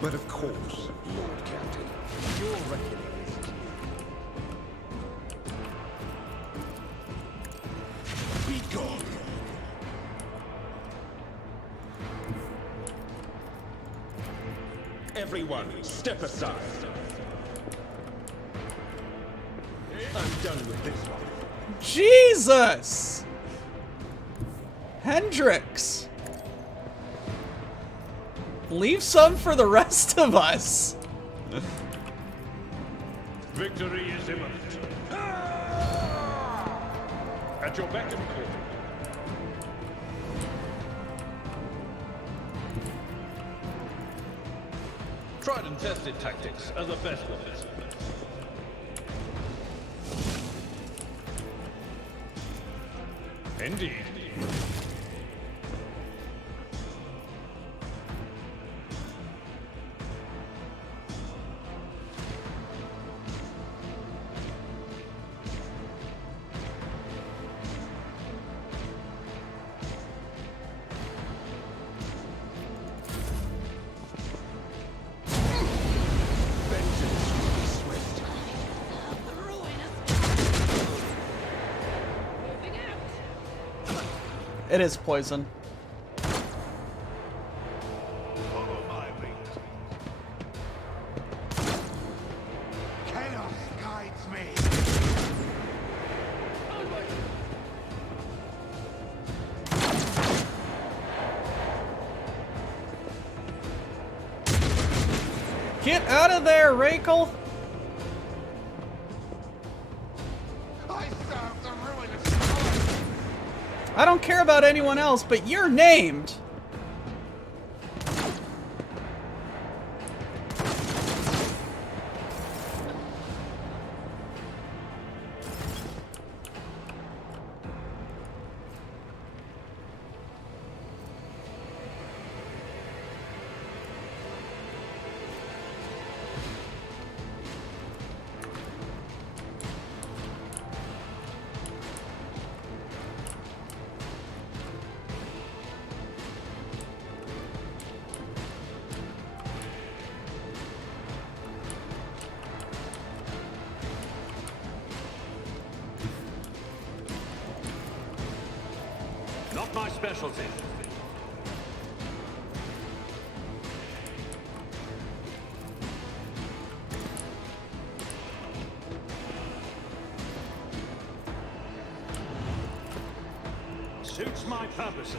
But of course, Lord Captain, your reckoning is be gone. Everyone, step aside. I'm done with this one. Jesus! Hendrix! Leave some for the rest of us. Victory is imminent. At your beck and call. Tried and tested tactics are the best ones. Indeed. It is poison. Follow my lead. Chaos guides me. Get out of there, Rakel! I serve the ruinous colors. I don't care about anyone else, but you're named! Not my specialty. Suits my purposes.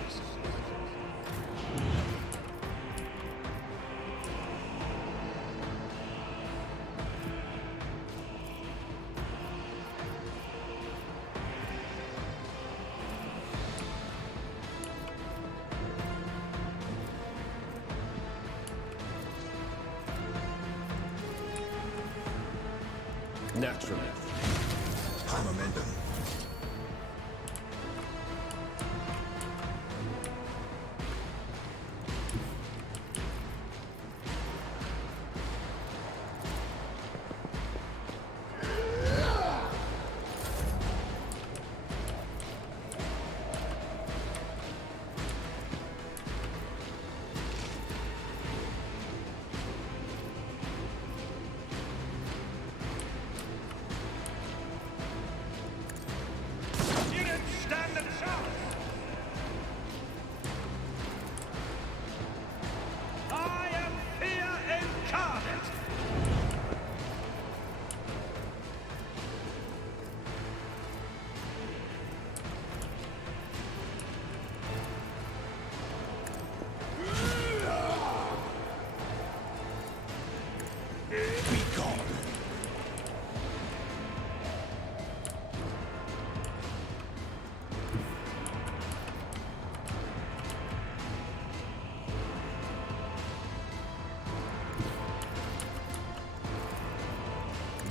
Naturally. Momentum.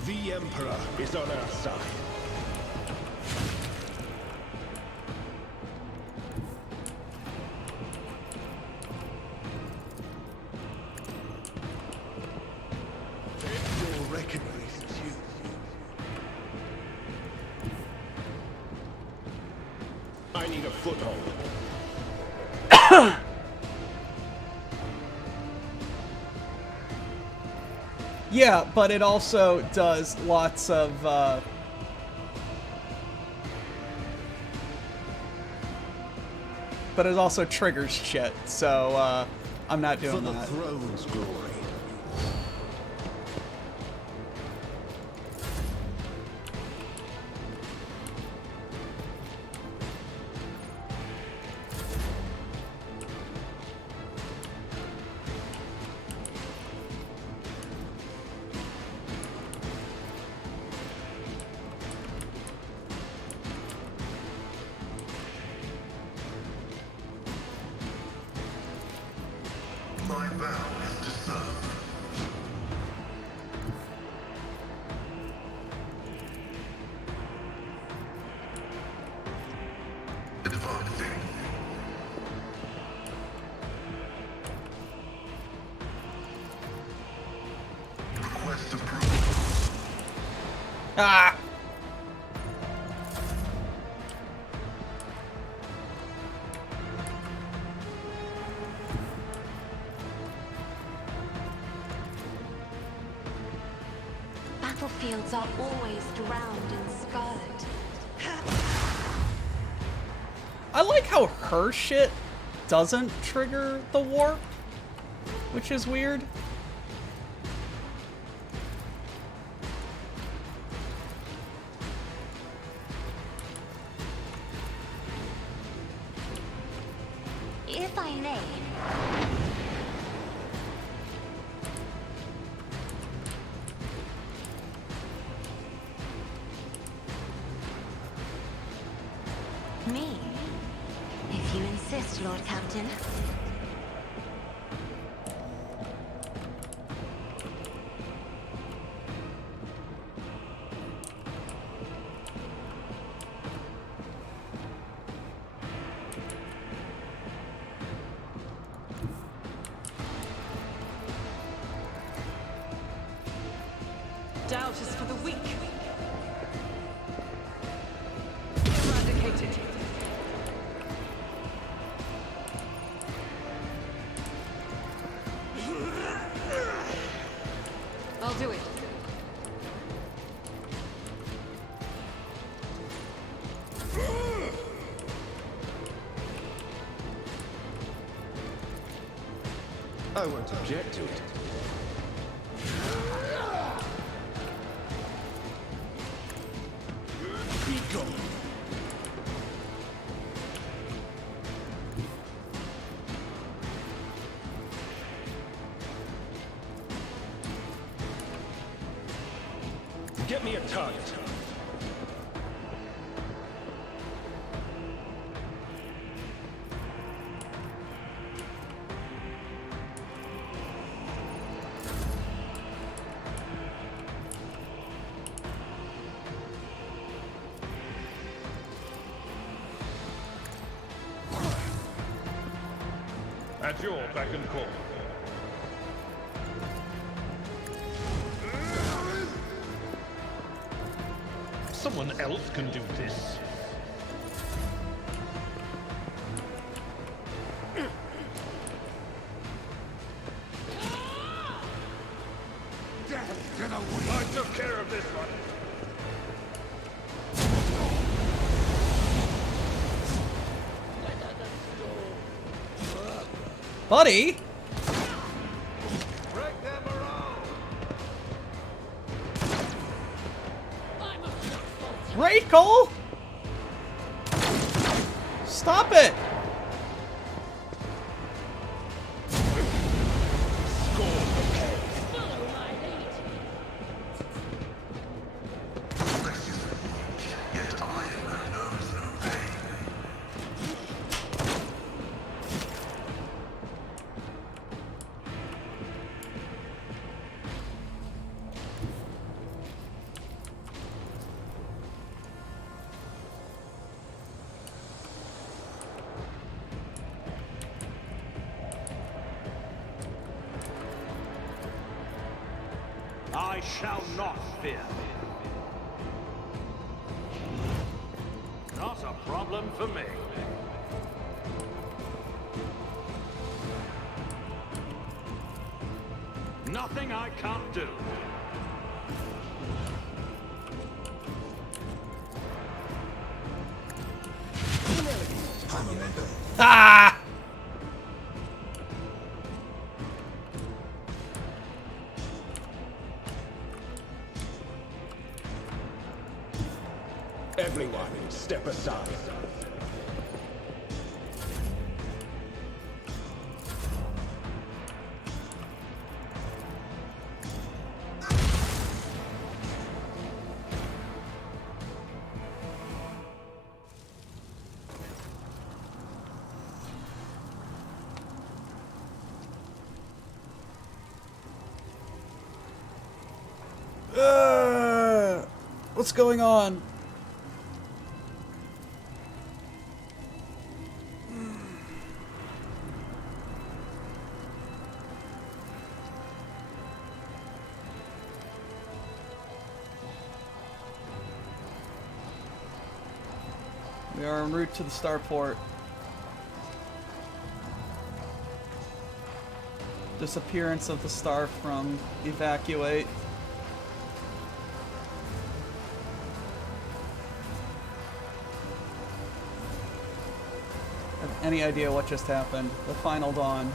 The Emperor is on our side. Your reckoning is due. I need a foothold. Yeah, but it also does lots of, but it also triggers shit, so, I'm not For doing the that. throne's glory. My vow is to serve. Advancing. Request approval. Ah! Battlefields are always drowned in scarlet. I like how her shit doesn't trigger the warp, which is weird. If I may, me, if you insist, Lord Captain. Doubt is for the weak. Eradicated. I'll do it. I won't object to it. Be gone. Get me a target. At your beck and call. Someone else can do this. I took care of this one. Buddy? Break them around. Rachel? Stop it! Yet iron knows no pain. I shall not fear. Not a problem for me. Nothing I can't do. Ah! Everyone, step aside. What's going on? We are en route to the starport. Disappearance of the star from evacuate. Have any idea what just happened? The final dawn.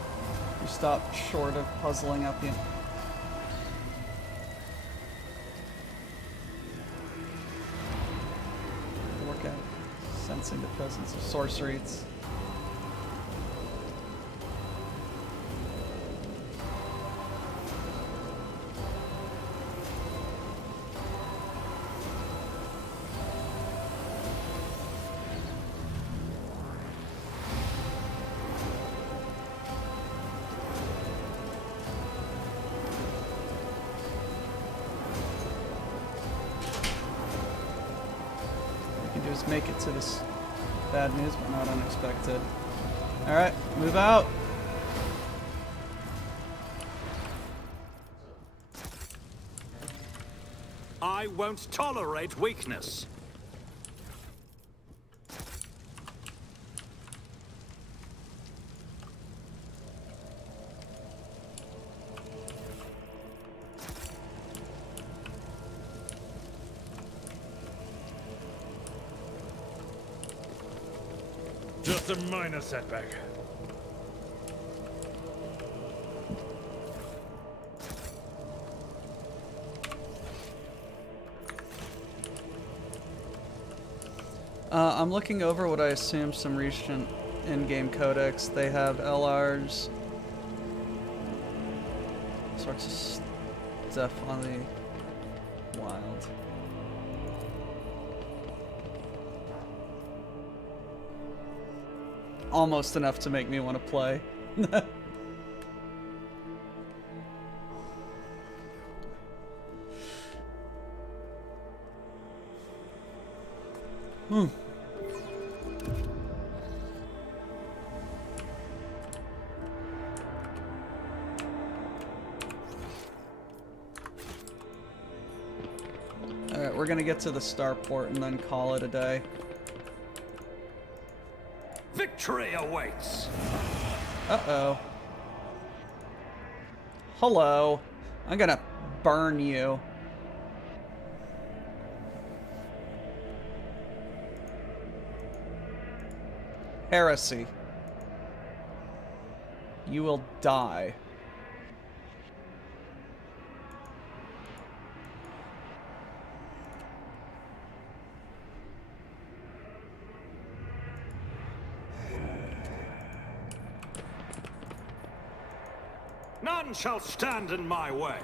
We stopped short of puzzling out the. Work out. Sensing the presence of sorceries. Just make it to this bad news, but not unexpected. Alright, move out. I won't tolerate weakness. Just a minor setback. I'm looking over what I assume some recent in-game codecs. They have LRs, sorts of stuff on the wild. Almost enough to make me want to play. Alright, we're gonna get to the starport and then call it a day. Victory awaits. Uh-oh. Hello. I'm gonna burn you. Heresy. You will die. None shall stand in my way.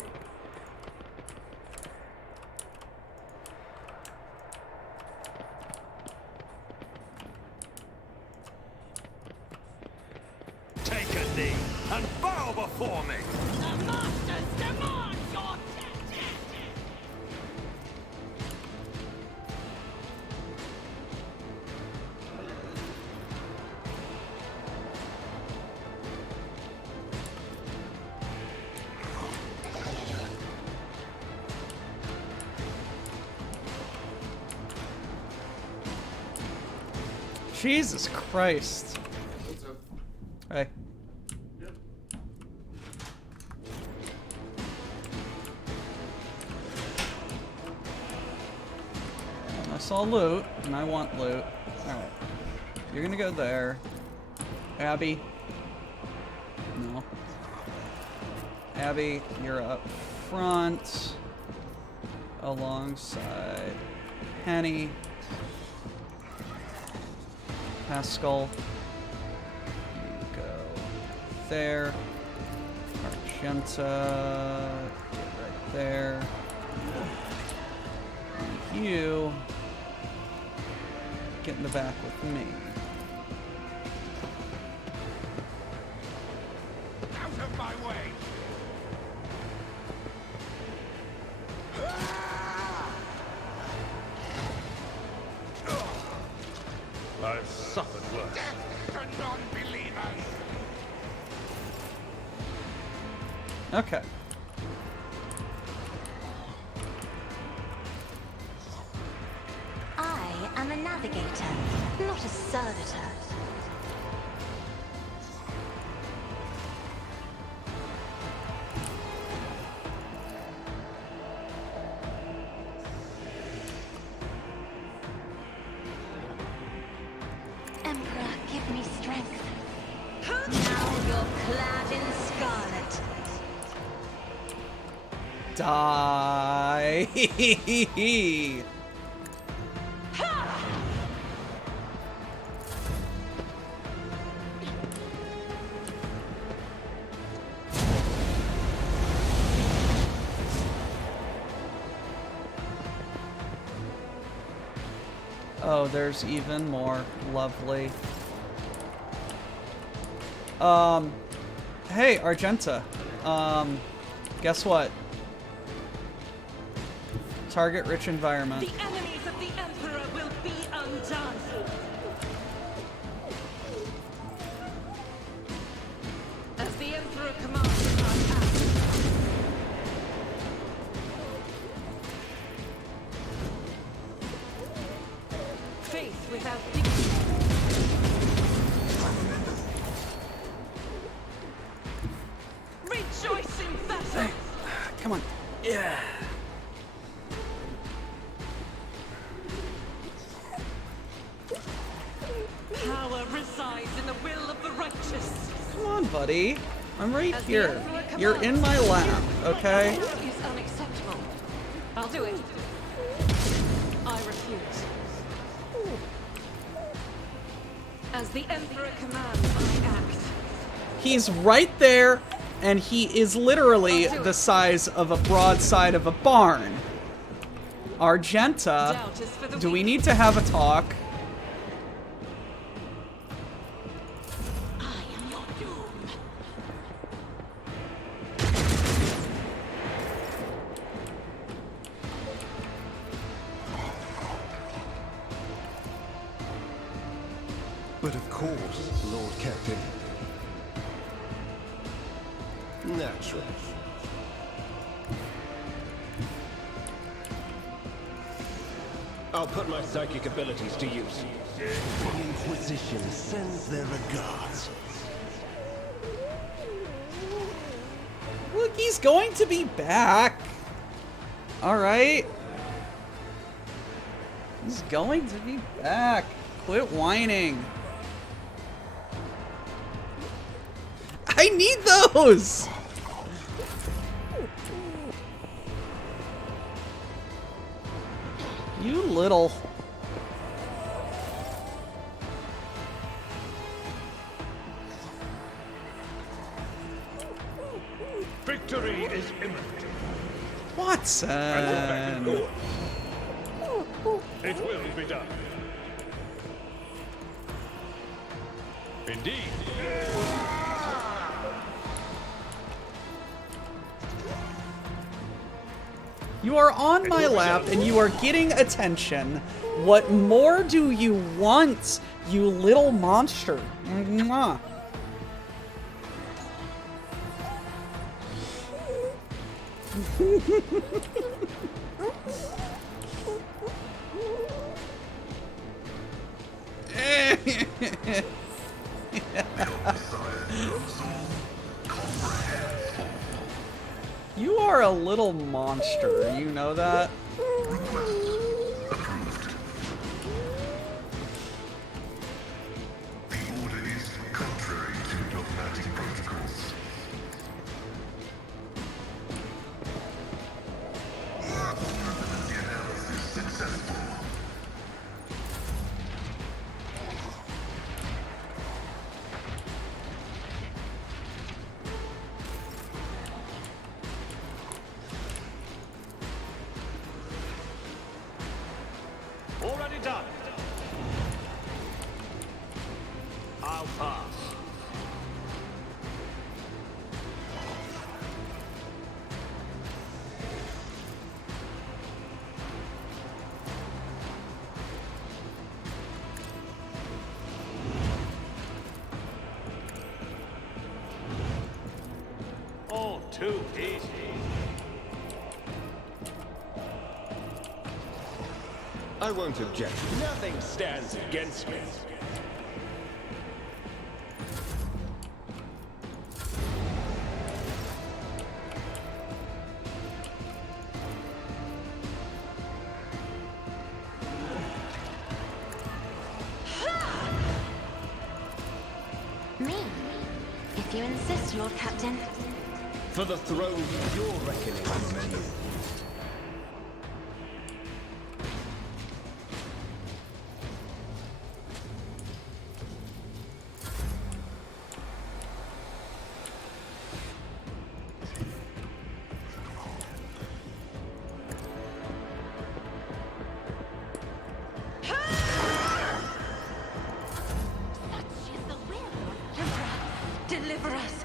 Take a knee and bow before me. The Masters demand your death! Jesus Christ. Hey. I saw loot, and I want loot. Alright. You're gonna go there. Abby. No. Abby, you're up front. Alongside Penny. Pascal. You go there. Argenta. Get right there. And you get in the back with me. Out of my way! I've suffered worse. Death to non-believers! Okay. I am a navigator, not a servitor. Emperor, give me strength. Now you're clad in scarlet. Die. Oh, there's even more. Lovely. Hey, Argenta. Guess what? Target rich environment. The enemies of the Emperor will be undone. As the Emperor commands, I act. Faith without dignity. Rejoice in battle. Come on. Yeah. Power resides in the will of the righteous. Come on, buddy. I'm right As the here. Emperor You're in my lap, okay? This is unacceptable. I'll do it. I refuse. As the Emperor commands, I act. He's right there, and he is literally the size of a broadside of a barn. Argenta, Doubt is for the do we weak. need to have a talk? But of course, Lord Captain. Natural. I'll put my psychic abilities to use. The Inquisition sends their regards. Look, he's going to be back. Alright. He's going to be back. Quit whining. I need those! You little... Victory is imminent. Watson! It will be done. Indeed. You are on my lap and you are getting attention. What more do you want, you little monster? Mwah. You are a little monster, you know that? The order is contrary to dogmatic protocols. The analysis successful. Already done. I'll pass. All too easy. I won't object. Nothing stands against me. Me? If you insist, Lord Captain. For the throne, you're reckoning on me. Such is the will, Emperor. Deliver us.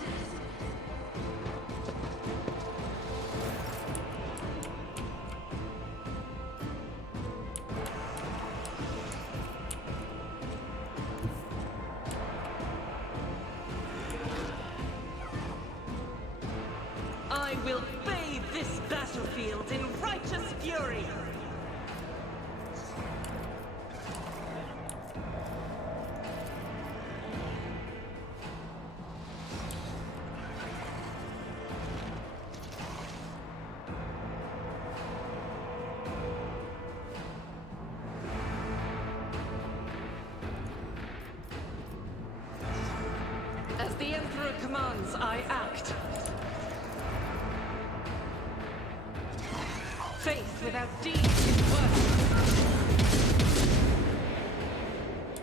I will bathe this battlefield in righteous fury. As the Emperor commands, I act. Faith without deed is worthless.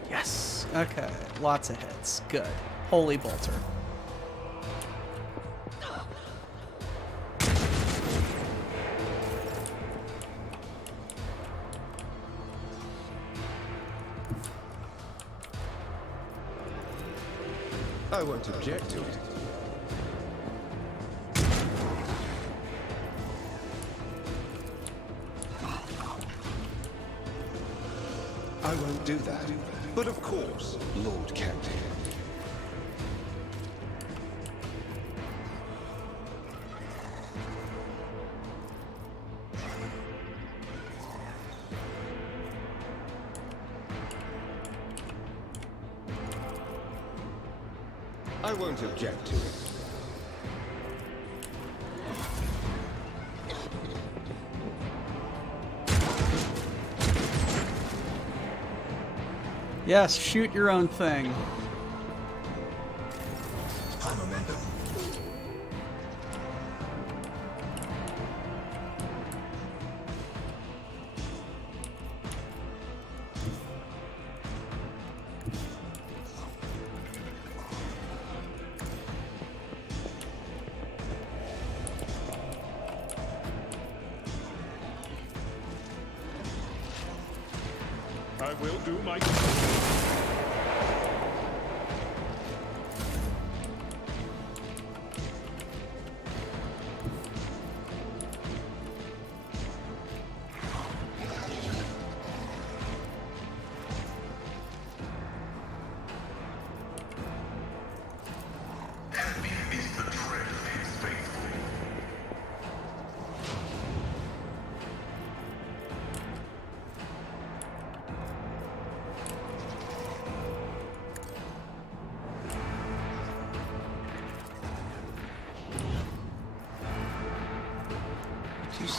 Yes. Okay, lots of hits. Good. Holy Bolter. I won't object to it. I won't do that. But of course, Lord Captain. I won't object to it. Yes, shoot your own thing. High momentum. I will do my... Heavy is the tread of his faithful.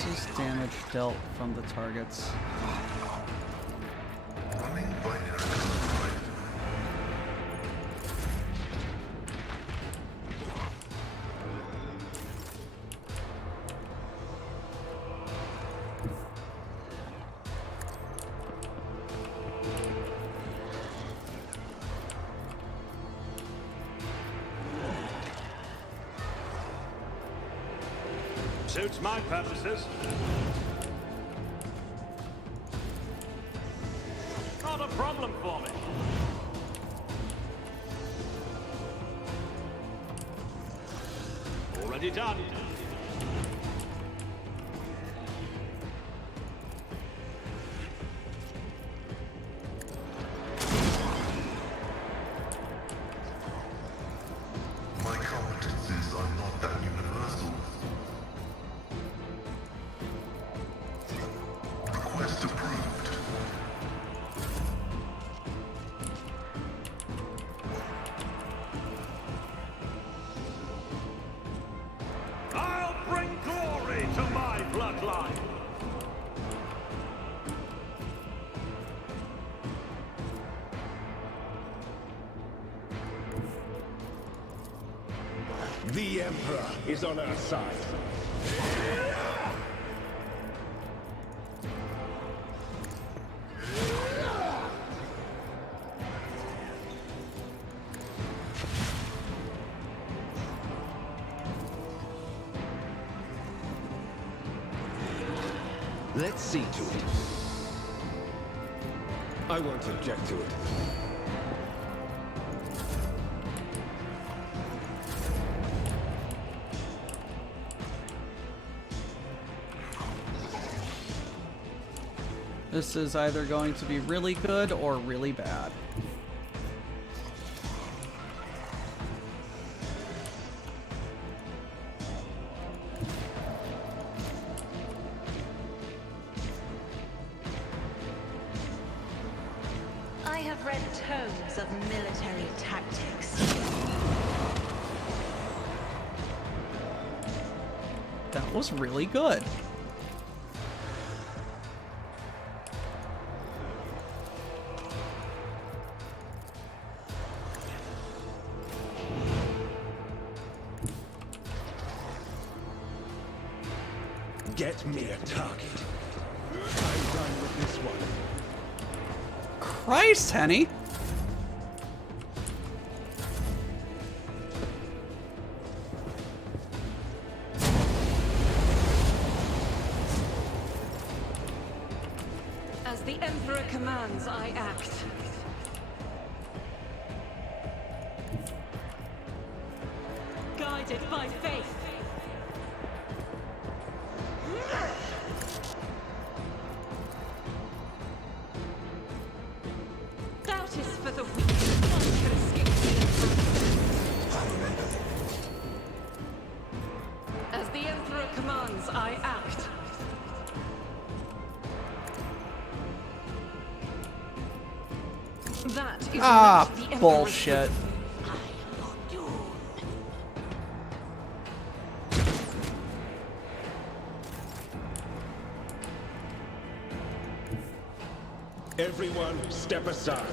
Increases damage dealt from the targets. Running binary code. Suits my purposes. Not a problem for me. Already done. My competencies are not that universal. Request approved. I'll bring glory to my bloodline. The Emperor is on our side. Let's see to it. I won't object to it. This is either going to be really good or really bad. I have read tomes of military tactics. That was really good. Get me a target. I'm done with this one. Christ, Henny! As the Emperor commands, I act. Guided by faith. Doubt is for the weak. None can escape the Emperor. As the Emperor commands, I act. That is not the Emperor's bullshit. Everyone, step aside.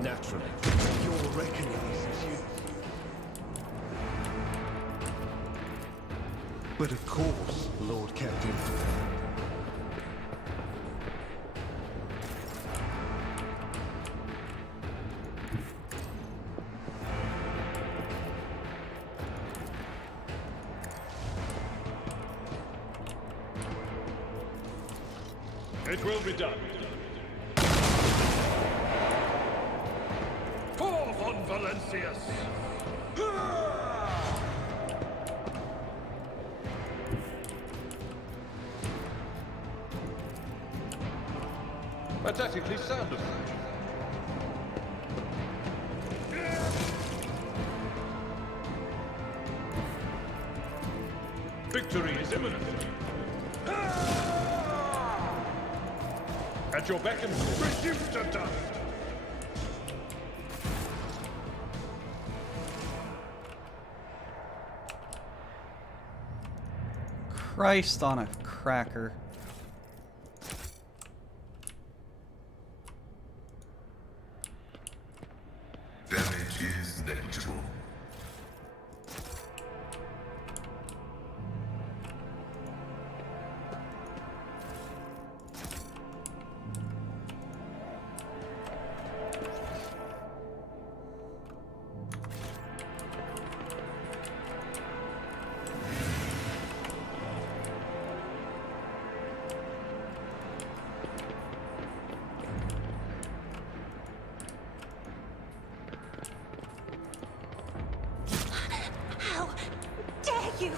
Naturally. Your reckoning is you. But of course, Lord Captain. It will be done. For von Valencius! A tactically sound approach. Victory is imminent. At your beck and call. Reduced to dust! Christ on a cracker. Damage is negligible. How dare you?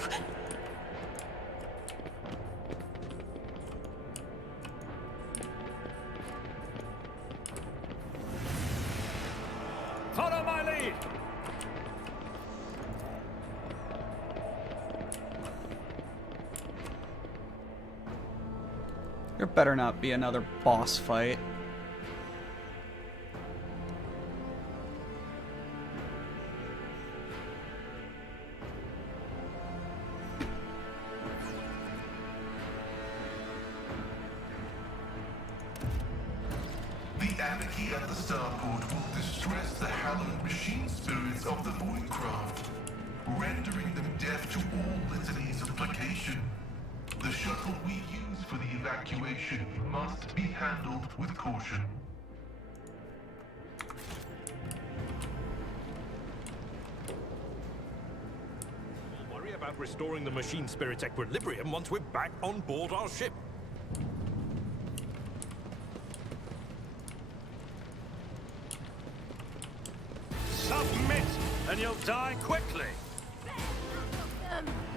Follow my lead! There better not be another boss fight. The anarchy at the starport will distress the hallowed machine spirits of the Voidcraft, rendering them deaf to all litanies of placation. The shuttle we use for the evacuation must be handled with caution. We'll worry about restoring the machine spirit's equilibrium once we're back on board our ship. Submit, and you'll die quickly!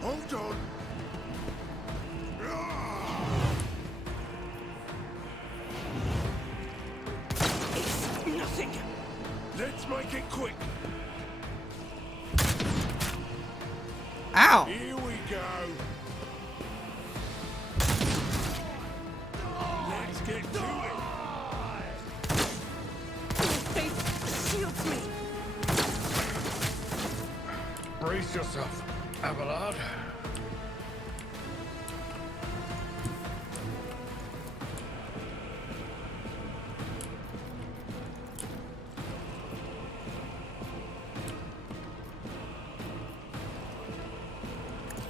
Hold on. It's nothing! Let's make it quick. Ow! Here we go. Let's get to it. Faith shields me. Brace yourself, Abelard.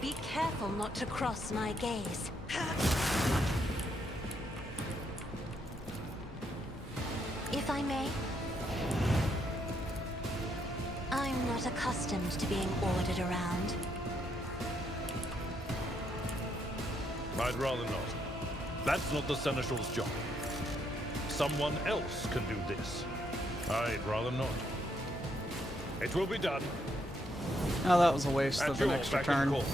Be careful not to cross my gaze. If I may, I'm not accustomed to being ordered around. I'd rather not. That's not the Seneschal's job. Someone else can do this. I'd rather not. It will be done. Oh, that was a waste At of an your extra beck and turn. call.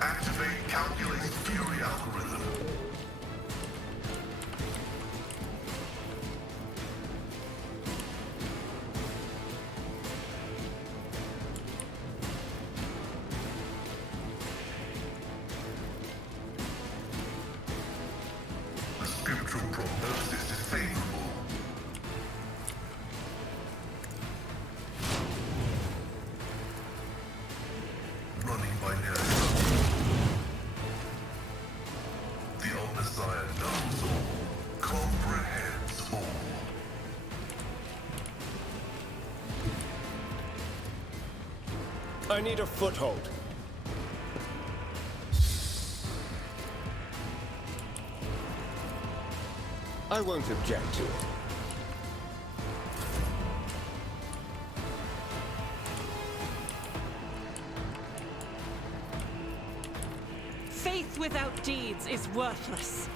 Activate Calculate Fury algorithm. The scriptural prognosis is favorable. Running by now. The Omnissiah knows all, comprehends all. I need a foothold. I won't object to it. Faith without deeds is worthless.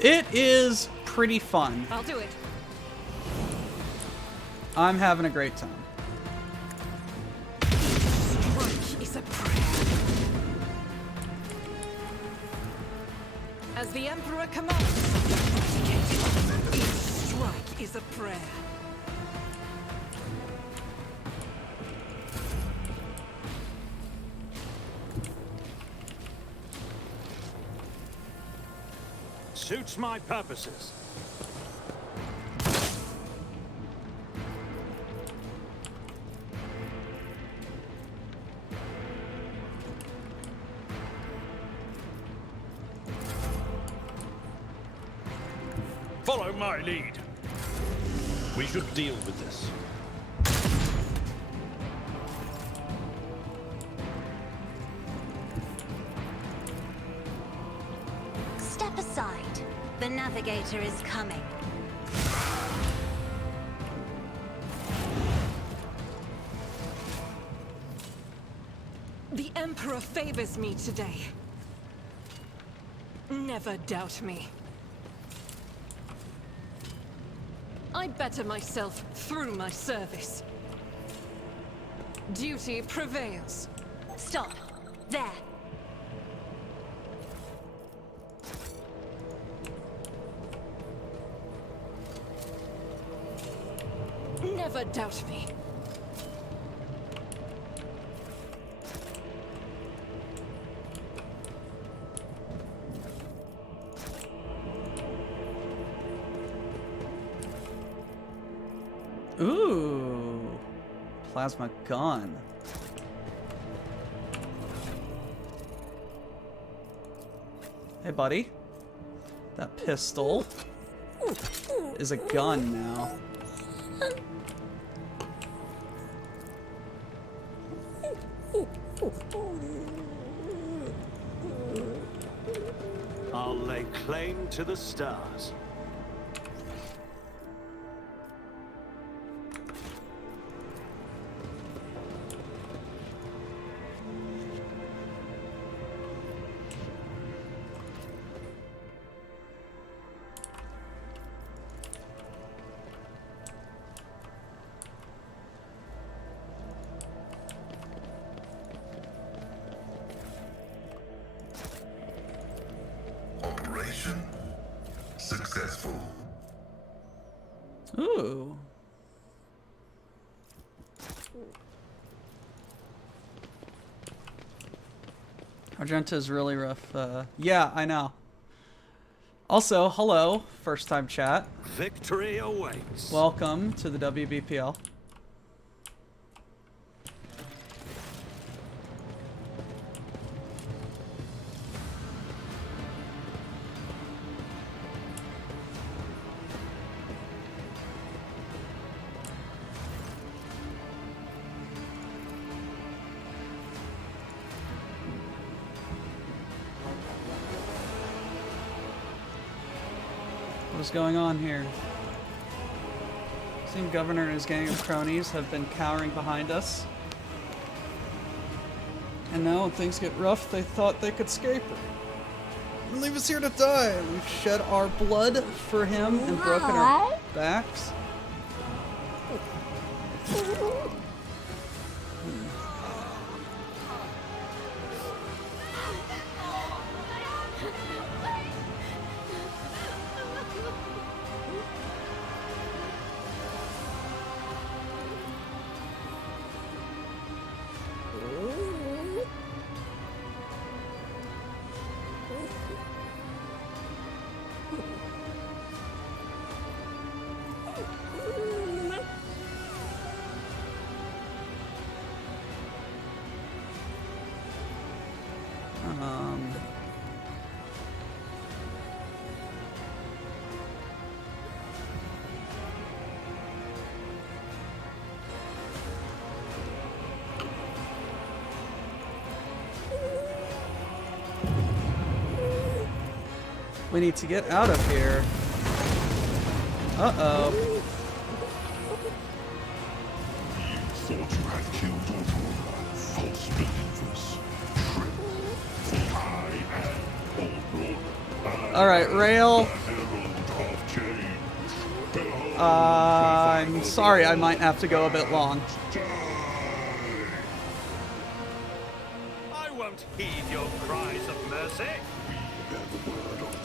It is pretty fun. I'll do it. I'm having a great time. Strike is a prayer. As the Emperor commands, each strike is a prayer. Suits my purposes. Follow my lead. We should deal with this. Step aside. The navigator is coming. The Emperor favors me today. Never doubt me. I better myself through my service. Duty prevails. Stop. There. Never doubt me. Ooh. Plasma gun. Hey, buddy. That pistol is a gun now. I'll lay claim to the stars. Operation successful. Ooh. Argenta is really rough. Yeah, I know. Also, hello, first time chat. Victory awaits. Welcome to the WBPL. What is going on here? Seeing Governor and his gang of cronies have been cowering behind us. And now when things get rough, they thought they could escape her. And leave us here to die. We've shed our blood for him and broken our backs. We need to get out of here. Uh-oh. You thought you had killed Aurora, false believers. Trick. I am Aurora. Alright, Rail. Herald of change. I'm sorry, I might have to go a bit long. I won't heed your cries of mercy. We bear the word of truth.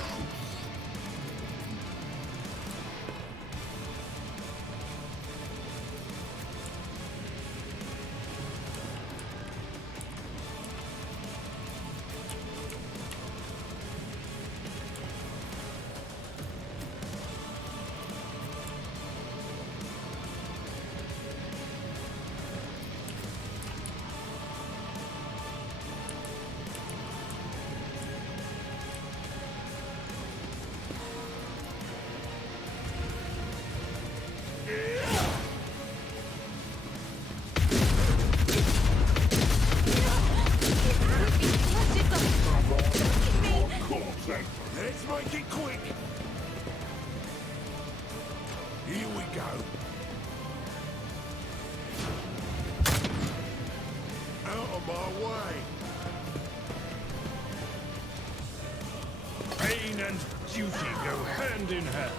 hand in hand.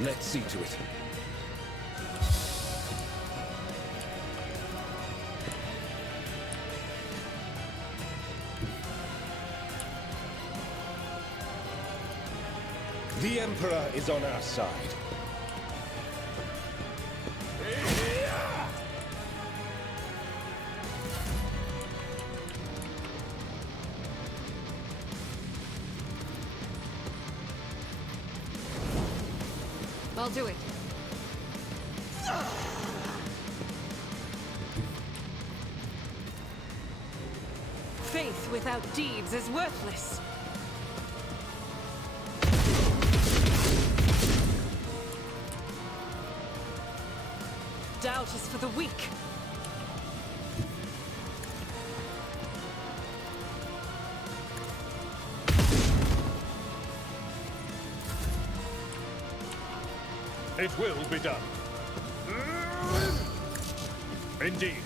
Let's see to it. The Emperor is on our side. I'll do it. Faith without deeds is worthless. Doubt is for the weak. It will be done. Indeed.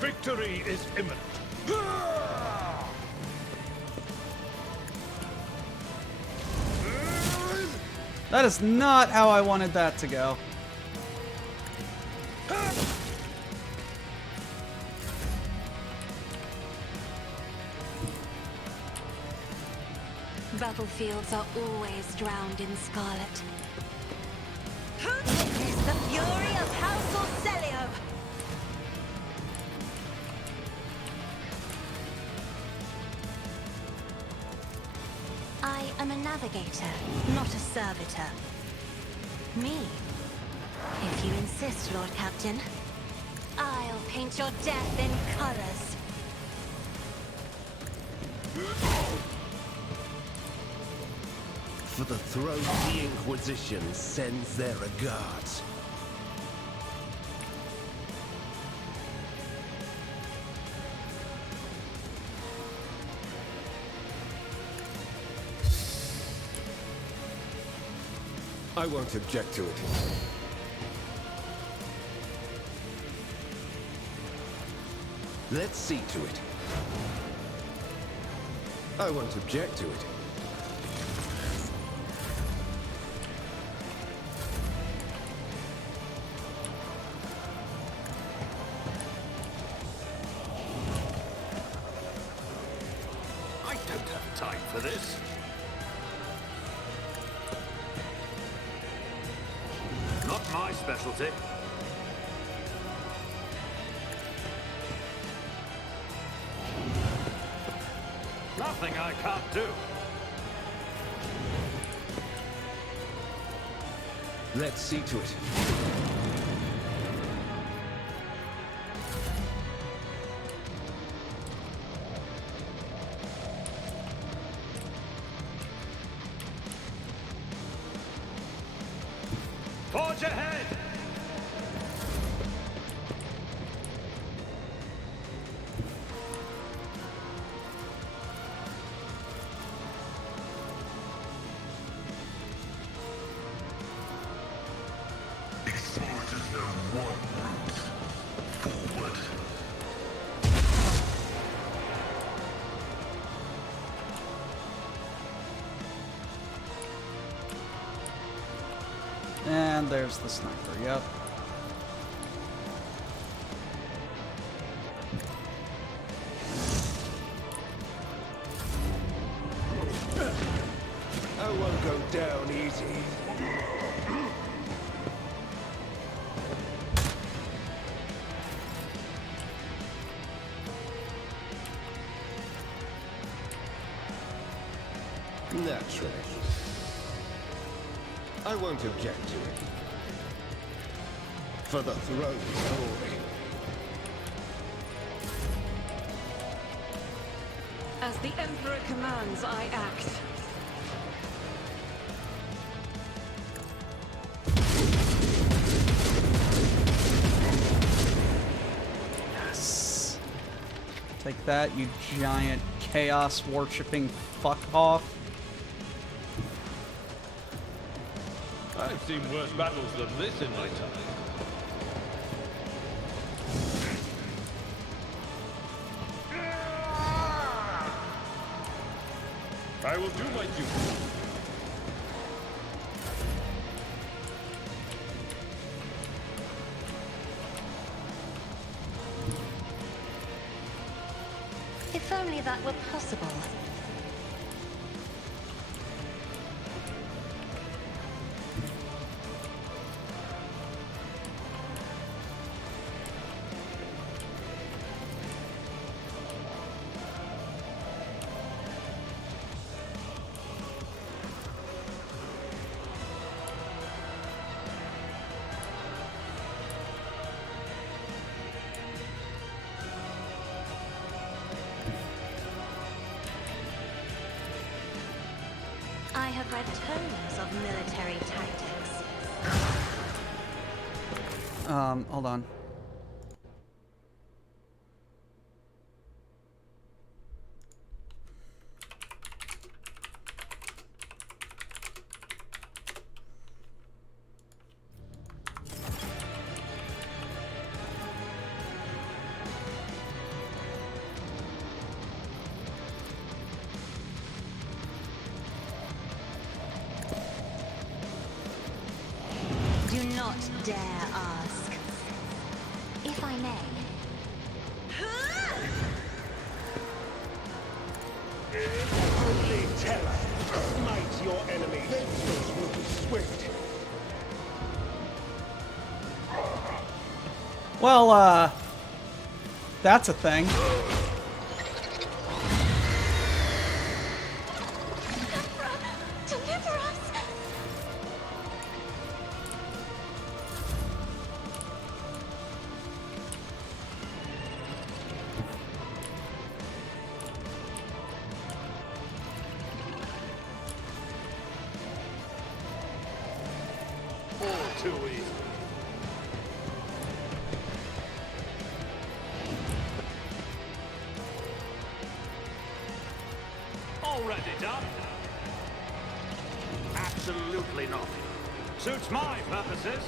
Victory is imminent. That is not how I wanted that to go. Battlefields are always drowned in scarlet. Witness the fury of House Orselio! I am a navigator, not a servitor. Me? If you insist, Lord Captain. I'll paint your death in colors. For the throne, the Inquisition sends their regards. I won't object to it. Let's see to it. I won't object to it. I don't have time for this. Not my specialty. Nothing I can't do. Let's see to it. Forge ahead! Explorers know one route. Forward. And there's the sniper, yep. I won't go down easy. Naturally. I won't object to it. For the throne's glory. As the Emperor commands, I act. Yes. Take that, you giant chaos worshipping fuck off. I've seen worse battles than this in my time. I will do my duty. If only that were possible. I have read tomes of military tactics. Hold on. Do not dare ask. If I may. Only terror. Smite your enemy. Vengeance will be swift. Well, that's a thing. Deliver us! All too easy. Already done? Absolutely not. Suits my purposes.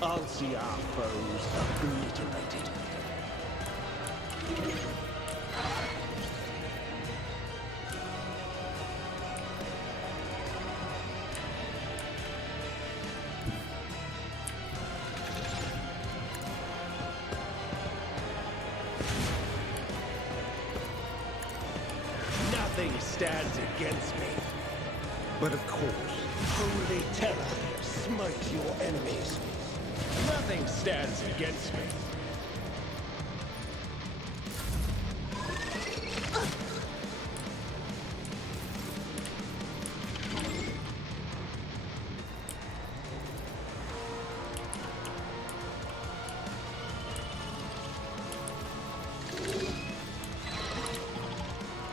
I'll see our foes obliterated. Nothing stands against me. But of course, holy terror, smite your enemies. Nothing stands against me.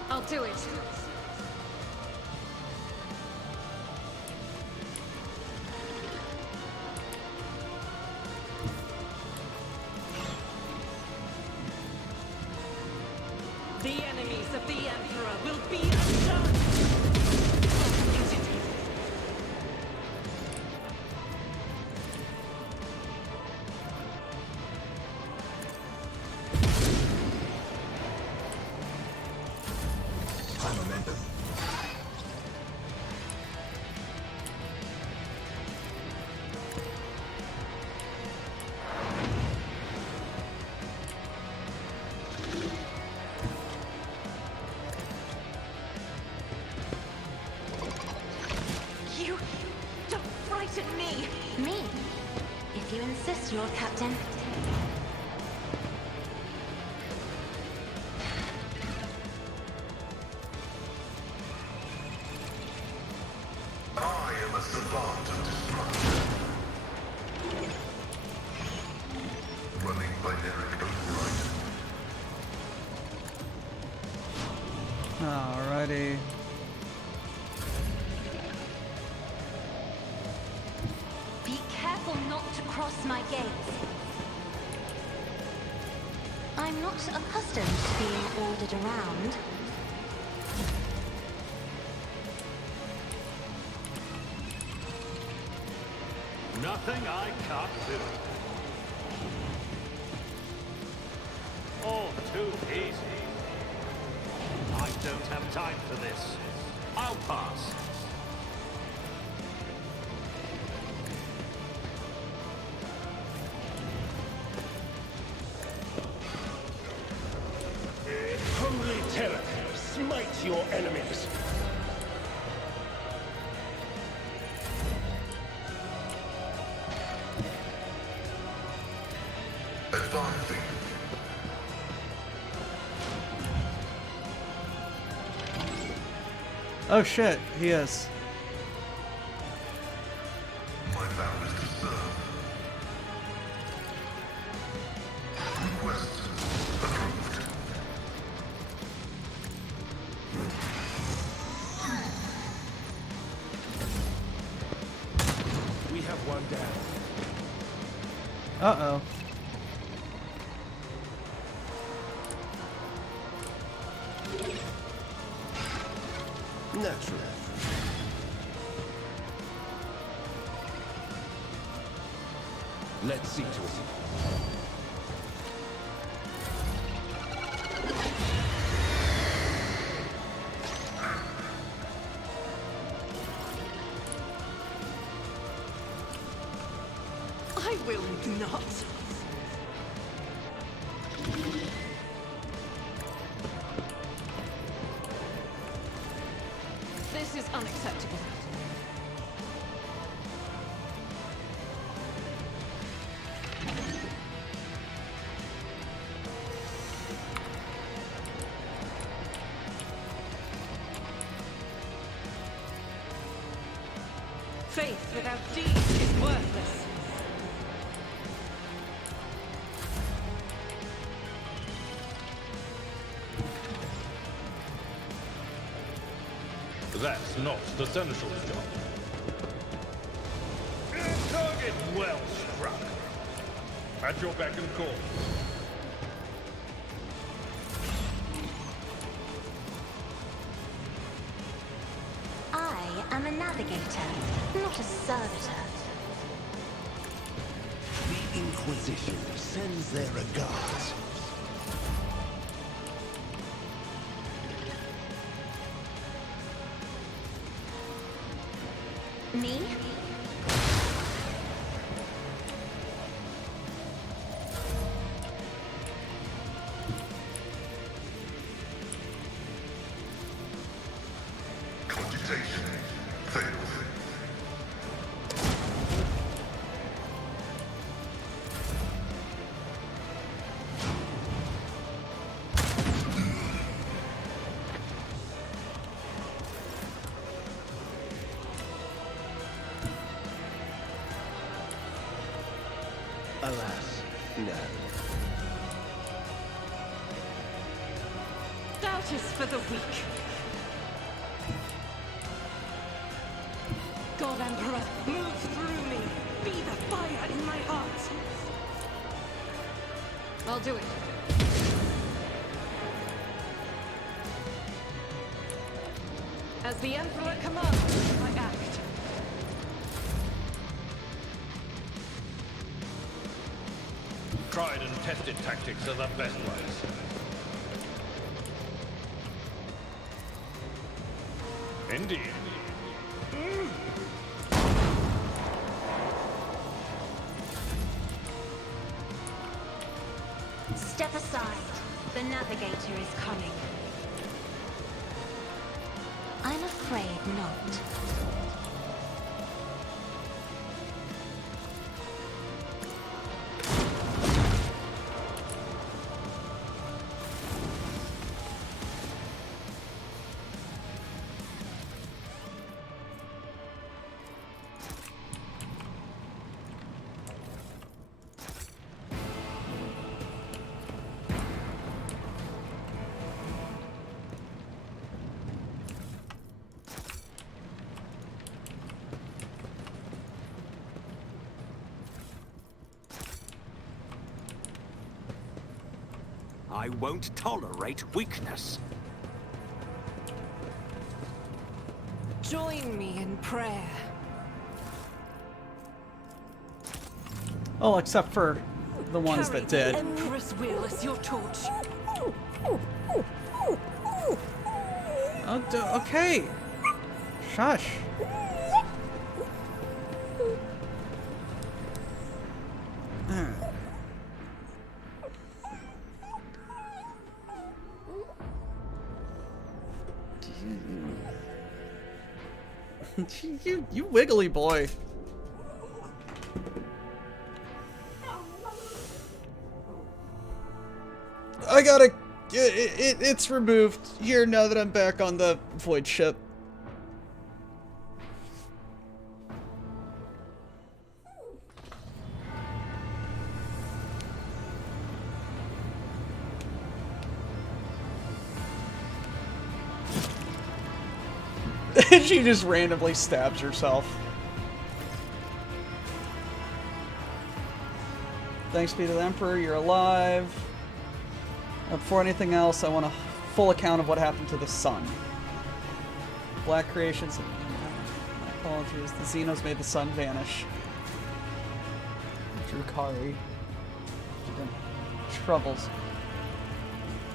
I'll do it. The enemies of the Emperor will be undone! insist, Lord Captain. I am a savant of destruction. Running binaric override. Alrighty. Be careful not to cross my gaze. I'm not accustomed to being ordered around. Nothing I can't do. All too easy. I don't have time for this. I'll pass. Holy terror, smite your enemies. Advancing. Oh shit, he is. My vow is to serve. Request approved. We have one down. Uh-oh. Naturally. Let's see to it. I will not. This is unacceptable. Faith without deeds is worthless. That's not the Seneschal's job. Target well struck. At your beck and call. I am a navigator, not a servitor. The Inquisition sends their regards. Me? Cogitation fails. Alas, no. Doubt is for the weak. God Emperor, move through me. Be the fire in my heart. I'll do it. As the Emperor commands, I act. Tried and tested tactics are the best ways. Indeed. Step aside. The navigator is coming. I'm afraid not. I won't tolerate weakness. Join me in prayer. Oh, except for the ones Carry that did. the Emperor's will as your torch. Oh, okay. Shush. You wiggly boy. I gotta... it's removed here now that I'm back on the void ship. She just randomly stabs herself. Thanks be to the Emperor, you're alive. Before anything else, I want a full account of what happened to the sun. Black creations. My apologies. The Xenos made the sun vanish. Drukari. Troubles.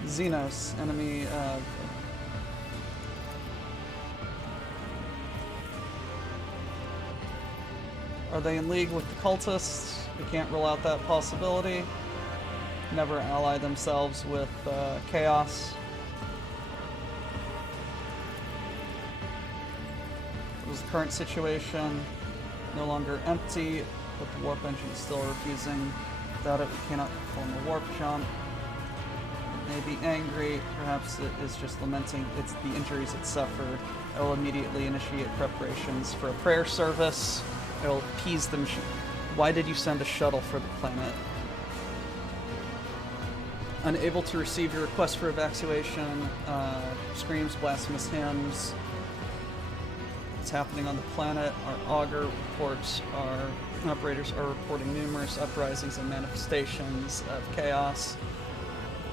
Xenos, enemy. Are they in league with the cultists? We can't rule out that possibility. Never ally themselves with Chaos. It was the current situation. No longer empty, but the warp engine is still refusing. Without it, we cannot perform a warp jump. It may be angry. Perhaps it is just lamenting the injuries it suffered. I will immediately initiate preparations for a prayer service. I will appease them. Why did you send a shuttle for the planet? Unable to receive your request for evacuation. Screams, blasphemous hymns. What's happening on the planet? Our augur reports, our operators are reporting numerous uprisings and manifestations of chaos.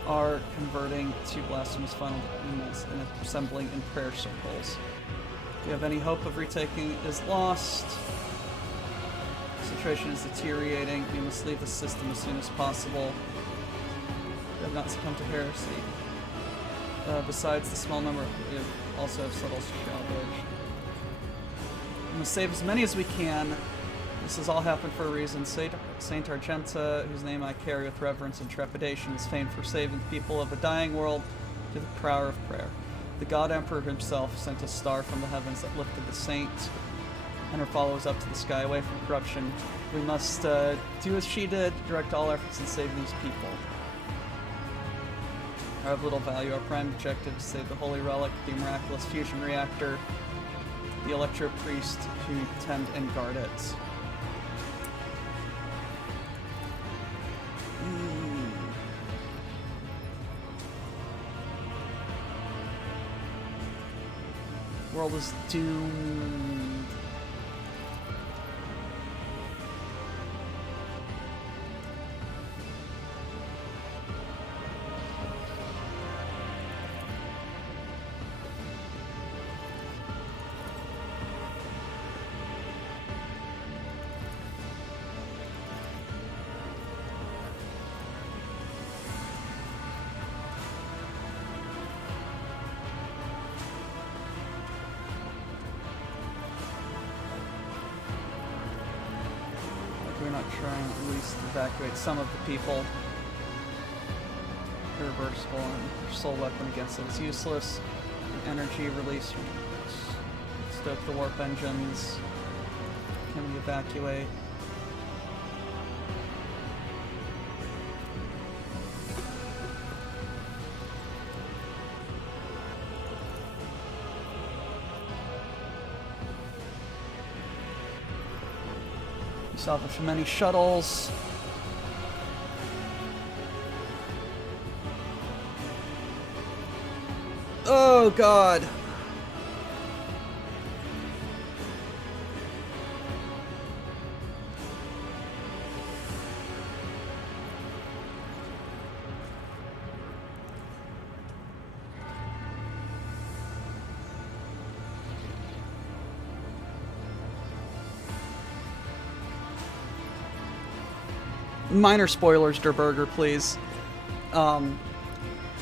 Are converting to blasphemous final units and assembling in prayer circles. Do you have any hope of retaking is lost? The situation is deteriorating. We must leave the system as soon as possible. We have not succumbed to heresy. Besides the small number, we also have subtle salvage. We must save as many as we can. This has all happened for a reason. Saint Argenta, whose name I carry with reverence and trepidation, is famed for saving the people of a dying world through the power of prayer. The God Emperor himself sent a star from the heavens that lifted the saint and her followers up to the sky away from corruption. We must do as she did, direct all efforts in saving these people. Are of little value. Our prime objective is to save the Holy Relic, the miraculous fusion reactor, the Electro Priest who tend and guard it. World is doomed. Evacuate some of the people. Irreversible and soul weapon against it is useless. Energy release. Stoke the warp engines. Can we evacuate? Salvage many shuttles. Oh God. minor spoilers, Der Burger, please.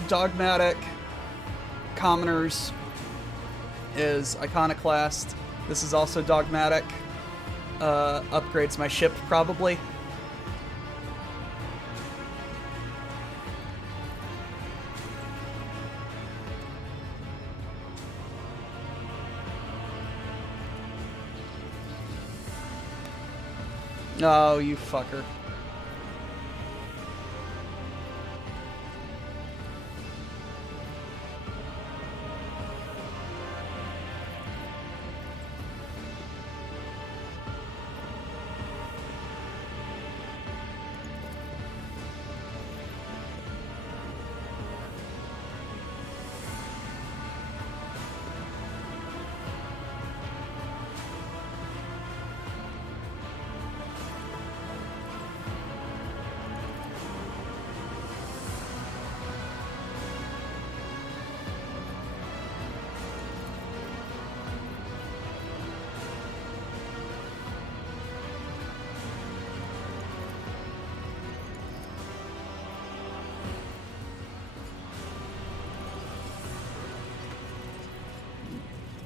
Dogmatic Commoners is Iconoclast. This is also Dogmatic. Upgrades my ship, probably. Oh, you fucker.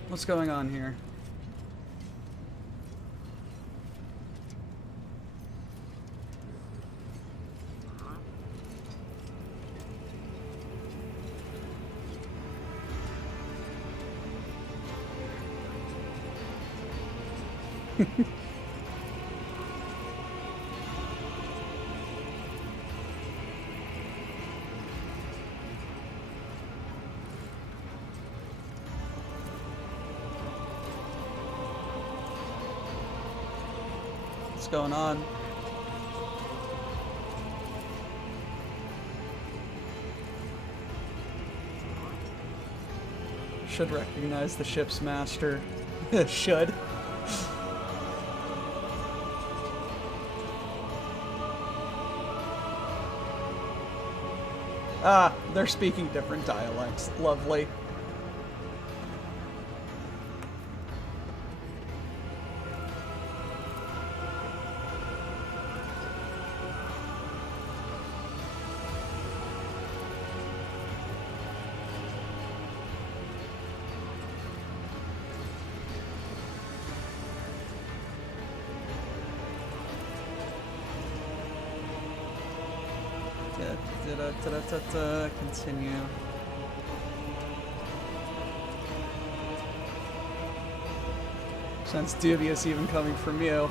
What's going on here? What's going on? Should recognize the ship's master. Should. Ah, they're speaking different dialects. Lovely. Continue. Sounds dubious even coming from you.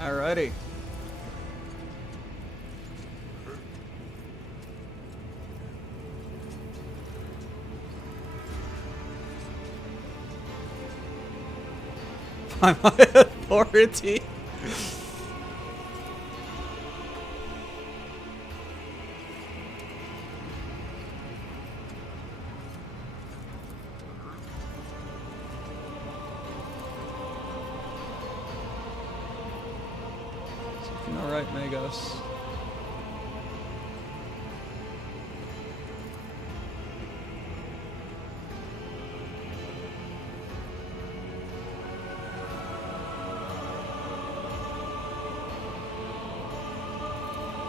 Alrighty. By my authority. Alright, Magos.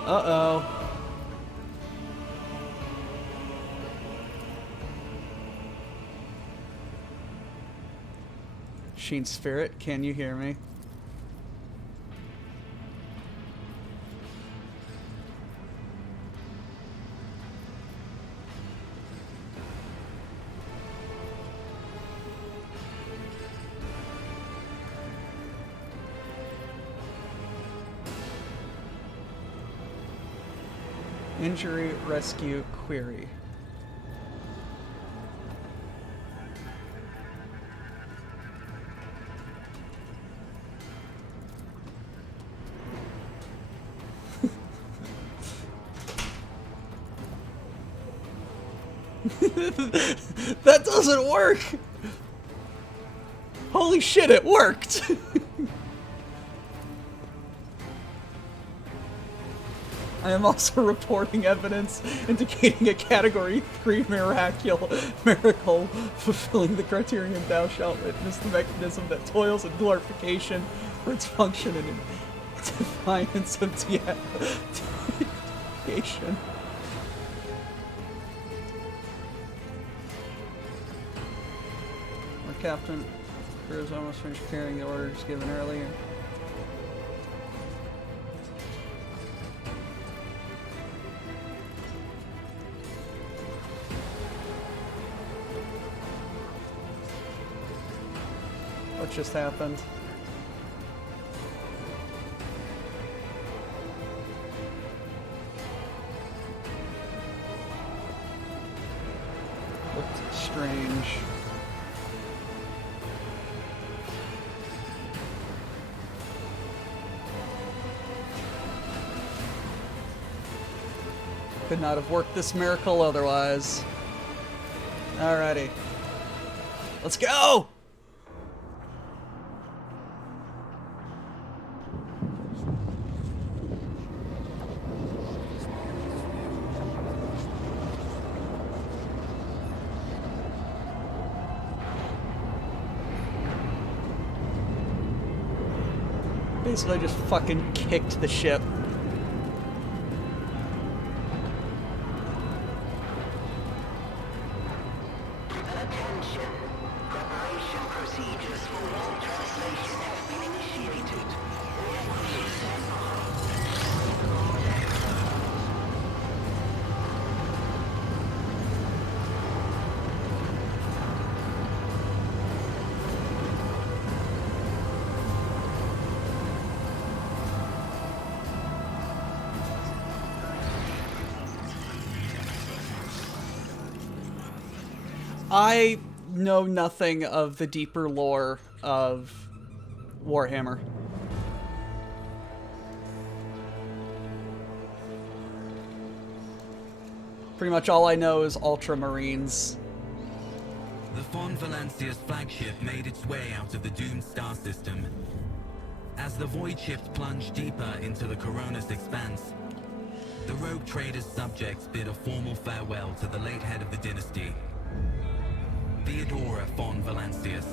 Uh-oh. Sheen Spirit, can you hear me? Injury rescue query. That doesn't work! Holy shit, it worked! I am also reporting evidence indicating a Category 3 miracle fulfilling the criterion thou shalt witness the mechanism that toils in glorification for its function and in defiance of deification. Our captain crew is almost finished carrying the orders given earlier. What just happened? Looked strange. Could not have worked this miracle otherwise. Alrighty. Let's go! Basically just fucking kicked the ship. Attention. Preparation procedures for wrong translation have been initiated. I know nothing of the deeper lore of Warhammer. Pretty much all I know is Ultramarines. The Von Valancius flagship made its way out of the doomed star system. As the void ships plunged deeper into the Coronis expanse, the rogue trader's subjects bid a formal farewell to the late head of the dynasty, Theodora von Valancius.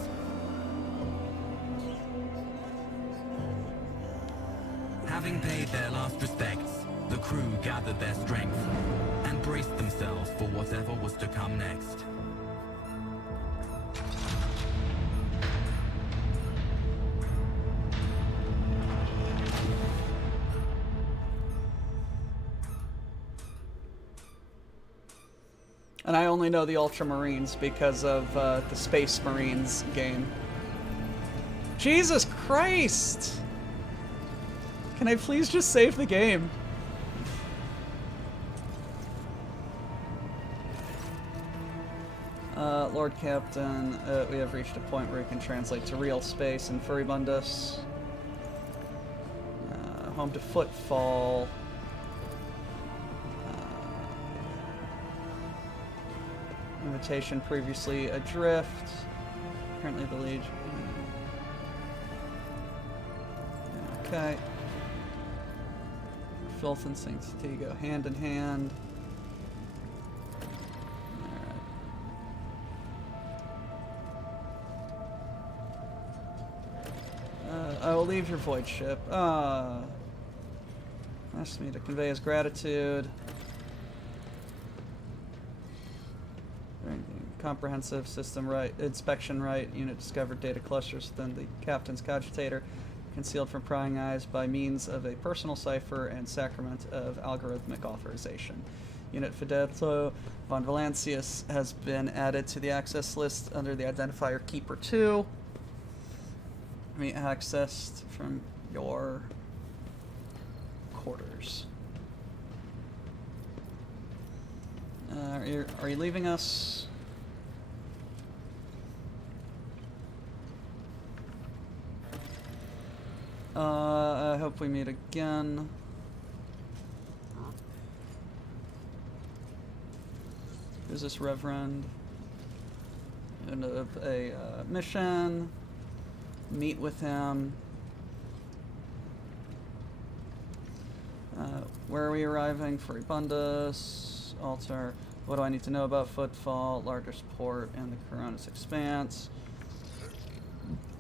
Having paid their last respects, the crew gathered their strength and braced themselves for whatever was to come next. And I only know the Ultramarines because of the Space Marines game. Jesus Christ! Can I please just save the game? Lord Captain, we have reached a point where we can translate to real space in Furibundus. Home to Footfall. Invitation previously adrift. Currently the Legion. Okay. Filth and Sanctity go hand in hand. Alright. I will leave your void ship. Asked me to convey his gratitude. Comprehensive system inspection right. Unit discovered data clusters within the captain's cogitator, concealed from prying eyes by means of a personal cipher and sacrament of algorithmic authorization. Unit Fidelto von Valancius has been added to the access list under the identifier Keeper 2. Be accessed from your quarters. Are you leaving us? I hope we meet again. is this Reverend? End of a mission. Meet with him. Where are we arriving? Furibundus. Altar. What do I need to know about Footfall? Largest port in the Coronis Expanse.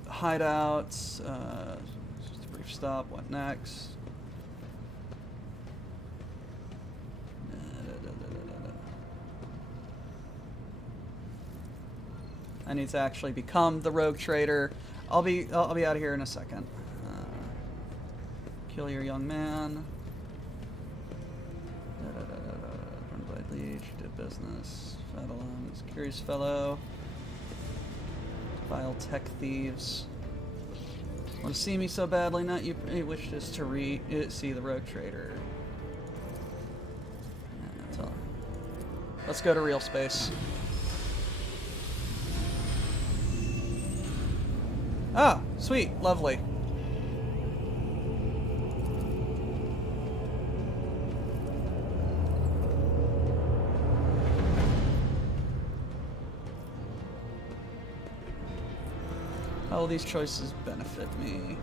Hideouts. Just a brief stop. What next? I need to actually become the rogue trader. I'll be out of here in a second. Kill your young man. Run by Leech. Did business. Fadalon is curious fellow. Vile tech thieves. Want to see me so badly? Not you. You wish just to see the rogue trader. Yeah, that's all. Let's go to real space. Oh, sweet, lovely. How will these choices benefit me?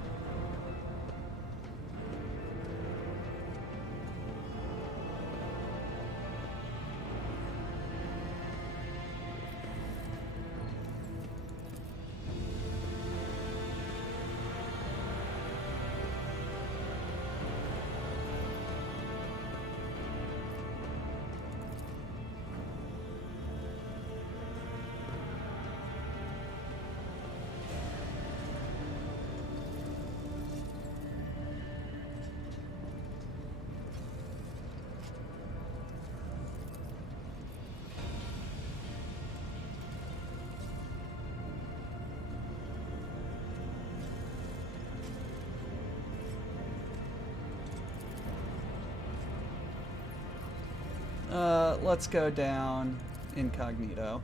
Let's go down incognito.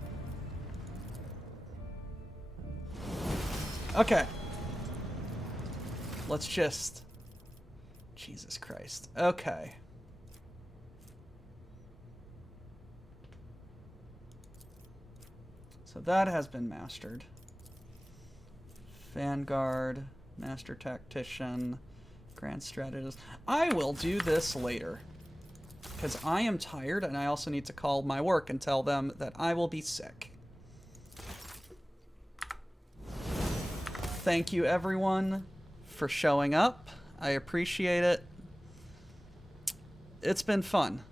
Okay. Let's just... Jesus Christ. Okay. So that has been mastered. Vanguard, Master Tactician, Grand Strategist. I will do this later. Because I am tired, and I also need to call my work and tell them that I will be sick. Thank you, everyone, for showing up. I appreciate it. It's been fun.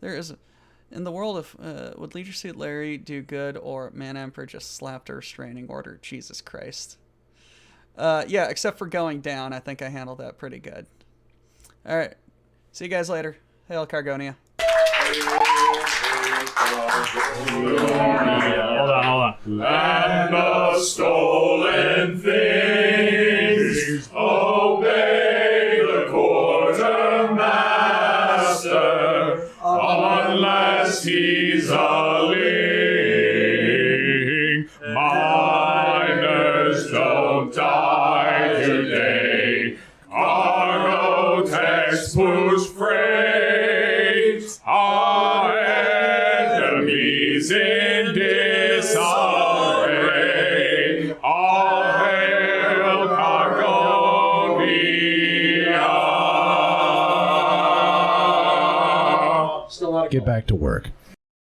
There is... In the world of... would Leisure Suit Larry do good, or Man Emperor just slapped a restraining order? Jesus Christ. Yeah, except for going down, I think I handled that pretty good. Alright. See you guys later. Hail Cargonia. Hold on. And the stolen things obey the quartermaster unless he's a ling. Miners don't die today. Cargo techs push freight. Our enemies in disarray. All hail Cargonia. Get back to work.